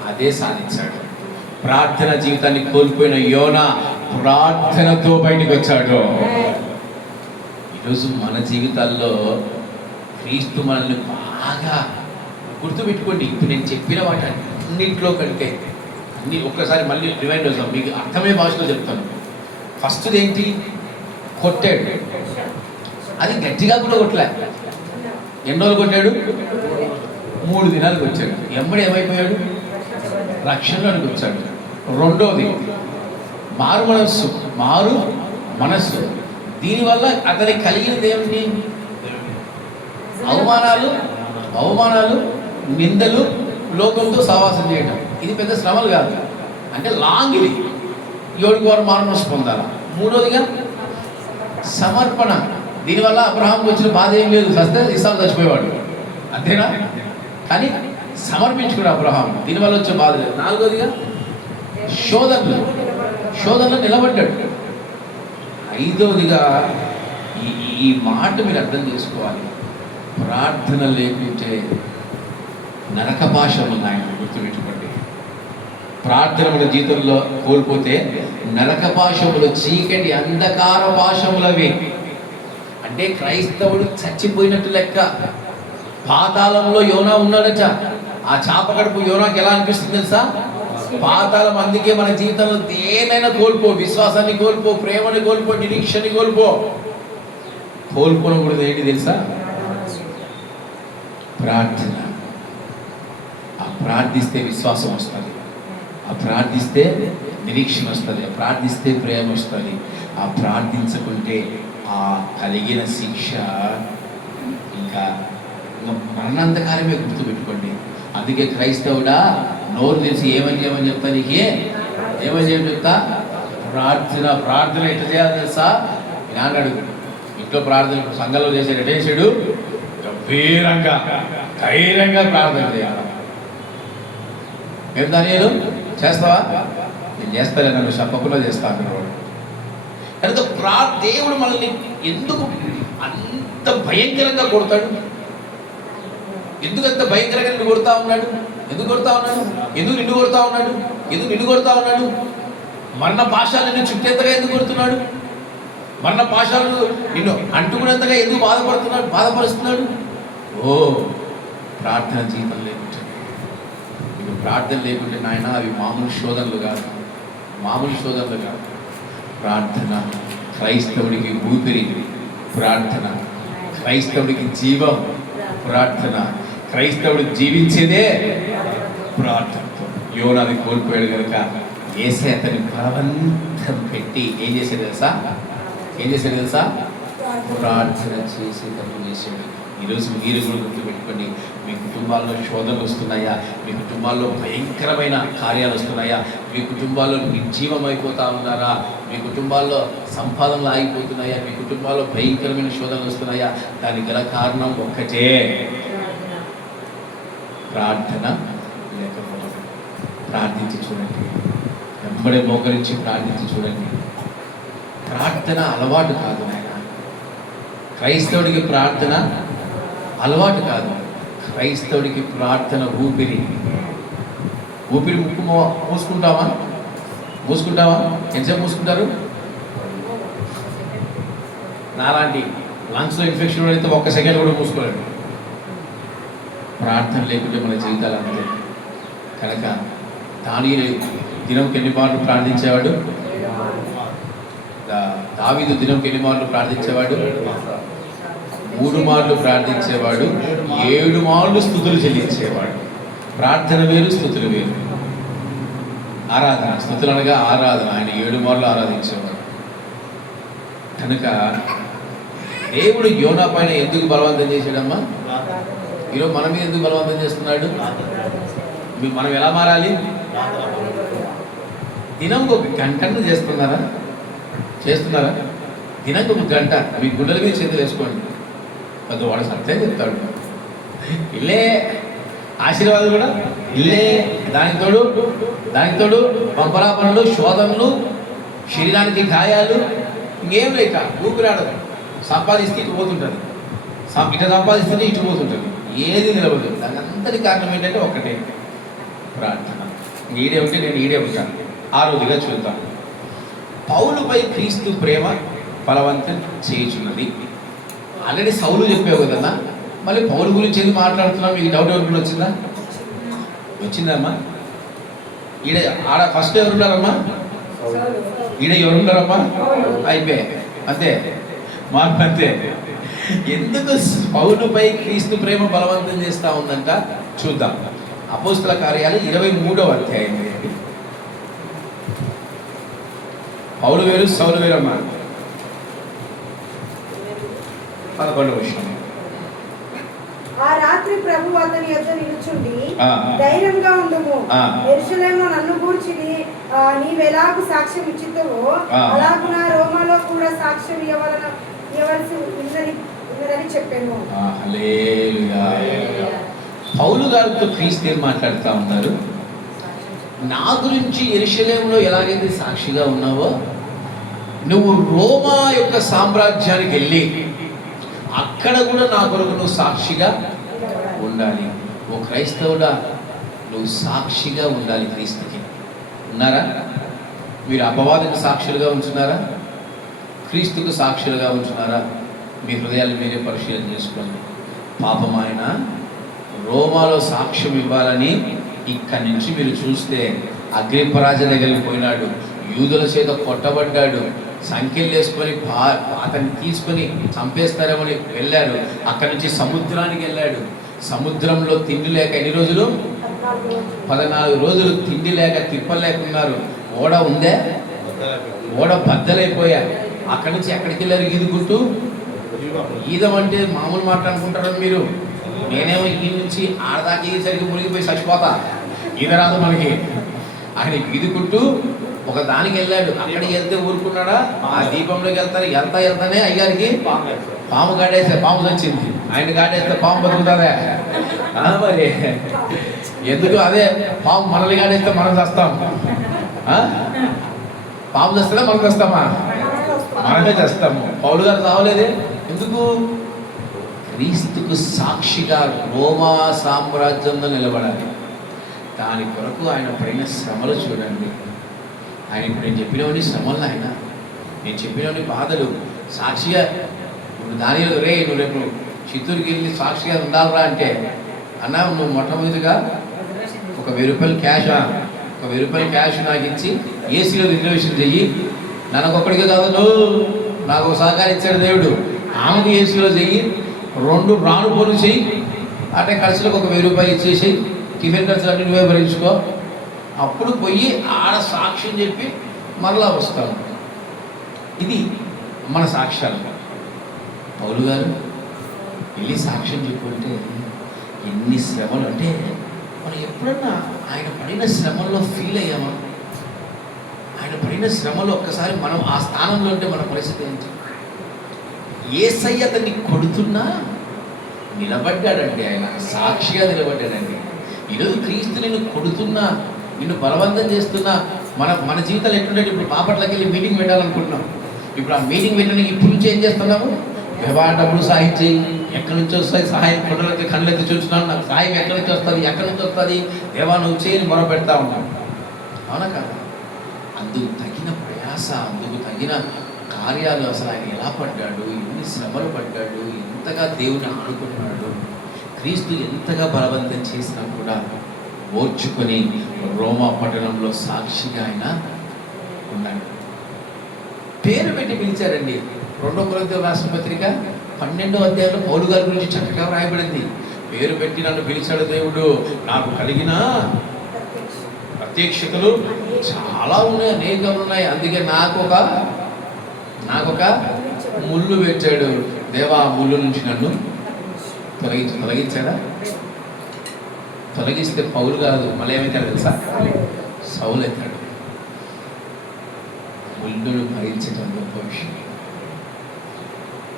అదే సాధించాడు. ప్రార్థన జీవితాన్ని కోల్పోయిన యోనా ప్రార్థనతో బయటకు వచ్చాడు. ఈరోజు మన జీవితాల్లో క్రీస్తు మనల్ని బాగా గుర్తుపెట్టుకోండి. ఇప్పుడు నేను చెప్పిన వాటి అన్నింటిలో కంటే ఒక్కసారి మళ్ళీ రిమైండ్ అవుతాం, మీకు అర్థమయ్యే భాషలో చెప్తాను. ఫస్ట్ది ఏంటి? కొట్టాడు. అది గట్టిగా కూడా కొట్టలే. ఎన్ని రోజులు కొట్టాడు? 3 దినాలకు వచ్చాడు. ఎమ్మడి ఏమైపోయాడు? రక్షణలోనికి వచ్చాడు. రెండోది మారు మనస్సు. దీనివల్ల అతనికి కలిగినది ఏమిటి? అవమానాలు, నిందలు, లోకంతో సహవాసం చేయడం. ఇది పెద్ద శ్రమలు కాదు, అంటే లాంగ్. ఇది 7 వారు మారు మనసు పొందాలి. మూడోదిగా సమర్పణ. దీనివల్ల అబ్రహాంకి వచ్చిన బాధ ఏం లేదు, సస్తే ఇస్సాకు చచ్చిపోయేవాడు, అంతేనా? కానీ సమర్పించుకున్నాడు అబ్రహాం, దీనివల్ల వచ్చే బాధ లేదు. నాలుగోదిగా శోధనలో నిలబడ్డాడు. ఐదవదిగా ఈ మాట మీరు అర్థం చేసుకోవాలి. ప్రార్థన లేకుంటే నరక పాశములు ఉన్నాయని గుర్తుపెట్టుకోండి. ప్రార్థన మన జీవితంలో కోల్పోతే నరక పాశములు, చీకటి అంధకార పాశములవి. అంటే క్రైస్తవుడు చచ్చిపోయినట్టు లెక్క. పాతాళంలో యోనా ఉన్నాడట. ఆ చాప కడుపు యోనాకి ఎలా అనిపిస్తుంది తెలుసా? పాతాళం. అందుకే మన జీవితంలో దేనైనా కోల్పో, విశ్వాసాన్ని కోల్పో, ప్రేమని కోల్పో, నిరీక్షని కోల్పోనకూడదు. ఏంటి తెలుసా? ప్రార్థన. ఆ ప్రార్థిస్తే విశ్వాసం వస్తుంది, ఆ ప్రార్థిస్తే నిరీక్షణ వస్తుంది, ఆ ప్రార్థిస్తే ప్రేమ వస్తుంది. ఆ ప్రార్థించకుంటే ఆ కలిగిన శిక్ష ఇంకా మరణాంతకారమే. గుర్తుపెట్టుకోండి. అందుకే క్రైస్తవుడా నోరు తెలిసి ఏమని చెప్తా? నీకే ఏమని చెప్తా? ప్రార్థన ఎట్లా చేయాలి తెలుసా? నాన్నడు ఇంట్లో ప్రార్థన, సంఘంలో చేసాడు, ఎట్లా చేసాడు? గంభీరంగా ధైర్యంగా ప్రార్థన చేయాలి. ఏం దానియాలు చేస్తావా? నేను చేస్తాను, నన్ను చెప్పకుండా చేస్తాను. కనుక దేవుడు మనల్ని ఎందుకు అంత భయంకరంగా కొడతాడు? ఎందుకంత భయంకరంగా నిన్ను కొడతా ఉన్నాడు? ఎందుకు నిన్ను కొడతా ఉన్నాడు? మరణ పాశాలు నిన్ను చుట్టేంతగా ఎందుకు కొడుతున్నాడు? మరణ పాశాలు నిన్ను అంటుకునేంతగా ఎందుకు బాధపరుస్తున్నాడు? ప్రార్థన జీవితం లేకుంటే, మీకు ప్రార్థన లేకుంటే నాయన అవి మామూలు శోధనలు కాదు, మామూలు శోధనలు కాదు. ప్రార్థన క్రైస్తవుడికి ఊపిరి, ప్రార్థన క్రైస్తవుడికి జీవం, ప్రార్థన క్రైస్తవుడు జీవించేదే ప్రార్థనతో. యోనాది కోల్పోయాడు కనుక యేసే అతని బలవంతం పెట్టి ఏం చేసేది తెలుసా? ప్రార్థన చేసేటప్పుడు చేసాడు. ఈరోజు మీరు కూడా గుర్తుపెట్టుకోండి, మీ కుటుంబాల్లో శోధనలు వస్తున్నాయా? మీ కుటుంబాల్లో భయంకరమైన కార్యాలు వస్తున్నాయా? మీ కుటుంబాల్లో నిర్జీవం అయిపోతా ఉన్నారా? మీ కుటుంబాల్లో సంపాదనలు ఆగిపోతున్నాయా? మీ కుటుంబాల్లో భయంకరమైన శోధనలు వస్తున్నాయా? దానికి గల కారణం ఒక్కటే, ప్రార్థన లేకపోవడం. ప్రార్థించి చూడండి, వెంబడే మోకరించి ప్రార్థించి చూడండి. ప్రార్థన అలవాటు కాదు నాయన. క్రైస్తవుడికి ప్రార్థన అలవాటు కాదు, క్రైస్తవుడికి ప్రార్థన ఊపిరి. ఊపిరి ముక్కు మూసుకుంటావా? ఎంతసేపు మూసుకుంటారు? నాలాంటి లంగ్స్లో ఇన్ఫెక్షన్ అయితే 1 సెకండ్ కూడా మూసుకోలేడు. ప్రార్థన లేకుంటే మన జీవితాలు అంతే. కనుక దానియేలు దినంకి ఎన్ని మార్లు ప్రార్థించేవాడు? దావీదు దినంకి ఎన్ని మార్లు ప్రార్థించేవాడు? 3 మార్లు ప్రార్థించేవాడు, 7 మార్లు స్తుతులు చెల్లించేవాడు. ప్రార్థన వేరు, స్తుతులు వేరు. ఆరాధన, స్తుతులు అనగా ఆరాధన. ఆయన 7 మార్లు ఆరాధించేవాడు. కనుక దేవుడు యోనా పైన ఎందుకు బలవంతం చేశాడమ్మా? ఈరోజు మన మీద ఎందుకు బలవంతం చేస్తున్నాడు? మనం ఎలా మారాలి? దినంకి 1 గంటను చేస్తున్నారా? దినంకి 1 గంట మీ గుండెల మీద చేతులు వేసుకోండి. పెద్దవాడు సత్యం చెప్తాడు. ఇల్లే ఆశీర్వాదం కూడా ఇల్లే. దానికి తోడు పంపరా పనులు, శోధనలు, శరీరానికి గాయాలు, ఇంకేం లేక ఊపిరాడదు. సంపాదిస్తే ఇటు పోతుంటుంది, ఇటు సంపాదిస్తే ఇటు పోతుంటుంది, ఏది నిలబడదు. దాని అంతటి కారణం ఏంటంటే ఒక్కటే, ప్రార్థన. ఈడే ఉంటే నేను ఈడే ఉంటాను. 6వదిగా చూద్దాం. పౌలుపై క్రీస్తు ప్రేమ బలవంతం చేయుచున్నది. ఆల్రెడీ సౌలు చెప్పావు కదన్నా, మళ్ళీ పౌలు గురించి ఎందుకు మాట్లాడుతున్నాం? మీకు డౌట్ ఎవరికి వచ్చిందమ్మా? ఈడ ఆడ ఫస్ట్ ఎవరున్నారమ్మా? ఈడ ఎవరున్నారమ్మా? అయిపోయా, అంతే, మార్పు అంతే. ఎందుకు పౌలుపై క్రీస్తు ప్రేమ బలవంతం చేస్తూ ఉందంట చూద్దాం. అపోస్తల కార్యాలు 23వ అధ్యాయం. పౌలు వేరు, సౌలు వేరమ్మా. 11వ విషయం. ఆ రాత్రి ప్రభు అతని యొద్ద నిలుచుండి, ధైర్యంగా ఉండుము, యెరూషలేములో నన్ను గూర్చి నీవెలాగు సాక్ష్యం ఇచ్చితివో అలాగున రోమాలో కూడా సాక్ష్యం ఇవ్వవలసి ఉన్నదని చెప్పాను. పౌలు గారితో క్రీస్తు ఏం మాట్లాడుతూ ఉన్నారు? నా గురించి యెరూషలేములో ఎలాగైతే సాక్షిగా ఉన్నావో, నువ్వు రోమా యొక్క సామ్రాజ్యానికి వెళ్ళి అక్కడ కూడా నా కొరకు నువ్వు సాక్షిగా ఉండాలి. ఓ క్రైస్తవుడా, నువ్వు సాక్షిగా ఉండాలి క్రీస్తుకి. ఉన్నారా? మీరు అపవాదకు సాక్షులుగా ఉంటున్నారా? క్రీస్తుకు సాక్షులుగా ఉంటున్నారా? మీ హృదయాలు మీరే పరిశీలన చేసుకోండి. పాపం ఆయన రోమాలో సాక్ష్యం ఇవ్వాలని ఇక్కడి నుంచి మీరు చూస్తే అగ్రిప్పరాజు దగ్గరికి పోయినాడు, యూదుల చేత కొట్టబడ్డాడు, సంఖ్యలు వేసుకొని అతన్ని తీసుకొని చంపేస్తారేమని వెళ్ళాడు. అక్కడి నుంచి సముద్రానికి వెళ్ళాడు. సముద్రంలో తిండి లేక ఎన్ని రోజులు? 14 రోజులు తిండి లేక తిప్పలేకున్నారు. ఓడ ఉందే, ఓడ బద్దలైపోయా. అక్కడి నుంచి ఎక్కడికి వెళ్ళారు? ఈదుకుంటూ. ఈదమంటే మామూలు మాట్లాడుకుంటారు మీరు. నేనేమో ఈ నుంచి ఆడదాకా ఈసరికి మునిగిపోయి చచ్చిపోతా, ఈదరాదు మనకి. ఆయన ఈదుకుంటూ ఒక దానికి వెళ్ళాడు. అక్కడికి వెళ్తే ఊరుకున్నాడా? ఆ దీపంలోకి వెళ్తానే అయ్యారికి పాము కాడేస్తే పాము వచ్చింది, ఆయన కాడేస్తే పాము బతుకుతుందా? మరి ఎందుకు? అదే పాము మనల్ని కాడేస్తే మనం చేస్తాం. పాము చేస్తుందా మనం చేస్తామా? మనమే చేస్తాము. పౌలు గారు చావలేదే ఎందుకు? క్రీస్తుకు సాక్షిగా రోమా సామ్రాజ్యంలో నిలబడాలి. దాని కొరకు ఆయన పడిన శ్రమలు చూడండి. ఆయన ఇప్పుడు నేను చెప్పినవన్నీ శ్రమలు, నేను చెప్పినవన్నీ బాధలు. సాక్షిగా ఇప్పుడు దానిలో నువ్వు రేపు చిత్తూరుకి వెళ్ళి సాక్షిగా ఉండాలరా అంటే అన్నా నువ్వు మొట్టమొదటిగా ఒక 1000 రూపాయలు క్యాష్, ఒక 1000 రూపాయలు క్యాష్ నాకు ఇచ్చి ఏసీలో రిజర్వేషన్ చెయ్యి. ನನಗೊక్కడికి కాదు, నువ్వు నాకు ఒక సహకారం ఇచ్చాడు దేవుడు, ఆమెకు ఏసీలో చెయ్యి, 2 రాను పోను చెయ్యి, అంటే ఖర్చులకు ఒక 1000 రూపాయలు ఇచ్చేసి టిఫిన్ ఖర్చులు అన్ని నువ్వే భరించుకో, అప్పుడు పోయి ఆడ సాక్ష్యం చెప్పి మరలా వస్తాను. ఇది మన సాక్ష్యాలు. పౌలు గారు వెళ్ళి సాక్ష్యం చెప్పుకుంటే ఎన్ని శ్రమలు, అంటే మనం ఎప్పుడన్నా ఆయన పడిన శ్రమల్లో ఫీల్ అయ్యామా? ఆయన పడిన శ్రమలో ఒక్కసారి మనం ఆ స్థానంలో ఉంటే మన పరిస్థితి ఏంటి? యేసయ్య అతన్ని కొడుతున్నా నిలబడ్డాడండి, ఆయన సాక్షిగా నిలబడ్డాడండి. ఈరోజు క్రీస్తు నిన్ను కొడుతున్నా, నిన్ను బలవంతం చేస్తున్నా, మన జీవితాలు ఎట్లుంటే ఇప్పుడు బాపట్లకి వెళ్ళి మీటింగ్ పెట్టాలనుకుంటున్నాం. ఇప్పుడు ఆ మీటింగ్ పెట్టడానికి ఇప్పుడు నుంచి ఏం చేస్తున్నాము? డబ్బులు సాయం చేయి, ఎక్కడి నుంచి వస్తాయి సహాయం? కొండలకి కళ్ళెత్తి చూస్తున్నాను, నాకు సాయం ఎక్కడి నుంచి వస్తుంది, ఎక్కడి నుంచి వస్తుంది, దేవా నువ్వు చేయని మొర పెడతా ఉన్నాను. అవునా కదా? అందుకు తగిన ప్రయాస, అందుకు తగిన కార్యాలు. అసలు ఆయన ఎలా పడ్డాడు, ఎన్ని శ్రమలు పడ్డాడు, ఎంతగా దేవుని ఆడుకున్నాడు, క్రీస్తు ఎంతగా బలవంతం చేసినా కూడా ఓర్చుకొని రోమా పట్టణంలో సాక్షిగా ఆయన ఉన్నాడు. పేరు పెట్టి పిలిచారండి. 2 కొరింథీయుల రాసిన పత్రిక 12వ అధ్యాయంలో పౌలు గారి గురించి చక్కగా రాయబడింది. పేరు పెట్టి నన్ను పిలిచాడు దేవుడు, నాకు కలిగిన ప్రత్యక్షతలు చాలా ఉన్నాయి, అనేకం ఉన్నాయి. అందుకే నాకు ఒక ముళ్ళు పెట్టాడు. దేవా ముళ్ళు నుంచి నన్ను తొలగించాడా? తొలగిస్తే పౌలు కాదు, మళ్ళీ ఏమవుతాడు తెలుసా? సౌలు అవుతాడు. ముళ్ళును భరించడం గొప్ప విషయం.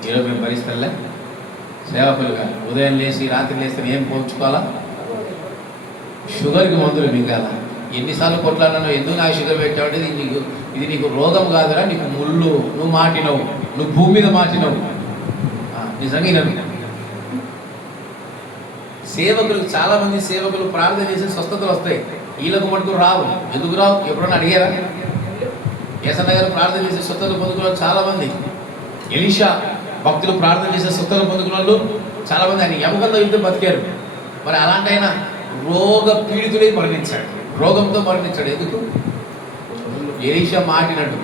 ఈరోజు మేము భరిస్తలే సేవకులుగా ఉదయం లేచి రాత్రి లేస్తే ఏం పోల్చుకోవాలా? షుగర్కి మందులు మింగాల. ఎన్నిసార్లు కొట్లాడినావు, ఎందుకు నాకు షుగర్ పెట్టావంటే ఇది నీకు రోగం కాదురా, నీకు ముళ్ళు, నువ్వు మాటినవు, నువ్వు భూమి మీద మాటినవు. నిజంగా సేవకులు, చాలామంది సేవకులు ప్రార్థన చేసి స్వస్థతలు వస్తాయి, వీళ్ళకు మటుకు రావు. ఎందుకు రావు? ఎప్పుడన్నా అడిగారా? యేసయ్య గారు ప్రార్థన చేసి స్వస్థతలు పొందుకున్న చాలామంది, ఎలీషా భక్తులు ప్రార్థన చేసే స్వస్థతలు పొందుకున్న వాళ్ళు చాలామంది ఆయన ఎముకల్లో వెళ్తే బతికారు. మరి అలాంటి ఆయన రోగ పీడితుడై మరణించాడు, రోగంతో మరణించాడు. ఎందుకు? ఎలీషా మాటినట్టు.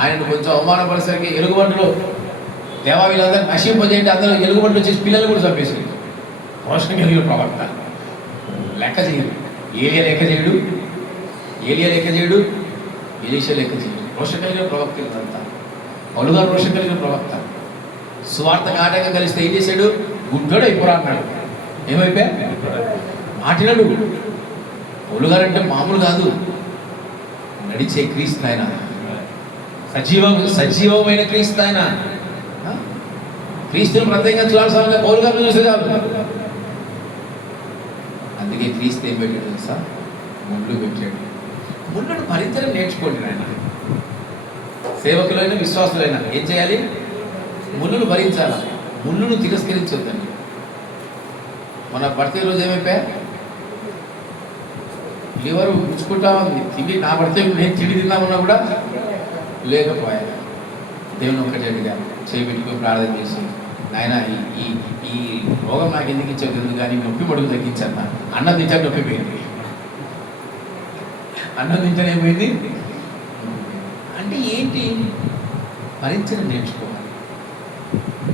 ఆయనను కొంచెం అవమానపరిసరికి ఎలుగుబంటులో దేవా వీళ్ళందరూ నశింపజేయండి, అందరూ ఎలుగుబంటులు వచ్చేసి పిల్లలు కూడా చంపేశారు. రోషం కలిగిన ప్రవక్త లెక్క చేయడు. ఏలియా లెక్క చేయడు, ఎలీషా లెక్క చేయడు. రోషం కలిగిన ప్రవక్త ఇదంతా. పౌలు గారు రోషం కలిగిన ప్రవక్త. సువార్తకు ఆటంకం కలిస్తే ఏం చేశాడు? గుడ్డోడు అయిపోరా అన్నాడు. ఏమైపోయా? మాటినాడు. పౌలు గారు అంటే మామూలు కాదు, నడిచే క్రీస్తు ఆయన, సజీవమైన క్రీస్తు ఆయన. క్రీస్తుని ప్రత్యేకంగా చూడాల్సిన పౌలు గారిని చూసే చాలు. అందుకే క్రీస్తు ఏం పెట్టాడు తెలుసా? ముళ్ళు పెట్టాడు. ముళ్ళను భరించడం నేర్చుకోండి ఆయన. సేవకులైన విశ్వాసులైనా ఏం చేయాలి? ముళ్ళును భరించాలి, ముళ్ళును తిరస్కరించొద్దండి. మన బర్త్డే రోజు ఏమైపోయా? లివర్ ఉంచుకుంటా ఉంది, తిండి నా బర్త్డే నేను తిండి తిందామన్నా కూడా లేకపోయా. దేవుని ఒక్కటి అడిగా, చేపెట్టుకుని ప్రార్థన చేసి, నాయన ఈ రోగం నాకు ఎందుకు ఇచ్చావు తెలుసు కానీ నొప్పి మడుగు తగ్గించాను. అన్నం తింటాను నొప్పి పోయింది, అన్నం తింటాను ఏమైంది అంటే ఏంటి? భరించడం నేర్చుకోవాలి.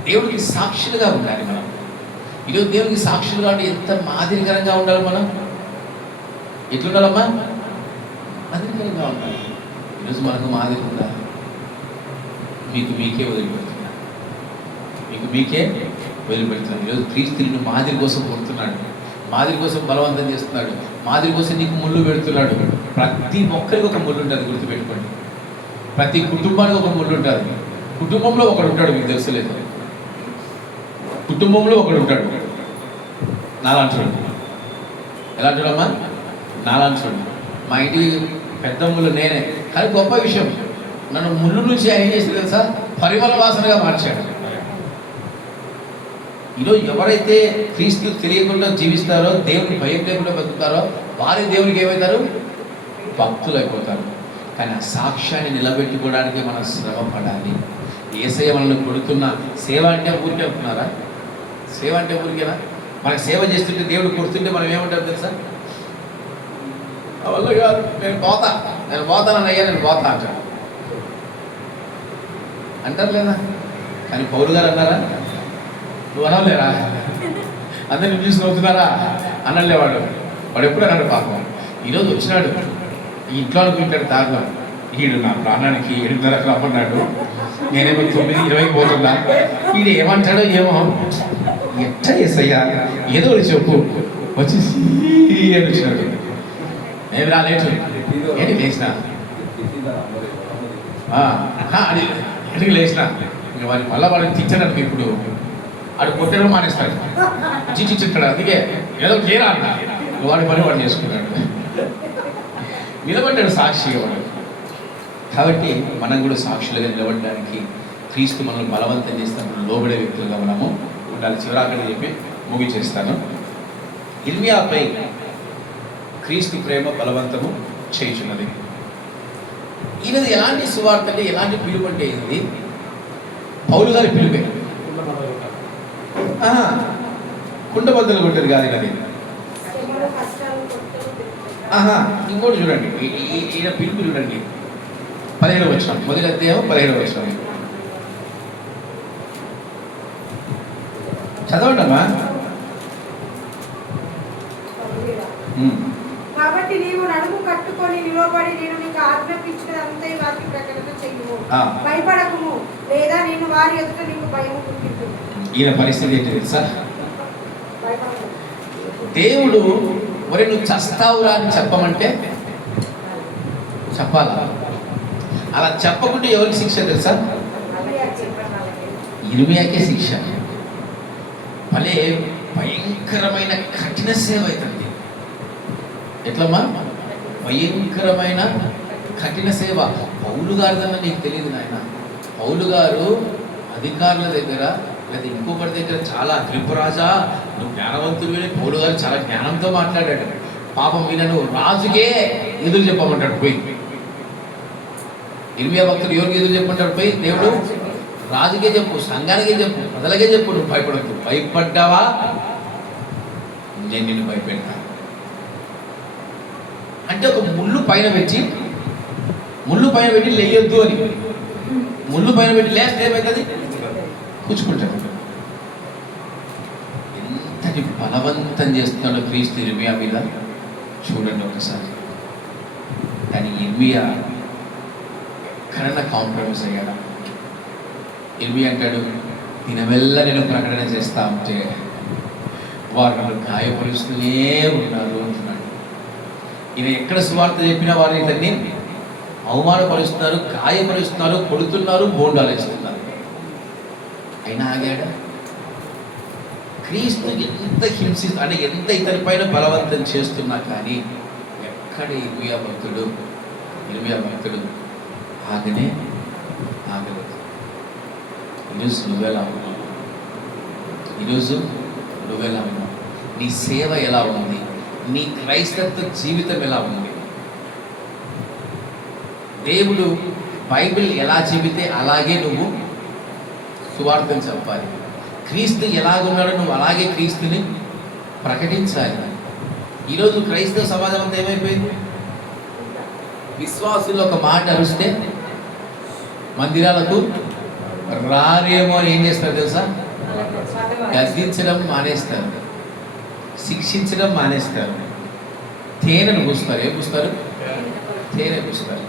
దేవుడికి సాక్షులుగా ఉండాలి మనం. ఈరోజు దేవునికి సాక్షులుగా ఉంటే ఎంత మాదిరికరంగా ఉండాలి మనం. ఎట్లుండాలమ్మా? మాదిరికరంగా ఉండాలి. ఈరోజు మనకు మాదిరి ఉండాలి. మీకే వదిలిపెడుతున్నాడు. ఈరోజు క్రీస్తు నిన్ను మాదిరి కోసం కొడుతున్నాడు, మాదిరి కోసం బలవంతం చేస్తున్నాడు, మాదిరి కోసం నీకు ముళ్ళు పెడుతున్నాడు. ప్రతి ఒక్కరికి ఒక ముళ్ళు ఉంటుంది, గుర్తుపెట్టుకోండి. ప్రతి కుటుంబానికి ఒక ముళ్ళు ఉంటుంది. కుటుంబంలో ఒకడు ఉంటాడు, మీకు తెలుసలేదు. కుటుంబంలో ఒకడు ఉంటాడు నాలాంటి. ఎలా అంటాడమ్మా? నాలాంటి. మా ఇంటి పెద్ద ముళ్ళు నేనే. కానీ గొప్ప విషయం, నన్ను ముళ్ళు నుంచి ఆయన ఏం చేసింది తెలుసా? పరిమళ వాసనగా మార్చాడు. ఈరోజు ఎవరైతే క్రీస్తు తెలియకుండా జీవిస్తారో, దేవుని భయం లేకుండా బతుకుతారో, వారి దేవునికి ఏమవుతారు? భక్తులు అయిపోతారు. కానీ ఆ సాక్ష్యాన్ని నిలబెట్టుకోవడానికి మనం శ్రమ పడాలి. యేసయ్య మనల్ని కొడుతున్న సేవ అంటే ఊరికే ఉంటున్నారా? సేవ అంటే ఊరికేనా? మనకు సేవ చేస్తుంటే దేవుడు కొడుతుంటే మనం ఏమంటాం తెలుసా? వల్ల కాదు, నేను పోతానని అయ్యా, నేను పోతా అంటాడు. అంటారు లేదా? కానీ పౌలు గారు అన్నారా? నువ్వు అనలేరా? అందరిని చూసి నవ్వుతున్నారా? అనలేవాడు. వాడు ఎప్పుడు అన్నాడు పాపం. ఈరోజు వచ్చినాడు, ఈ ఇంట్లో అనుకుంటాడు దారుణం, వీడు నా ప్రాణానికి 8:30 రమ్మన్నాడు, నేనేమో 9:20 పోతున్నా, వీడు ఏమంటాడో ఏమో, ఎట్లా చేసయ్యా ఏదో ఒకటి చెప్పు. వచ్చేసి అని వచ్చినాడు. ఏమి రాలేటు ఏంటి లేచినా అది ఎందుకు లేచినా ఇక వాడి మళ్ళీ వాడిని తిట్టాడు. ఇప్పుడు వాడు కొట్టడం మానేస్తాడు, చిట్టాడు. అందుకే ఏదో చేరా అన్న వాడి పని వాడు చేసుకున్నాడు, నిలబడ్డాడు సాక్షిగా వాడు. కాబట్టి మనం కూడా సాక్షులుగా నిలబడడానికి క్రీస్తు మనల్ని బలవంతం చేస్తున్నప్పుడు లోబడే వ్యక్తులుగా మనము ఉండాలి. చివరాకని చెప్పి ముగించేస్తాను. ఇర్మియాపై క్రీస్తు ప్రేమ బలవంతము చేయుచున్నది. ఈయనది ఎలాంటి సువార్త అంటే, ఎలాంటి పిలుపు అంటే ఇది పౌలు గారి పిలుపే. కుండబద్దలు కొట్టేది కాదు అది. ఇంకోటి చూడండి, ఈయన పిలుపు చూడండి. 15వ వచనం, మొదటి అధ్యాయం 15వ వచనం చదవండి అమ్మా. కాబట్టి నీవు నడుము కట్టుకొని నిలబడి నేను నీకు ఆజ్ఞాపించినదంతా వారికి ప్రకటన చెయ్యము. భయపడకుము, లేదా నేను వారి ఎదుట నీకు భయము పుట్టించును. ఈయన పరిస్థితి ఏంటి తెలుసా? దేవుడు మరి నువ్వు చస్తావురా అని చెప్పమంటే చెప్పాలా? అలా చెప్పకుంటే ఎవరికి శిక్ష తెలుసా? ఇర్మియాకే శిక్ష. భలే భయంకరమైన కఠిన సేవ అవుతుంది. ఎట్లమ్మా? భయంకరమైన కఠిన సేవ. పౌలు గారిదన్నా నీకు తెలియదు నాయన. పౌలు గారు అధికారుల దగ్గర లేదా ఇంకొకరి దగ్గర చాలా త్రిపురాజా నువ్వు జ్ఞానవంతుడిని, పౌలు గారు చాలా జ్ఞానంతో మాట్లాడాడు. పాపం ఈయనను రాజుకే ఎదురు చెప్పమంటాడు పోయి. ఇర్మియా భక్తుడు ఎవరికి ఎదురు చెప్పమంటాడు పోయి? దేవుడు రాజుకే చెప్పు, సంఘానికే చెప్పు, ప్రజలకే చెప్పు, నువ్వు భయపడద్దు. భయపడ్డావా నేను నిన్ను భయపెడతా అంటే ఒక ముళ్ళు పైన పెట్టి లేయొద్దు అని. ముళ్ళు పైన పెట్టి లేస్తే ఏమవుతుంది? కూర్చుకుంటాడు. ఎంతటి బలవంతం చేస్తున్నాడో క్రీస్తు ఇర్మియా మీద చూడండి ఒకసారి. కానీ ఇర్మియా ఎక్కడన్నా కాంప్రమైజ్ అయ్యాడా? ఇర్మియా అంటాడు, దినమెల్ల నేను ప్రకటన చేస్తా ఉంటే వారు నన్ను గాయపరుస్తూనే ఉన్నారు అంటున్నాడు. ఈయన ఎక్కడ సువార్త చెప్పినా వారు ఇతన్ని అవమానపరుస్తున్నారు, గాయపరుస్తున్నారు, కొడుతున్నారు, బోండాలు వేస్తున్నారు. అయినా ఆగాడా? క్రీస్తు ఎంత అంటే ఎంత ఇతని పైన బలవంతం చేస్తున్నా కానీ ఎక్కడ ఇర్మియా భక్తుడు ఆగలేదు. ఈరోజు నువ్వెలా ఉన్నావు? నీ సేవ ఎలా ఉంది? నీ క్రైస్తవ జీవితం ఎలా ఉంది? దేవుడు బైబిల్ ఎలా చెబితే అలాగే నువ్వు సువార్తను చెప్పాలి. క్రీస్తు ఎలాగున్నాడో నువ్వు అలాగే క్రీస్తుని ప్రకటించాలి. ఈరోజు క్రైస్తవ సమాజం అంతా ఏమైపోయింది? విశ్వాసులు ఒక మాట అరుస్తే మందిరాలకు రారేమో అని ఏం చేస్తారు తెలుసా? గద్దించడం మానేస్తారు, శిక్షించడం మానేస్తారు, తేనెను పూస్తారు. ఏం పూస్తారు? తేనె పూస్తారు.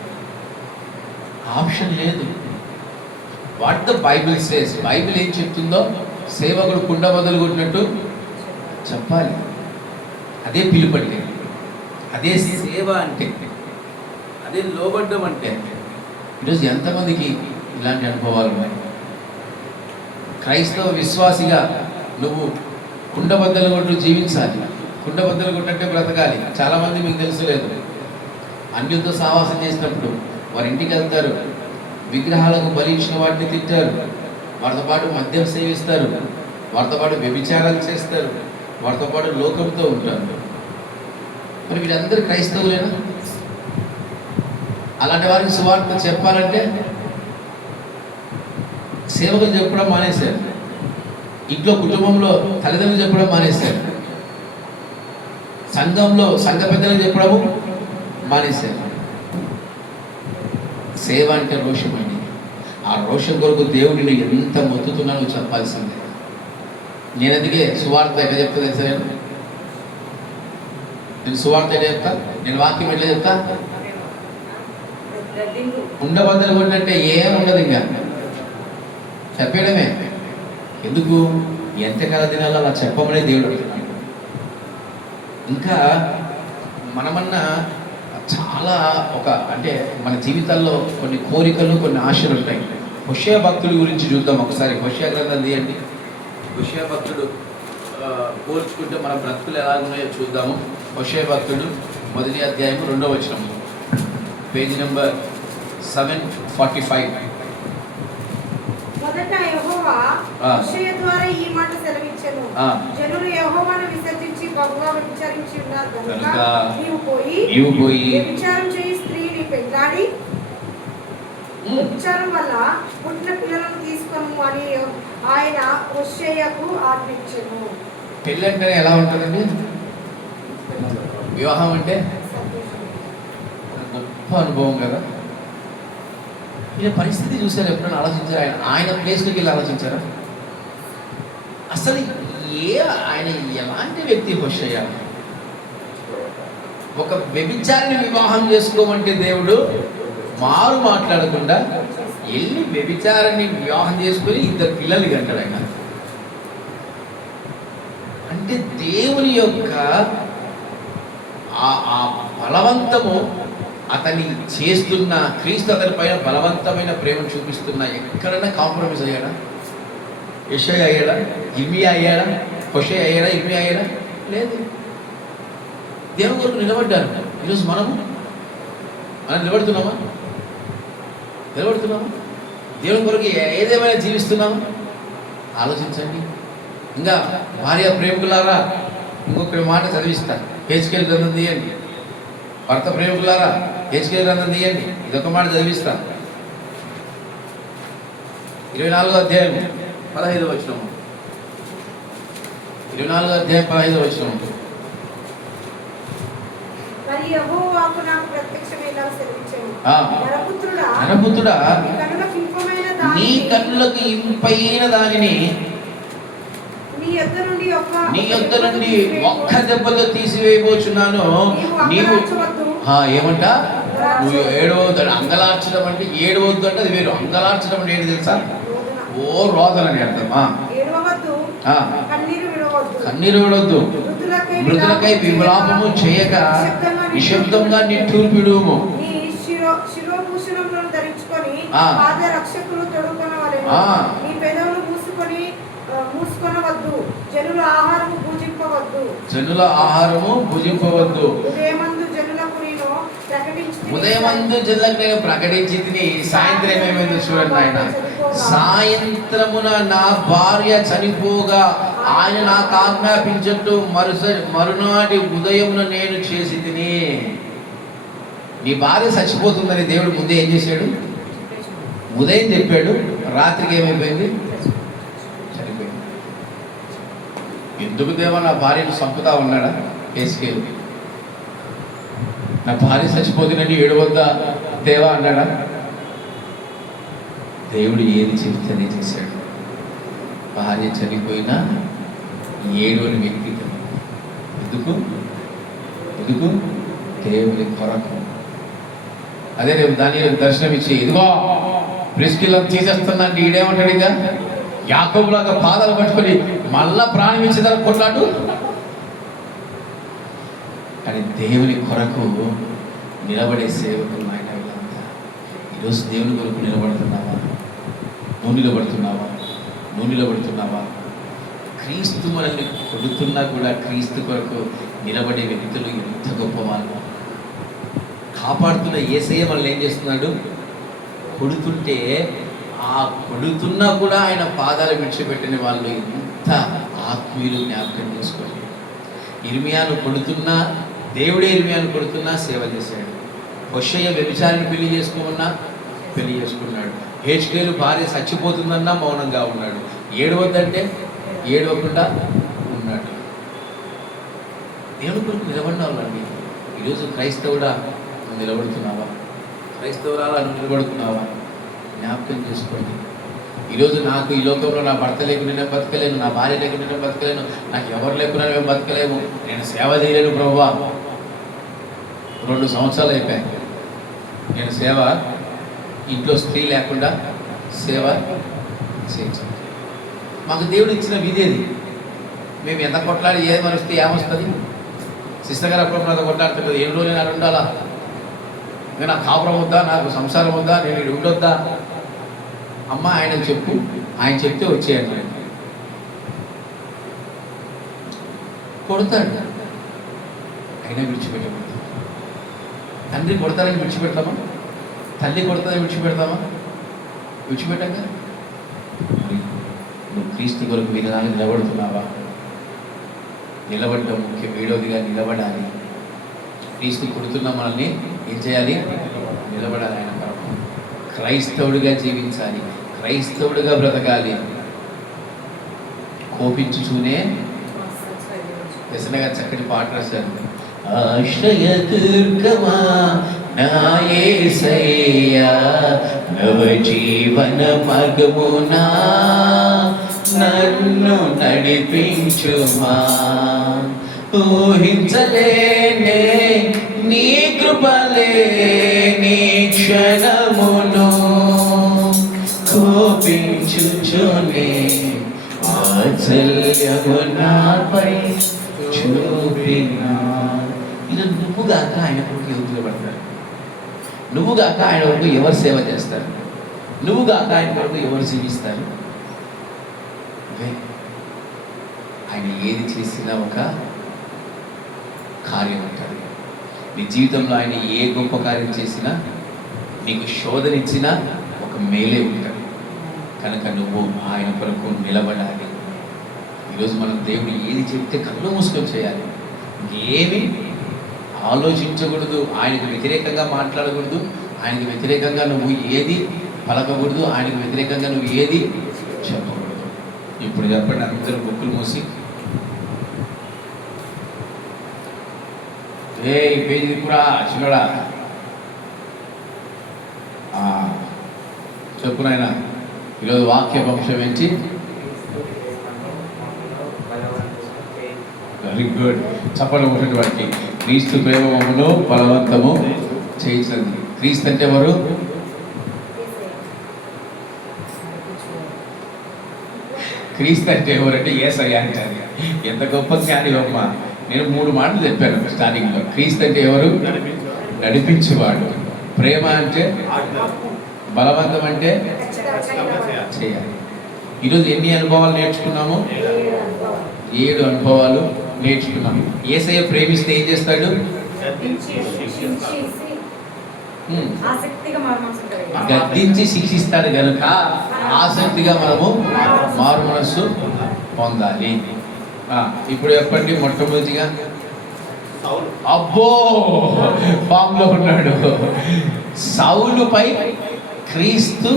ఆప్షన్ లేదు. What the Bible says, Bible ఏం చెప్తుందో సేవకుడు కుండ బదులు కొట్టినట్టు చెప్పాలి. అదే పిలుపంటే, అదే సేవ అంటే, అదే లోబడ్డం అంటే. ఈరోజు ఎంతమందికి ఇలాంటి అనుభవాలు ఉన్నాయి? క్రైస్తవ విశ్వాసిగా నువ్వు కుండబద్దలు కొట్టు జీవించాలి. కుండబద్దలు కొట్టంటే బ్రతకాలి. చాలామంది మీకు తెలుసులేదు, అన్యులతో సావాసం చేసినప్పుడు వారి ఇంటికి వెళ్తారు, విగ్రహాలకు బలి ఇచ్చిన వాటిని తింటారు, వారితో పాటు మద్యం సేవిస్తారు, వారితో పాటు వ్యభిచారాలు చేస్తారు, వారితో పాటు లోకంతో ఉంటారు. మరి వీరందరూ క్రైస్తవులేనా? అలాంటి వారికి సువార్త చెప్పాలంటే సేవకులు చెప్పడం మానేశారు. ఇంట్లో కుటుంబంలో తల్లిదండ్రులు చెప్పడం మానేశారు, సంఘంలో సంఘ పెద్దలకు చెప్పడము మానేశారు. సేవ అంటే రోషం అండి. ఆ రోషం కొరకు దేవుడిని ఎంత మొత్తుతున్నానో చెప్పాల్సిందే. నేను అందుకే సువార్త ఎట్లా చెప్తా తెలుసా? నేను సువార్త ఎట్లా చెప్తా, నేను వాక్యం ఎట్లా చెప్తా, ఉండబద్దలు కొట్టినట్టే ఏం ఉండదు, ఇంకా చెప్పేయడమే. ఎందుకు? ఎంతకాల దినాలు అలా చెప్పమనే దేవుడు అడుగుతున్నాడు. ఇంకా మనమన్నా చాలా అంటే మన జీవితాల్లో కొన్ని కోరికలు, కొన్ని ఆశలు ఉంటాయి. హోషేయ భక్తుడి గురించి చూద్దాం ఒకసారి. హోషేయ గ్రంథం తీయండి. హోషేయ భక్తుడు పోల్చుకుంటే మన బ్రతుకులు ఎలా ఉన్నాయో చూద్దాము. హోషేయ భక్తుడు 1వ అధ్యాయం 2వ వచనం, పేజీ నెంబర్ 745. మొదట యెహోవా హోషేయ ద్వారా ఈ మాట సెలవిచ్చెను, జనులు యెహోవాను విసర్జించి బహుగా వ్యభిచారించి ఉన్నారు కనుక నీవు పోయి వ్యభిచారం చేయి స్త్రీని పెండ్లాడి వ్యభిచారం వల్ల పుట్టిన పిల్లలను తీసుకొను అని ఆయన హోషేయకు ఆజ్ఞించెను. పెళ్ళి అంటేనే ఎలా ఉంటుందండి? వివాహం అంటే గొప్ప అనుభవం కదా. ఇలా పరిస్థితి చూసారు, ఎప్పుడైనా ఆలోచించారు? ఆయన ప్లేస్లోకి వెళ్ళి ఆలోచించారా? అసలు ఆయన ఎలాంటి వ్యక్తి హోషేయ? ఒక వ్యభిచారిని వివాహం చేసుకోమంటే దేవుడు మారు మాట్లాడకుండా వెళ్ళి వ్యభిచారాన్ని వివాహం చేసుకొని 2 పిల్లలు కంటాడు ఆయన. అంటే దేవుని యొక్క ఆ బలవంతము, అతన్ని చేస్తున్న క్రీస్తు అతని పైన బలవంతమైన ప్రేమను చూపిస్తున్నా ఎక్కడైనా కాంప్రమైజ్ అయ్యాడా? యెషయా అయ్యాడా? ఇర్మియా అయ్యాడా? హోషేయ అయ్యాడా? ఇర్మియా అయ్యాడా? లేదు. దేవుని కొరకు నిలబడ్డారు. ఈరోజు మనం నిలబడుతున్నామా? దేవుని కొరకు ఏదేమైనా జీవిస్తున్నామా? ఆలోచించండి. ఇంకా భార్య ప్రేమికులారా, ఇంకొక మాట చదివిస్తా. హెచ్కేల్ గ్రంథం తీయండి. భర్త ప్రేమికులారా, హెచ్కేల్ గ్రంథం తీయండి. ఇదొక మాట చదివిస్తా. 24వ అధ్యాయం 15వ వచనం. 24వ అధ్యాయం 15వ వచనం. మరి యెహోవాకు నాకు ప్రత్యక్షమై ఇలా సెలవిచ్చెను, నరపుత్రుడా, నీ నీ కన్నులకు ఇంపైన దానిని నీ యొద్ద నుండి ఒక్క దెబ్బతో తీసివేయబోచున్నాను. నీవు ఏమంట? నువ్వు ఏడవద్దు. అంగలార్చడం అంటే ఏడవద్దు అంటే అది వేరు. అంగలార్చడం అంటే ఏంటి తెలుసా? ఓ రోదన అని అర్థమా? కన్నీరు విడవద్దు, మృదులకై విలాపము చేయక నిశ్శబ్దంగా నిట్టూర్పిడుము. శిరోభూషణములను ధరించుకొని పాద రక్షకులు తొడుకొనవలెను. నీ పెదవులు మూసుకొనవద్దు, జనుల ఆహారము భుజింపవద్దు. ఉదయమందు జనులకు నేను ప్రకటించి తిని సాయంత్రం ఏమైందో చూడండి ఆయన. సాయంత్రమున నా భార్య చనిపోగా ఆయన నాకు ఆజ్ఞాపించట్టు మరునాటి ఉదయమున నేను చేసి తిని. నీ భార్య చచ్చిపోతుందని దేవుడు ముందే ఏం చేశాడు? ఉదయం చెప్పాడు, రాత్రికి ఏమైపోయింది? చనిపోయింది. ఎందుకు దేవా నా భార్యను చంపుతా ఉన్నాడా? హెచ్కేలు నా భార్య చచ్చిపోతుందని ఏడవద్దా దేవా అన్నాడా? దేవుడు ఏది చెప్తేనే చేశాడు. భార్య చనిపోయినా ఏడవని వ్యక్తి. ఎందుకు? దేవుని కొరకు. అదే రేపు దాని దర్శనం ఇచ్చి ఇదిగో ప్రిస్కిల్లను తీసేస్తుందంటే ఈడేమంటాడు? ఇక యాకోబులాగా పాదాలు పట్టుకొని మళ్ళా ప్రాణం ఇచ్చేదాన్ని కొట్లాడు. కానీ దేవుని కొరకు నిలబడే సేవకులు ఆయన వీళ్ళంతా. ఈరోజు దేవుని కొరకు నిలబడుతున్నావా? నువ్వు నిలబడుతున్నావా? క్రీస్తు మనల్ని కొడుతున్నా కూడా క్రీస్తు కొరకు నిలబడే వ్యక్తులు ఎంత గొప్ప వాళ్ళు. కాపాడుతున్న యేసయ్య మనల్ని ఏం చేస్తున్నాడు? కొడుతుంటే ఆ కొడుతున్నా కూడా ఆయన పాదాలు విడిచిపెట్టిన వాళ్ళు ఎంత ఆత్మీయులు జ్ఞాపకం చేసుకోండి. ఇర్మియాను కొడుతున్నా దేవుడే ఇర్మియాను కొడుతున్నా సేవ చేశాడు. హోషేయ వ్యభిచారిని పెళ్లి చేసుకున్నాడు. హెచ్కేలు భార్య చచ్చిపోతుందన్నా మౌనంగా ఉన్నాడు. ఏడవద్దంటే ఏడవకుండా ఉన్నాడు. దేవుని కొరకు నిలబడిన వాళ్ళండి. ఈరోజు క్రైస్తవుడా నువ్వు నిలబడుతున్నావా? క్రైస్తవురాలా నువ్వు నిలబడుతున్నావా? జ్ఞాపకం చేసుకోండి. ఈరోజు నాకు ఈ లోకంలో నా భర్త లేకుండా నేను బతకలేను, నా భార్య లేకుండా నేను బతకలేను, నాకు ఎవరు లేకుండా మేము బతకలేము, నేను సేవ చేయలేను ప్రభువా. 2 సంవత్సరాలు అయిపోయాయి నేను సేవ, ఇంట్లో స్త్రీ లేకుండా సేవ చేయించాను. మాకు దేవుడు ఇచ్చిన విధేది. మేము ఎంత కొట్లాడి ఏది మరిస్తే ఏమొస్తుంది? సిస్టర్ గారు అప్పుడు నాతో కొట్లాడుతుంటుంది, 7 రోజులు నేను ఉండాలా, ఇంకా నాకు కాపురం వద్దా, నాకు సంసారం వద్దా, నేను ఇక్కడ ఉండొద్దా? అమ్మ ఆయనకు చెప్పు, ఆయన చెప్తే వచ్చేయండి. కొడతాడు, అయినా విడిచిపెట్టకూడదు. తండ్రి కొడతారని విడిచిపెడతామా? తల్లి కొడతారని విడిచిపెడతామా? విడిచిపెట్టాక నువ్వు క్రీస్తు కొరకు విధానాన్ని నిలబడుతున్నావా? నిలబడటం ముఖ్యం. ఏడవదిగా నిలబడాలి. క్రీస్తు కొడుతున్న మనల్ని ఏం చేయాలి? నిలబడాలి. ఆయన కొరకు క్రైస్తవుడిగా జీవించాలి, క్రైస్తవుడిగా బ్రతకాలి. కోపించుతూనే వ్యసనగా చక్కటి పాట రాశారు. ఆశ్రయ దుర్గమా నా యేసయ్యా, నవజీవన మార్గమునా నన్ను నడిపించుమా. ఊహించలేనే నీ కృపలే నీ క్షణమును, కోపించుచునే వాత్సల్యము నాపై చూపినా. ఇది నువ్వుగాక ఆయన కొరకు ఎవరు నిలబడతారు? నువ్వుగాక ఆయన కొరకు ఎవరు సేవ చేస్తారు? నువ్వుగాక ఆయన కొరకు ఎవరు జీవిస్తారు? ఆయన ఏది చేసినా ఒక కార్యం ఉంటుంది. నీ జీవితంలో ఆయన ఏ గొప్ప కార్యం చేసినా, నీకు శోధన ఇచ్చినా ఒక మేలే ఉంటుంది. కనుక నువ్వు ఆయన కొరకు నిలబడాలి. ఈరోజు మనం దేవుడు ఏది చెప్తే కళ్ళు మూసుకొని చేయాలి. ఏమి ఆలోచించకూడదు, ఆయనకు వ్యతిరేకంగా మాట్లాడకూడదు, ఆయనకు వ్యతిరేకంగా నువ్వు ఏది పలకకూడదు, ఆయనకు వ్యతిరేకంగా నువ్వు ఏది చెప్పకూడదు. ఇప్పుడు చెప్పండి, అందరూ బుక్కులు మూసి ఈ పేజీ కూడా చిన్నడా చెప్పు నాయన. ఈరోజు వాక్య వంశం ఏంటి? Very good. చెప్పండి ఉన్నటువంటి క్రీస్తు ప్రేమమును బలవంతము చేయించింది. క్రీస్తు అంటే ఎవరు? క్రీస్తు అంటే ఎవరంటే యేసయ్య అంటారు. ఎంత గొప్ప జ్ఞాని గొప్ప. నేను 3 మాటలు చెప్పాను స్టార్టింగ్లో. క్రీస్తు అంటే ఎవరు? నడిపించేవాడు. ప్రేమ అంటే, బలవంతం అంటే చేయాలి. ఈరోజు ఎన్ని అనుభవాలు నేర్చుకున్నాము? 7 అనుభవాలు నేర్చుకున్నాము. యేసయ్య ప్రేమిస్తే ఏం చేస్తాడు? గద్దించి శిక్షిస్తాడు కనుక ఆసక్తిగా మనము మారు మనస్సు పొందాలి. ఇప్పుడు చెప్పండి, మొట్టమొదటిగా అబ్బో ఫామ్లో ఉన్నాడు. సౌలుపై క్రీస్తు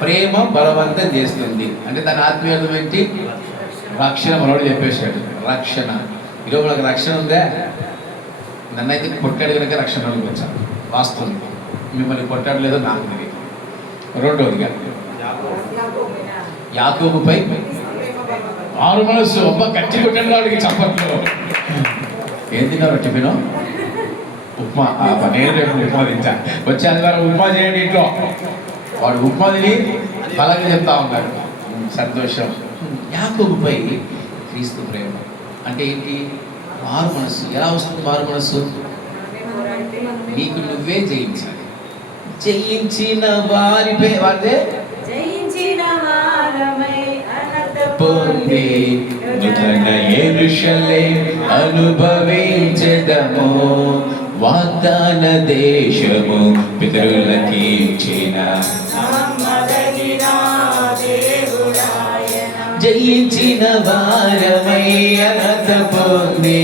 ప్రేమ బలవంతం చేస్తుంది. అంటే దాని ఆత్మీయర్థం ఏంటి? రక్షణ. మనోడు చెప్పేశాడు రక్షణ. ఈరోజు మనకు రక్షణ ఉందా? నన్నైతే కొట్టాడు కనుక రక్షణ వచ్చాను. వాస్తవం. మిమ్మల్ని కొట్టాడు లేదో నాకు తెలియదు. రెండవదిగా యాకోబుపై మారు మనస్సు. అబ్బా గట్టి కొట్టాడు వాడికి చప్పట్లో. ఏం తిన్నారు టిఫిన్? ఉప్మా. నేను రేపు ఉప్మా తింటా. వచ్చే ఆదివారం ఉప్మా చేయండి ఇంట్లో. వాడు ఉప్మా తిని బలంగా చెప్తా ఉన్నాడు. సంతోషం. యాకోబుపై క్రీస్తు ప్రేమ అంటే ఏంటి? మారు మనస్సు. ఎలా వస్తుంది మారు మనస్సు? నీకు నువ్వే జయించాలి. జయించిన వారిపై వారిదే పొంది నూతన యెరూషలేము అనుభవించెదము. వాగ్దాన దేశము పితరులకిచ్చిన జయించిన వారమై అర్హత పొంది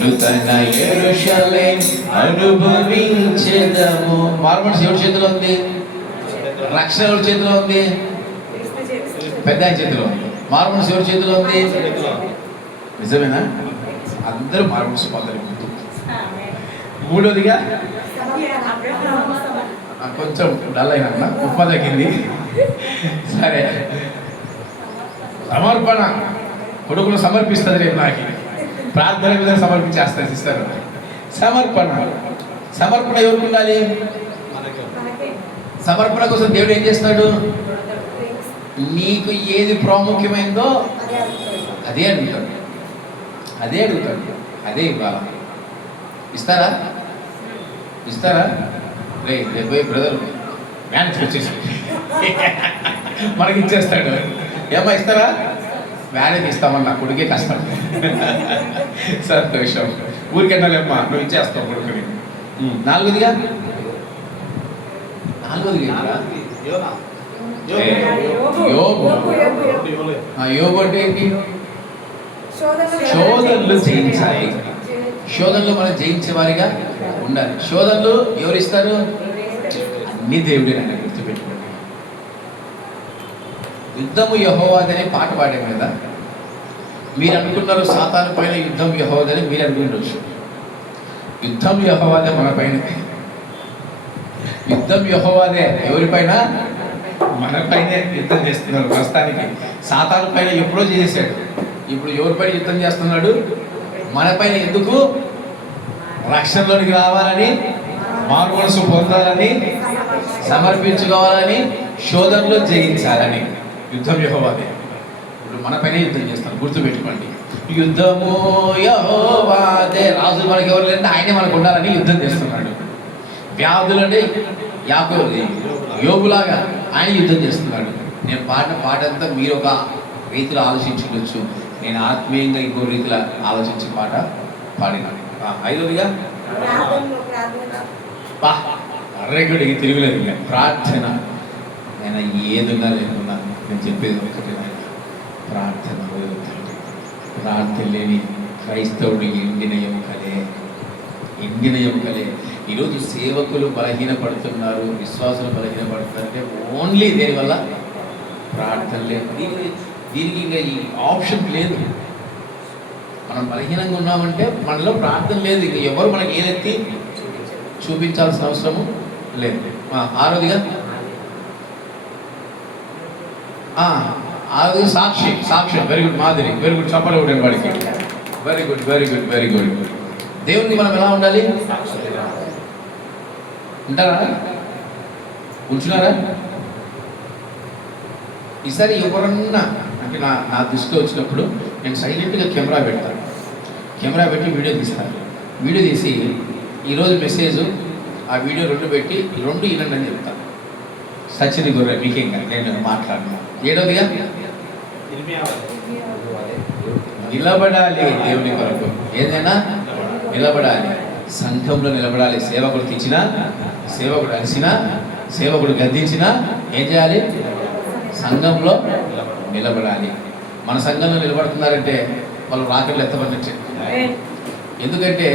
నూతన యెరూషలేము అనుభవించెదము. మారు మనసు ఎవరి చేతిలో ఉంది? రక్షణ ఎవరి చేతిలో ఉంది? పెద్ద ఆయన చేతిలో ఉంది. మారు మనసు ఎవరి చేతిలో ఉంది? నిజమేనా? అందరూ మారు మనసు పొందాలి. మూడోదిగా కొంచెం డల్ అయినా ఉప్మా తగ్గింది. సరే, సమర్పణ. కొడుకును సమర్పిస్తుంది రేపు నాకు. ప్రార్థన మీద సమర్పించేస్తాను సిస్టర్. సమర్పణ. సమర్పణ ఎవరికి ఉండాలి? సమర్పణ కోసం దేవుడు ఏం చేస్తాడు? నీకు ఏది ప్రాముఖ్యమైందో అదే అడుగుతాడు. అదే అడుగుతాడు. అదే ఇవ్వాలి. ఇస్తారా? ఇస్తారా? రేపు బ్రదర్ మేనేజ్ వచ్చేసి మనకి ఇచ్చేస్తాడు. ఏమా ఇస్తారా? మేనేజ్ ఇస్తామన్నా కొడుకే కష్టం. సంతోషం. ఊరికెళ్ళాలేమ్మా, నువ్వు ఇచ్చేస్తావు కొడుకుని. నాలుగోదిగా యోగు అంటే ఏంటి? శోధనలు జయించాలి. శోధనలు మనం జయించే వారిగా ఉండాలి. శోధనలు ఎవరిస్తారు? అన్ని దేవుడే. నన్ను గుర్తుపెట్టుకోండి. యుద్ధము యెహోవాదనే పాట పాడాం కదా. మీరు అనుకున్నారు సాతాను పైన యుద్ధం యెహోవాదని మీరు అనుకుంటవచ్చు. యుద్ధం యెహోవాదే మన పైన. యుద్ధం యెహోవాదే. ఎవరిపైన? మన పైనే యుద్ధం చేస్తున్నారు ప్రస్తుతానికి. సాతాను పైన ఎప్పుడో చేశాడు. ఇప్పుడు ఎవరిపైన యుద్ధం చేస్తున్నాడు? మన పైన. ఎందుకు? రక్షణలోనికి రావాలని, మారు మనసు పొందాలని, సమర్పించుకోవాలని, శోధనలో జయించాలని. యుద్ధం యెహోవాదే. ఇప్పుడు మన పైన యుద్ధం చేస్తాను. గుర్తుపెట్టుకోండి. యుద్ధము యెహోవాదే. రాజు మనకి ఎవరు లేదంటే ఆయనే మనకు ఉండాలని యుద్ధం చేస్తున్నాడు. వ్యాధులంటే యోగులాగా ఆయన యుద్ధం చేస్తున్నాడు. నేను పాడిన పాట అంతా మీరు ఒక రీతిలో ఆలోచించవచ్చు. నేను ఆత్మీయంగా ఇంకో రీతిలో ఆలోచించి పాట పాడినాను. ఐదోదిగా అర్రెగుడికి తిరుగులేదు. ప్రార్థన. నేను ఏదున్నా లేకున్నా నేను చెప్పేది ఒకటి, ప్రార్థన వదులుతండి. ప్రార్థన లేని క్రైస్తవుడు ఎండిన ఎముకలే. ఎండిన ఎముకలే. ఈరోజు సేవకులు బలహీనపడుతున్నారు, విశ్వాసులు బలహీనపడుతున్నారు అంటే ఓన్లీ దేనివల్ల? ప్రార్థన లేదు. దీనికి ఇంకా ఈ ఆప్షన్ లేదు. మనం బలహీనంగా ఉన్నామంటే మనలో ప్రార్థన లేదు. ఇంక ఎవరు మనకి ఏదెత్తి చూపించాల్సిన అవసరము లేదు. ఆరోదిగా సాక్షి. సాక్ష్యం. వెరీ గుడ్ మాదిరి. Very good. చెప్పలు కూడా వాడికి. Very good, very good, very good. దేవునికి మనం ఎలా ఉండాలి? ఉంటారా? ఉంచున్నారా? ఈసారి ఎవరన్నా అంటే నా దృష్టిలో వచ్చినప్పుడు నేను సైలెంట్గా కెమెరా పెడతాను. కెమెరా పెట్టి వీడియో తీస్తాను. వీడియో తీసి ఈరోజు మెసేజ్ ఆ వీడియో 2 పెట్టి 2 వినండి అని చెప్తాను. సచిన్ గొర్రె మీకేం కాదు, నేను మాట్లాడినా. ఏడోదిగా నిలబడాలి దేవుని కొరకు. ఏదైనా నిలబడాలి. సంఘంలో నిలబడాలి. సేవకుడు తెచ్చినా, సేవకుడు అరిసినా, సేవకుడు గద్దించినా ఏం చేయాలి? సంఘంలో నిలబడాలి. మన సంఘంలో నిలబడుతున్నారంటే వాళ్ళు రాకెట్లు ఎత్తబడినట్టే. ఎందుకంటే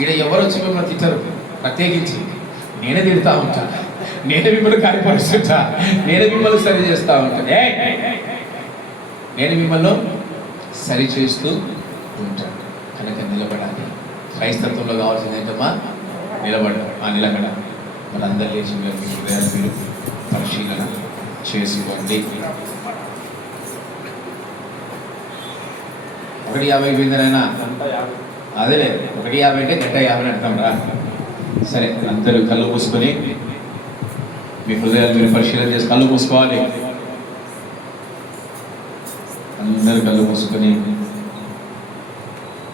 ఈడ ఎవరు వచ్చి మిమ్మల్ని తిట్టరు. ప్రత్యేకించి నేనే తిడతా ఉంటా, నేనే మిమ్మల్ని కార్యపరుస్తుంటా, నేనే మిమ్మల్ని సరి చేస్తూ ఉంటాను. నేను మిమ్మల్ని సరి చేస్తూ ఉంటాను. కనుక నిలబడాలి. క్రైస్తత్వంలో కావాల్సింది ఏంటమ్మా? నిలబడడం. నిలబడాలి. మనందరూ లేచి మీరు పరిశీలన చేసుకోండి. 1:50 పోయిందనైనా అదేలే. 1:50 అంటే 1:50 అంటాం రా. సరే, అందరూ కళ్ళు మూసుకొని మీ హృదయాలు మీరు పరిశీలన చేసి కళ్ళు మూసుకోవాలి. అందరూ కళ్ళు మూసుకొని,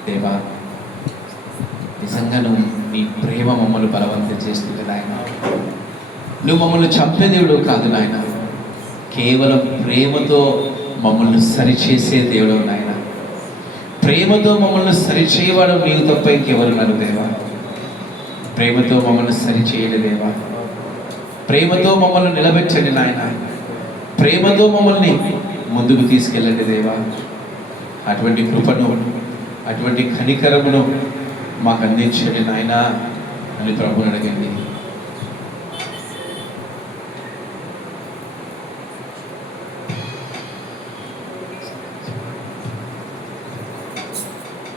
దేవా నిజంగా నువ్వు నీ ప్రేమ మమ్మల్ని బలవంతం చేస్తుంది నాయన. నువ్వు మమ్మల్ని చంపే దేవుడు కాదు నాయన, కేవలం ప్రేమతో మమ్మల్ని సరిచేసే దేవుడు నాయన. ప్రేమతో మమ్మల్ని సరిచేయవాడు నీకు తప్ప ఇంకెవరున్నారు దేవా. ప్రేమతో మమ్మల్ని సరిచేయడు దేవా. ప్రేమతో మమ్మల్ని నిలబెట్టండి నాయన. ప్రేమతో మమ్మల్ని ముందుకు తీసుకెళ్ళండి దేవా. అటువంటి కృపను, అటువంటి కనికరమును మాకు అందించండి నాయన అని ప్రభువుని అడగండి.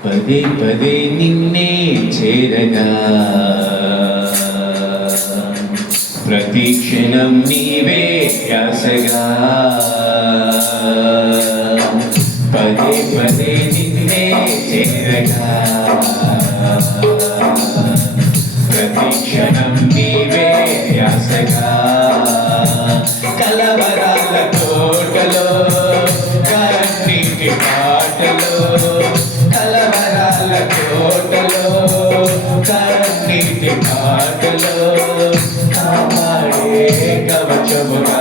పదే పదే నిన్నే చేరగా ప్రతి క్షణం నీవే ధ్యాసగా పదే పదే నిన్నే చేరగా ప్రతి క్షణం నీవే ధ్యాసగా కలవరాల తోటలో కన్నీటి పాటలో కలవరాల తోటలో కన్నీటి పాటలో కాపాడే కవచముగా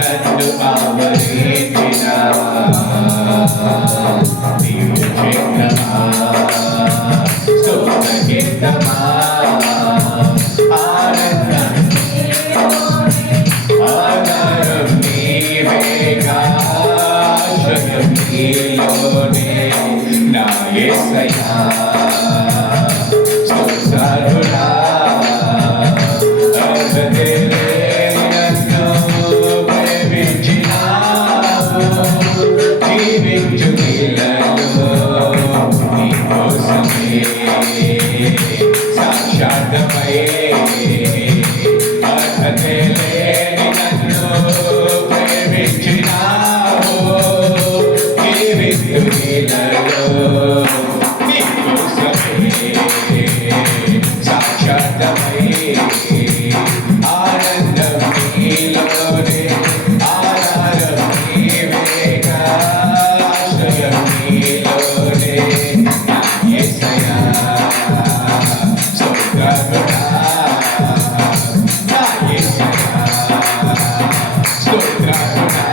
నన్ను ఆవరించిన దివ్య చిహ్నమా స్తోత్ర గీతమా ఆనందం ఆధారం నీవేగా ఆశ్రయం నీలోనే నా యేసయ్యా స్తోత్రాలుడా నన్ను ప్రేమించినావు జీవించు నీలలో నీ కోసమే సాక్షాత్మై అర్హతే లేని నన్ను ప్రేమించినావు జీవించు నీలలో నీ కోసమే సాక్షాత్మై ఆనందం నీలోనే ఆధారం నీవేగా ఆశ్రయం నీలోనే నా యేసయ్యా స్తోత్రముడా నా యేసయ్యా స్తోత్రముడా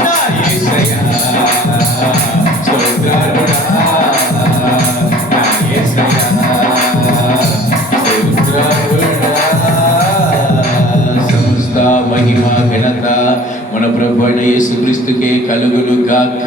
నా యేసయ్యా స్తోత్రముడా నా యేసయ్యా సమస్త మహిమ ఘనత మన ప్రభువైన యేసుక్రీస్తుకే కలుగును గాక.